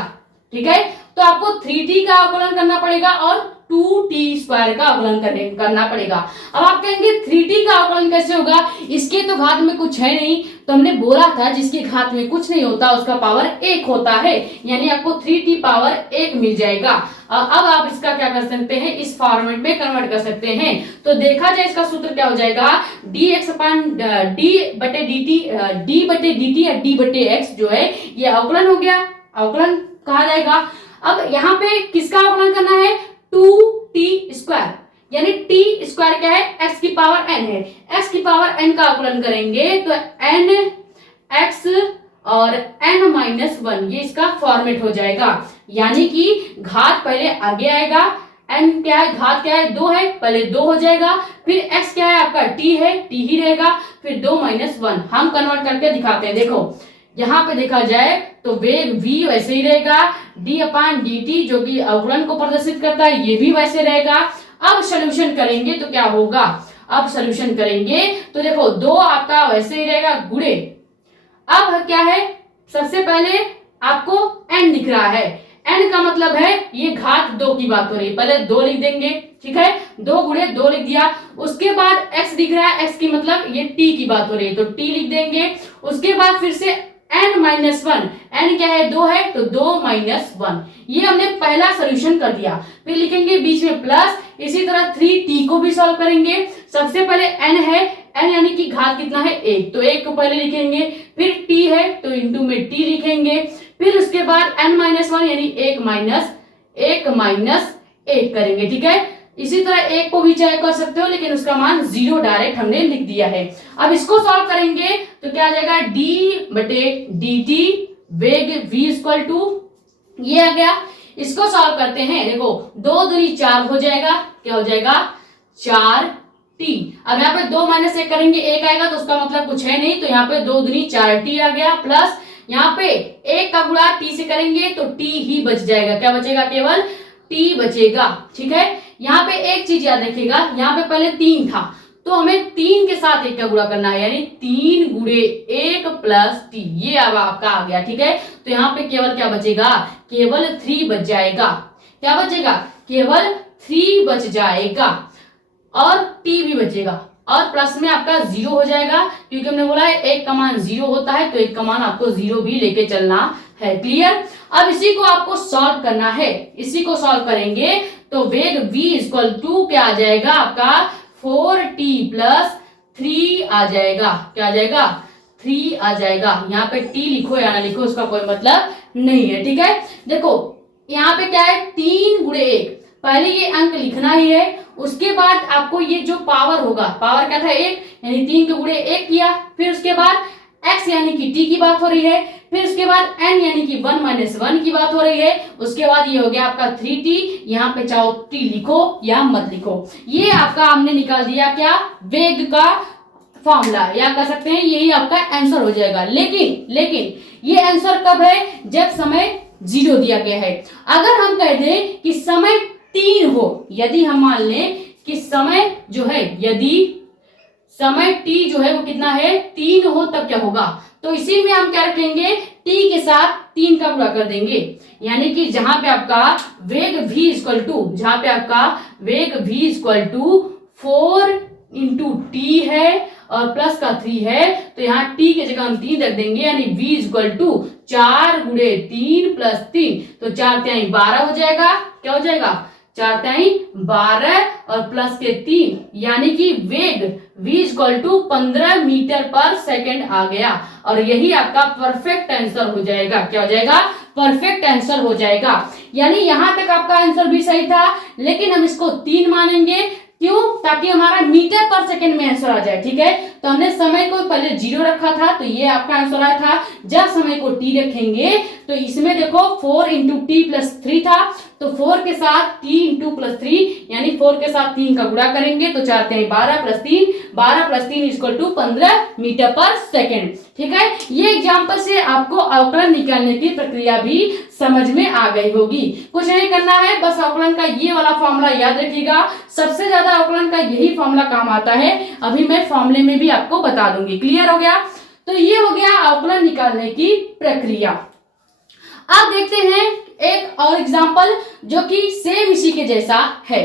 ठीक है। तो आपको 3t का अवकलन करना पड़ेगा और 2t स्क्वायर का अवकलन करना पड़ेगा। अब आप कहेंगे 3t का अवकलन कैसे होगा, इसके तो घात में कुछ है नहीं। तो हमने बोला था जिसके घात में कुछ नहीं होता उसका पावर 1 होता है, यानी आपको 3t पावर 1 मिल जाएगा। अब आप इसका क्या कर सकते हैं, इस फॉर्मेट में कन्वर्ट कर सकते हैं। तो देखा जाए इसका सूत्र क्या हो जाएगा, dx अपान d बटे dt या d बटे x जो है ये अवकलन हो गया, अवकलन कहा जाएगा। अब यहाँ पे किसका अवकलन करना है, 2t स्क्वायर, यानी t स्क्वायर क्या है, x की पावर n है, x की पावर n का अवकलन करेंगे तो n x और n माइनस 1, ये इसका फॉर्मेट हो जाएगा। यानी कि घात पहले आगे आएगा, n क्या है, घात क्या है, 2 है, पहले 2 हो जाएगा, फिर x क्या है आपका t है, t ही रहेगा, फिर 2 माइनस 1। हम कन्वर्ट करके दिखाते हैं। देखो यहाँ पे देखा जाए तो वेग v वैसे ही रहेगा, d अपान dt जो कि अवकलन को प्रदर्शित करता है ये भी वैसे रहेगा। अब सॉल्यूशन करेंगे तो क्या होगा, अब सॉल्यूशन करेंगे तो देखो 2 आपका वैसे ही रहेगा गुणे। अब क्या है, सबसे पहले आपको n दिख रहा है। n का मतलब है ये घात 2 की बात हो रही है, पहले 2 लिख देंगे, ठीक है, 2 गुणे 2 लिख दिया। उसके बाद x दिख रहा है, x की मतलब ये t की बात हो रही है तो t लिख देंगे। उसके बाद फिर से n माइनस 1, n क्या है 2 है तो 2 माइनस 1, ये हमने पहला सोल्यूशन कर दिया। फिर लिखेंगे बीच में प्लस, इसी तरह 3t को भी सॉल्व करेंगे। सबसे पहले n है, n यानी कि घात कितना है 1, तो 1 को पहले लिखेंगे, फिर t है तो इंटू में t लिखेंगे, फिर उसके बाद n माइनस 1 यानी 1 माइनस 1 करेंगे, ठीक है। इसी तरह 1 को भी चाहे कर सकते हो, लेकिन उसका मान 0 डायरेक्ट हमने लिख दिया है। अब इसको सॉल्व करेंगे तो क्या आ जाएगा, d बटे dt वेग v इक्वल टू, ये आ गया। इसको सॉल्व करते हैं, देखो 2 दूनी 4 हो जाएगा, क्या हो जाएगा 4t। अब यहाँ पे 2 माइनस 1 करेंगे 1 आएगा तो उसका मतलब कुछ है नहीं, तो यहाँ पे 2 दूनी 4t आ गया, प्लस यहाँ पे 1 का गुणा t से करेंगे तो t ही बच जाएगा, क्या बचेगा, केवल t बचेगा, ठीक है। यहाँ पे एक चीज याद रखिएगा, यहाँ पे पहले 3 था तो हमें 3 के साथ 1 का गुणा करना है, यानी 3 गुणे 1 प्लस t, ये अब आपका आ गया, ठीक है। तो यहाँ पे केवल क्या बचेगा, केवल 3 बच जाएगा, क्या बचेगा, केवल 3 बच जाएगा और t भी बचेगा, और प्लस में आपका 0 हो जाएगा, क्योंकि हमने बोला है 1 का मान 0 होता है तो 1 का मान आपको 0 भी लेके चलना है, क्लियर। अब इसी को आपको सॉल्व करना है, इसी को सॉल्व करेंगे तो वेग v इक्वल टू क्या आ जाएगा आपका 4t प्लस 3 आ जाएगा, क्या आ जाएगा 3 आ जाएगा। यहाँ पे t लिखो या ना लिखो उसका कोई मतलब नहीं है, ठीक है। देखो यहाँ पे क्या है 3 गुणे 1, पहले ये अंक लिखना ही है, उसके बाद आपको ये जो पावर होगा, पावर क्या था 1, यानी 3 के गुणे 1 किया, फिर उसके बाद x यानी कि t की बात हो रही है, फिर उसके बाद n यानी कि 1 माइनस 1 की बात हो रही है, उसके बाद ये हो गया आपका 3t। यहाँ पे चाहो t लिखो या मत लिखो, ये आपका हमने निकाल दिया क्या, वेग का फॉर्मूला, या कह सकते हैं यही आपका आंसर हो जाएगा। लेकिन ये आंसर कब है, जब समय 0 दिया गया है। अगर हम कह दें कि समय 3 हो, यदि हम मान लें कि समय जो है, यदि समय t जो है वो कितना है 3 हो, तब क्या होगा, तो इसी में हम क्या रखेंगे, t के साथ 3 का गुणा कर देंगे, यानी कि जहां पे आपका वेग v इक्वल टू, जहां पे आपका वेग v equal to 4 into t है और प्लस का 3 है, तो यहाँ t की जगह हम 3 रख देंगे, यानी v इक्वल टू 4 गुणे 3 प्लस 3, तो 4 तिहाई 12 हो जाएगा, क्या हो जाएगा 4 तिहाई 12 और प्लस के 3, यानी कि वेग v equal to 15 metre per second आ गया, और यही आपका परफेक्ट आंसर हो जाएगा, क्या हो जाएगा, परफेक्ट आंसर हो जाएगा। यानी यहां तक आपका आंसर भी सही था, लेकिन हम इसको 3 मानेंगे, क्यों, ताकि हमारा मीटर पर सेकंड में आंसर आ जाए, ठीक है। तो हमने समय को पहले 0 रखा था तो ये आपका आंसर आया था। जब समय को t रखेंगे तो इसमें देखो 4 इंटू टी प्लस 3 था, तो 4 के साथ t इंटू प्लस 3, यानी 4 के साथ 3 का गुणा करेंगे तो 4 तिहाई 12 plus 3, 12 plus 3 equal to 15 metre per second, ठीक है। ये एग्जाम्पल से आपको अवकलन निकालने की प्रक्रिया भी समझ में आ गई होगी। कुछ नहीं करना है, बस अवकलन का ये वाला फॉर्मूला याद रखिएगा, सबसे ज्यादा अवकलन का यही फॉर्मूला काम आता है, अभी मैं फॉर्मूले में भी आपको बता दूंगी, क्लियर हो गया। तो ये हो गया अवकलन निकालने की प्रक्रिया। अब देखते हैं एक और एग्जाम्पल जो कि सेम इसी के जैसा है।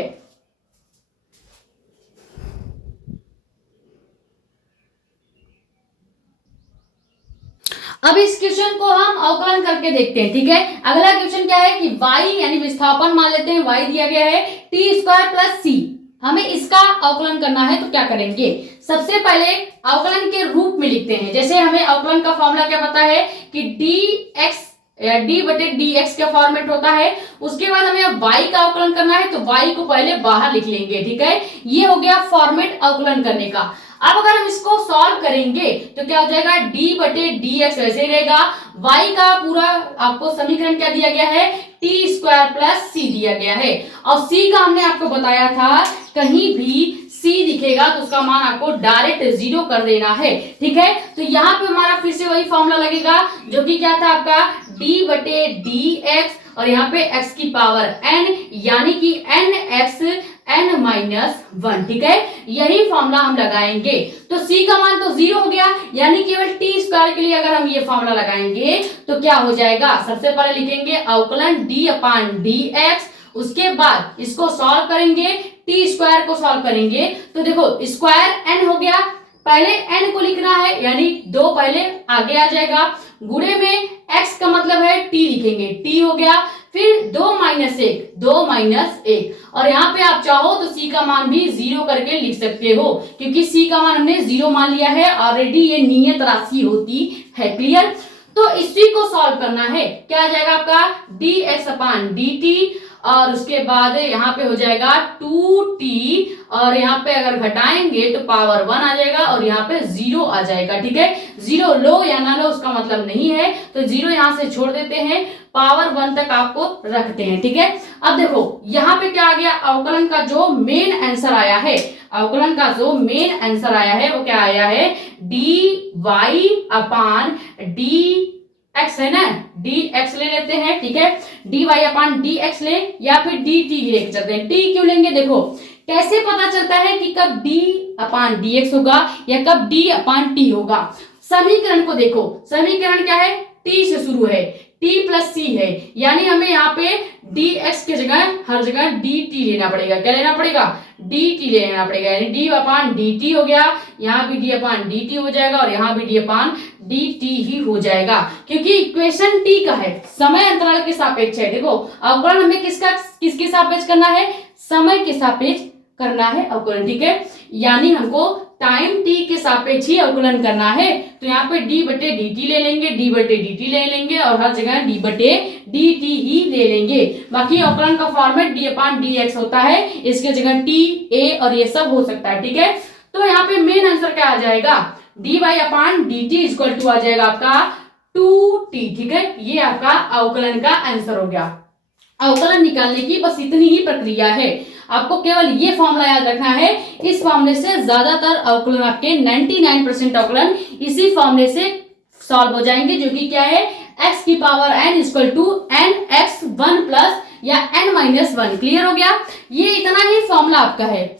अब इस क्वेश्चन को हम अवकलन करके देखते हैं, ठीक है। अगला क्वेश्चन क्या है कि y यानी विस्थापन मान लेते हैं, y दिया गया है टी स्क्वायर प्लस सी, हमें इसका अवकलन करना है, तो क्या करेंगे, सबसे पहले अवकलन के रूप में लिखते हैं। जैसे हमें अवकलन का फॉर्मूला क्या पता है कि dx या d बटे dx का फॉर्मेट होता है, उसके बाद हमें अब y का अवकलन करना है तो y को पहले बाहर लिख लेंगे, ठीक है। ये हो गया फॉर्मेट अवकलन करने का। अब अगर हम इसको सॉल्व करेंगे तो क्या हो जाएगा, d बटे dx वैसे ही रहेगा, y का पूरा आपको समीकरण क्या दिया गया है, टी स्क्वायर प्लस सी दिया गया है, और c का हमने आपको बताया था कहीं भी c दिखेगा तो उसका मान आपको डायरेक्ट 0 कर देना है, ठीक है। तो यहाँ पे हमारा फिर से वही फॉर्मूला लगेगा जो कि क्या था आपका d बटे dx, और यहाँ पे x की पावर n, यानी कि nx n-1, ठीक है, यही फॉर्मूला हम लगाएंगे। तो c का मान तो 0 हो गया, यानी केवल t स्क्वायर के लिए अगर हम ये फॉर्मूला लगाएंगे तो क्या हो जाएगा, सबसे पहले लिखेंगे अवकलन d/dx, उसके बाद इसको सॉल्व करेंगे, टी स्क्वायर को सॉल्व करेंगे तो देखो स्क्वायर n हो गया, पहले n को लिखना है यानी 2 पहले आगे आ जाएगा, गुणे में x का मतलब है t लिखेंगे, t हो गया, फिर 2 - 1 और यहाँ पे आप चाहो तो c का मान भी 0 करके लिख सकते हो, क्योंकि c का मान हमने 0 मान लिया है ऑलरेडी, ये नियत राशि होती है। क्लियर। तो इसी को सॉल्व करना है, क्या आ जाएगा आपका dx/dt और उसके बाद यहाँ पे हो जाएगा 2t और यहाँ पे अगर घटाएंगे तो पावर 1 आ जाएगा और यहाँ पे 0 आ जाएगा। ठीक है, 0 लो या ना लो उसका मतलब नहीं है, तो 0 यहाँ से छोड़ देते हैं, पावर 1 तक आपको रखते हैं। ठीक है, अब देखो यहाँ पे क्या आ गया, अवकलन का जो मेन आंसर आया है, अवकलन का जो मेन आंसर आया है वो क्या आया है, dy/dx है ना, dx ले लेते हैं। ठीक है, dy/dx ले या फिर dt लेके चलते हैं। t क्यों लेंगे, देखो कैसे पता चलता है कि कब d/dx होगा या कब d/t होगा। समीकरण को देखो, समीकरण क्या है, t से शुरू है, t + c है, यानी हमें यहाँ पे dx के जगह हर जगह dt लेना पड़ेगा। क्या लेना पड़ेगा, dt लेना पड़ेगा, यानी d/dt हो गया, यहाँ भी d/dt हो जाएगा और यहाँ भी d/dt ही हो जाएगा, क्योंकि इक्वेशन t का है, समय अंतराल के सापेक्ष है। देखो अवकलन हमें किसके सापेक्ष करना है, समय के सापेक्ष करना है अवकलन। ठीक है, यानी हमको टाइम t के सापेक्ष ही अवकलन करना है, तो यहाँ पे d/dt ले लेंगे, d/dt ले लेंगे और हर जगह d/dt ही ले लेंगे। बाकी अवकलन का फॉर्मेट d/dx होता है, इसके जगह t, a और ये सब हो सकता है। ठीक है, तो यहाँ पे मेन आंसर क्या आ जाएगा, dy/dt इक्वल आ जाएगा आपका 2t। ठीक है, ये आपका अवकलन का आंसर हो गया। अवकलन निकालने की बस इतनी ही प्रक्रिया है, आपको केवल ये फॉर्मूला याद रखना है। इस फॉर्मूले से ज्यादातर अवकलन आपके 99% अवकलन इसी फॉर्मूले से सॉल्व हो जाएंगे, जो कि क्या है, x की पावर n = nx1 प्लस या n-1। क्लियर हो गया, ये इतना ही फॉर्मूला आपका है।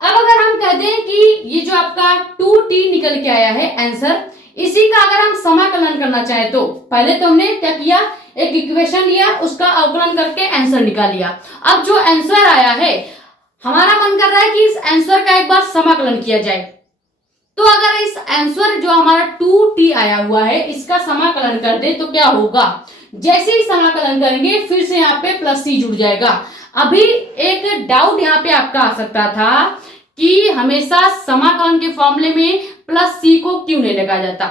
अब अगर हम कहते हैं कि ये जो आपका 2t निकल के आया है आंसर, इसी का अगर हम समाकलन करना चाहें तो पहले तो हमने क्या किया, एक इक्वेशन लिया, उसका अवकलन करके आंसर निकाल लिया। अब जो आंसर आया है, हमारा मन कर रहा है कि इस आंसर का एक बार समाकलन किया जाए, तो अगर इस आंसर जो हमारा 2t आया हुआ है इसका समाकलन कर दे तो क्या होगा, जैसे ही समाकलन करेंगे फिर से यहाँ पे +c जुड़ जाएगा। अभी एक डाउट यहाँ पे आपका आ सकता था कि हमेशा समाकलन के फॉर्मूले में +c को क्यों नहीं लगाया जाता,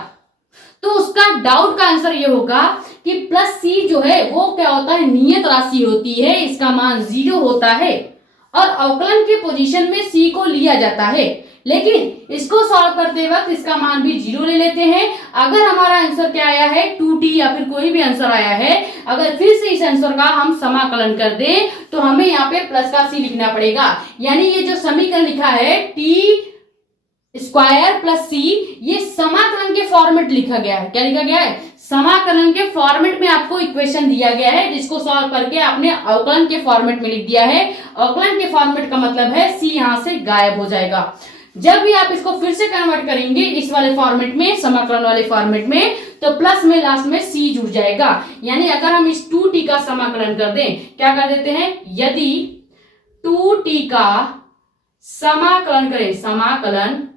तो उसका डाउट का आंसर ये होगा कि +c जो है वो क्या होता है, नियत राशि होती है, इसका मान 0 होता है और अवकलन के पोजीशन में c को लिया जाता है, लेकिन इसको सॉल्व करते वक्त इसका मान भी 0 ले लेते हैं। अगर हमारा आंसर क्या आया है 2t या फिर कोई भी आंसर आया है, अगर फिर से इस आंसर का हम समाकलन कर दें तो हमें यहाँ पे प्लस का c लिखना पड़ेगा, यानी ये जो समीकरण लिखा है t² + c, ये समाकलन के फॉर्मेट लिखा गया है। क्या लिखा गया है, समाकलन के फॉर्मेट में आपको इक्वेशन दिया गया है, जिसको सॉल्व करके आपने अवकलन के फॉर्मेट में लिख दिया है। अवकलन के फॉर्मेट का मतलब है c यहाँ से गायब हो जाएगा। जब भी आप इसको फिर से कन्वर्ट करेंगे इस वाले फॉर्मेट में, समाकलन वाले फॉर्मेट में, तो प्लस में लास्ट में c जुड़ जाएगा। यानी अगर हम इस 2t का समाकलन कर दें, क्या कर देते हैं, यदि 2t का समाकलन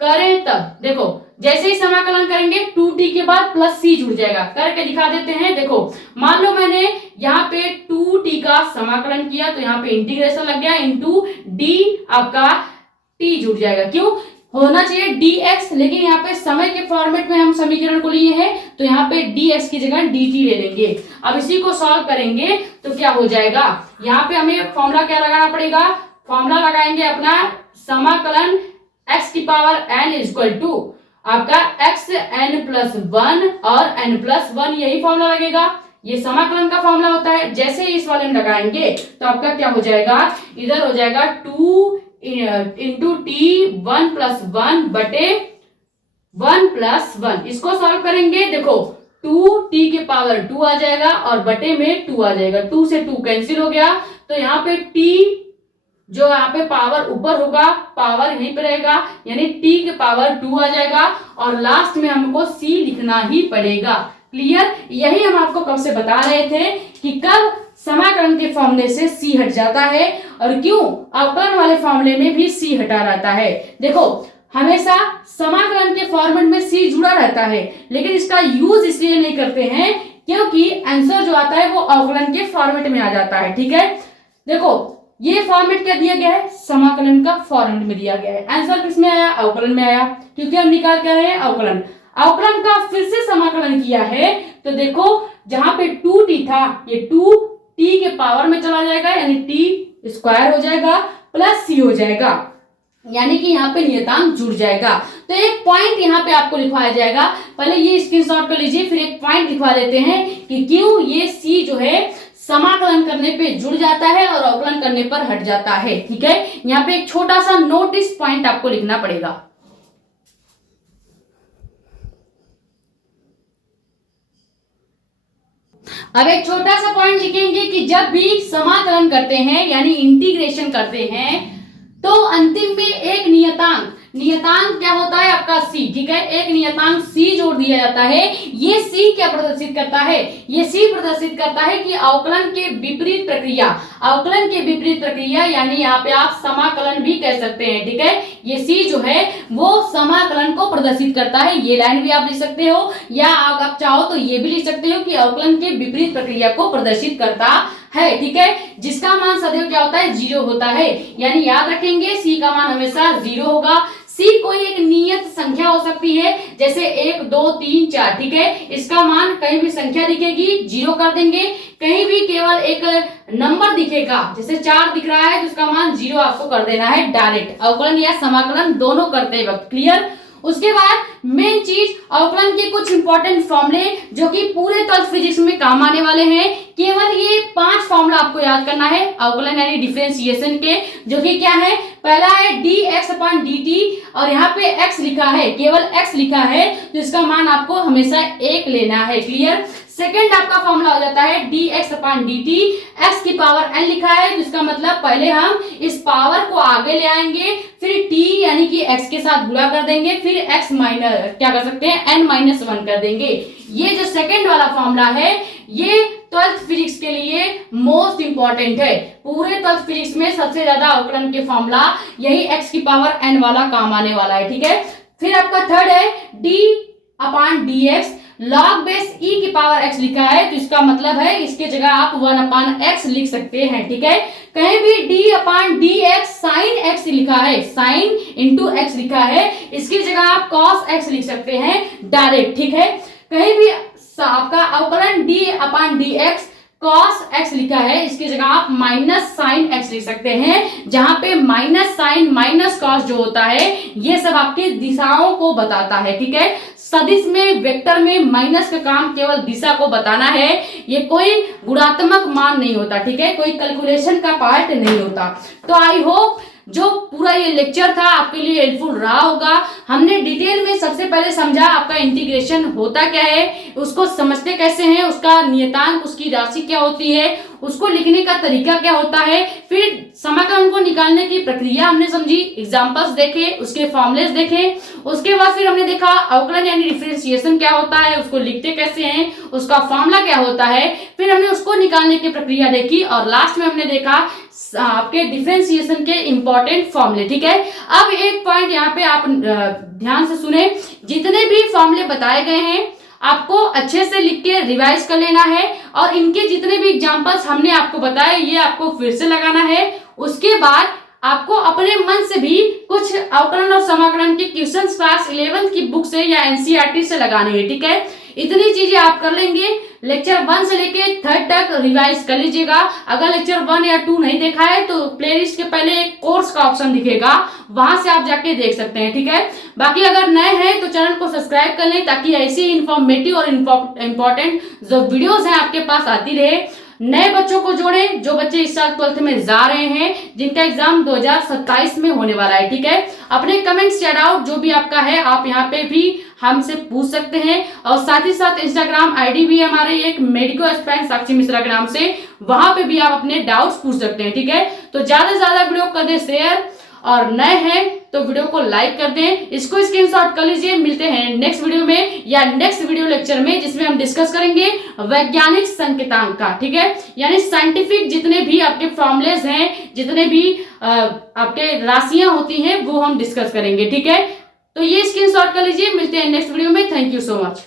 करें तब देखो जैसे ही समाकलन करेंगे 2t के बाद +c जुड़ जाएगा। करके दिखा देते हैं। देखो मान लो मैंने यहाँ पे 2t का समाकलन किया तो यहाँ पे इंटीग्रेशन लग गया, इंटू d आपका t जुड़ जाएगा। क्यों होना चाहिए dx, लेकिन यहाँ पे समय के फॉर्मेट में हम समीकरण को लिए हैं तो यहाँ पे dx की जगह dt ले लेंगे। अब इसी को सॉल्व करेंगे तो क्या हो जाएगा, यहाँ पे हमें फॉर्मूला क्या लगाना पड़ेगा, फॉर्मूला लगाएंगे अपना समाकलन x की पावर n = आपका xn+1 और n+1, यही फॉर्मूला लगेगा। ये समाकलन का फॉर्मूला होता है। जैसे इस वाले में लगाएंगे तो आपका क्या हो जाएगा, इधर हो जाएगा 2 × t 1+1 बटे 1+1। इसको सॉल्व करेंगे, देखो 2t के पावर 2 आ जाएगा और बटे में 2 आ जाएगा, 2 से 2 कैंसिल हो गया, तो यहाँ पे t जो यहाँ पे पावर ऊपर होगा पावर यहीं पे रहेगा, यानी t के पावर 2 आ जाएगा और लास्ट में हमको c लिखना ही पड़ेगा। क्लियर? यही हम आपको कब से बता रहे थे कि कब समाकलन के फॉर्मूले से c हट जाता है और क्यों अवकलन वाले फॉर्मूले में भी c हटा रहता है। देखो हमेशा समाकलन के फॉर्मेट में c जुड़ा रहता है, लेकिन इसका यूज इसलिए नहीं करते हैं क्योंकि आंसर जो आता है वो अवकलन के फॉर्मेट में आ जाता है। ठीक है, देखो ये फॉर्मेट क्या दिया गया है, समाकलन का फॉर्मेट में दिया गया है। आंसर किस में आया, अवकलन में आया, क्योंकि हम निकाल के रहे हैं अवकलन। अवकलन का फिर से समाकलन किया है तो देखो जहां पे 2t था ये 2t के पावर में चला जाएगा, यानी t स्क्वायर हो जाएगा प्लस c हो जाएगा, यानी कि यहाँ पे नियतांक जुड़ जाएगा। तो एक पॉइंट यहाँ पे आपको लिखवाया जाएगा, पहले ये स्क्रीनशॉट कर लीजिए, फिर एक पॉइंट लिखवा देते हैं कि क्यों ये c जो है समाकलन करने पे जुड़ जाता है और अवकलन करने पर हट जाता है। ठीक है, यहाँ पे एक छोटा सा नोटिस पॉइंट आपको लिखना पड़ेगा। अब एक छोटा सा पॉइंट लिखेंगे कि जब भी समाकलन करते हैं यानी इंटीग्रेशन करते हैं तो अंतिम में एक नियतांक क्या होता है आपका c। ठीक है, एक नियतांक c जोड़ दिया जाता है। ये c क्या प्रदर्शित करता है, ये c प्रदर्शित करता है कि अवकलन के विपरीत प्रक्रिया, यानी यहाँ पे आप समाकलन भी कह सकते हैं। ठीक है, ये c जो है वो समाकलन को प्रदर्शित करता है। ये लाइन भी आप लिख सकते हो या आप चाहो तो ये भी लिख सकते हो कि अवकलन के विपरीत प्रक्रिया को प्रदर्शित करता है। ठीक है, जिसका मान सदैव क्या होता है, 0 होता है, यानी याद रखेंगे c का मान हमेशा 0 होगा। c कोई एक नियत संख्या हो सकती है, जैसे 1 2 3 4। ठीक है, इसका मान कहीं भी संख्या दिखेगी 0 कर देंगे, कहीं भी केवल एक नंबर दिखेगा जैसे 4 दिख रहा है तो उसका मान 0 आपको कर देना है डायरेक्ट, अवकलन या समाकलन दोनों करते वक्त। क्लियर? उसके बाद मेन चीज अवकलन के कुछ इंपॉर्टेंट फॉर्मूले जो कि पूरे तत्व फिजिक्स में काम आने वाले हैं। केवल ये 5 फॉर्मूला आपको याद करना है अवकलन यानी डिफरेंशिएशन के, जो कि क्या है, पहला है dx/dt और यहाँ पे x लिखा है, केवल x लिखा है तो इसका मान आपको हमेशा 1 लेना है। क्लियर? सेकेंड आपका फॉर्मूला हो जाता है dx/dt, x की पावर n लिखा है तो इसका मतलब पहले हम इस पावर को आगे ले आएंगे, फिर t यानी कि x के साथ गुणा कर देंगे, फिर x माइनस क्या कर सकते हैं n-1 कर देंगे। ये जो सेकेंड वाला फॉर्मूला है ये 12th फिजिक्स के लिए मोस्ट इंपॉर्टेंट है। पूरे 12th फिजिक्स में सबसे ज्यादा अवकलन के फॉर्मूला यही x की पावर n वाला काम आने वाला है। ठीक है, फिर आपका थर्ड है d/dx, log बेस e की पावर x लिखा है तो इसका मतलब है इसके जगह आप 1/x लिख सकते हैं। ठीक है, कहीं भी d/dx sin x लिखा है, sin into x लिखा है, इसकी जगह आप cos x लिख सकते हैं डायरेक्ट। ठीक है, कहीं भी आपका अवकलन d/dx cos x लिखा है, इसकी जगह आप माइनस sin x लिख सकते हैं, जहां पे माइनस sin माइनस cos जो होता है ये सब आपकी दिशाओं को बताता है। ठीक है, सदिश में वेक्टर में माइनस का काम केवल दिशा को बताना है, ये कोई गुणात्मक मान नहीं होता। ठीक है, कोई कैलकुलेशन का पार्ट नहीं होता। तो आई होप जो पूरा ये लेक्चर था आपके लिए हेल्पफुल रहा होगा। हमने डिटेल में सबसे पहले समझा आपका इंटीग्रेशन होता क्या है, उसको समझते कैसे हैं, उसका नियतांक उसकी राशि क्या होती है, उसको लिखने का तरीका क्या होता है, फिर समाकलन को निकालने की प्रक्रिया हमने समझी, एग्जांपल्स देखे, उसके फॉर्मुलेस देखे, उसके बाद फिर हमने देखा अवकलन यानी डिफरेंशिएशन क्या होता है, उसको लिखते कैसे हैं, उसका फॉर्मूला क्या होता है, फिर हमने उसको निकालने की प्रक्रिया देखी और लास्ट में हमने देखा आपके डिफरेंशिएशन के इंपॉर्टेंट फॉर्मूले। ठीक है, अब एक पॉइंट यहाँ पे आप ध्यान से सुने, जितने भी फॉर्मूले बताए गए हैं आपको अच्छे से लिख के रिवाइज कर लेना है और इनके जितने भी एग्जांपल्स हमने आपको बताए ये आपको फिर से लगाना है। उसके बाद आपको अपने मन से भी कुछ अवकलन और समाकलन के क्वेश्चंस क्लास 11 की बुक से या एनसीईआरटी से लगाने हैं। ठीक है, इतनी चीजें आप कर लेंगे, लेक्चर 1 से लेके 3rd तक रिवाइज कर लीजिएगा। अगर लेक्चर 1 या 2 नहीं देखा है तो प्लेलिस्ट के पहले एक कोर्स का ऑप्शन दिखेगा, वहां से आप जाके देख सकते हैं। ठीक है, बाकी अगर नए हैं तो चैनल को सब्सक्राइब कर लें ताकि ऐसी इंफॉर्मेटिव और इम्पोर्टेंट जो वीडियोस हैं आपके पास आती रहे। नए बच्चों को जोड़ें, जो बच्चे इस साल 12th में जा रहे हैं, जिनका एग्जाम 2027 में होने वाला है। ठीक है, अपने कमेंट्स या डाउट जो भी आपका है आप यहाँ पे भी हमसे पूछ सकते हैं और साथ ही साथ इंस्टाग्राम आईडी भी हमारे एक मेडिको एस्पायरेंट साक्षी मिश्रा के नाम से, वहां पे भी आप अपने डाउट्स पूछ सकते हैं। ठीक है, तो ज्यादा से ज्यादा वीडियो कर दें शेयर, और नए हैं तो वीडियो को लाइक कर दें, इसको स्क्रीनशॉट कर लीजिए। मिलते हैं नेक्स्ट वीडियो में या नेक्स्ट वीडियो लेक्चर में, जिसमें हम डिस्कस करेंगे वैज्ञानिक संकेतांक का। ठीक है, यानी साइंटिफिक जितने भी आपके फॉर्मुलेज हैं, जितने भी आपके राशियां होती हैं, वो हम डिस्कस करेंगे। ठीक है, तो ये स्क्रीनशॉट कर लीजिए। मिलते हैं नेक्स्ट वीडियो में। Thank you so much.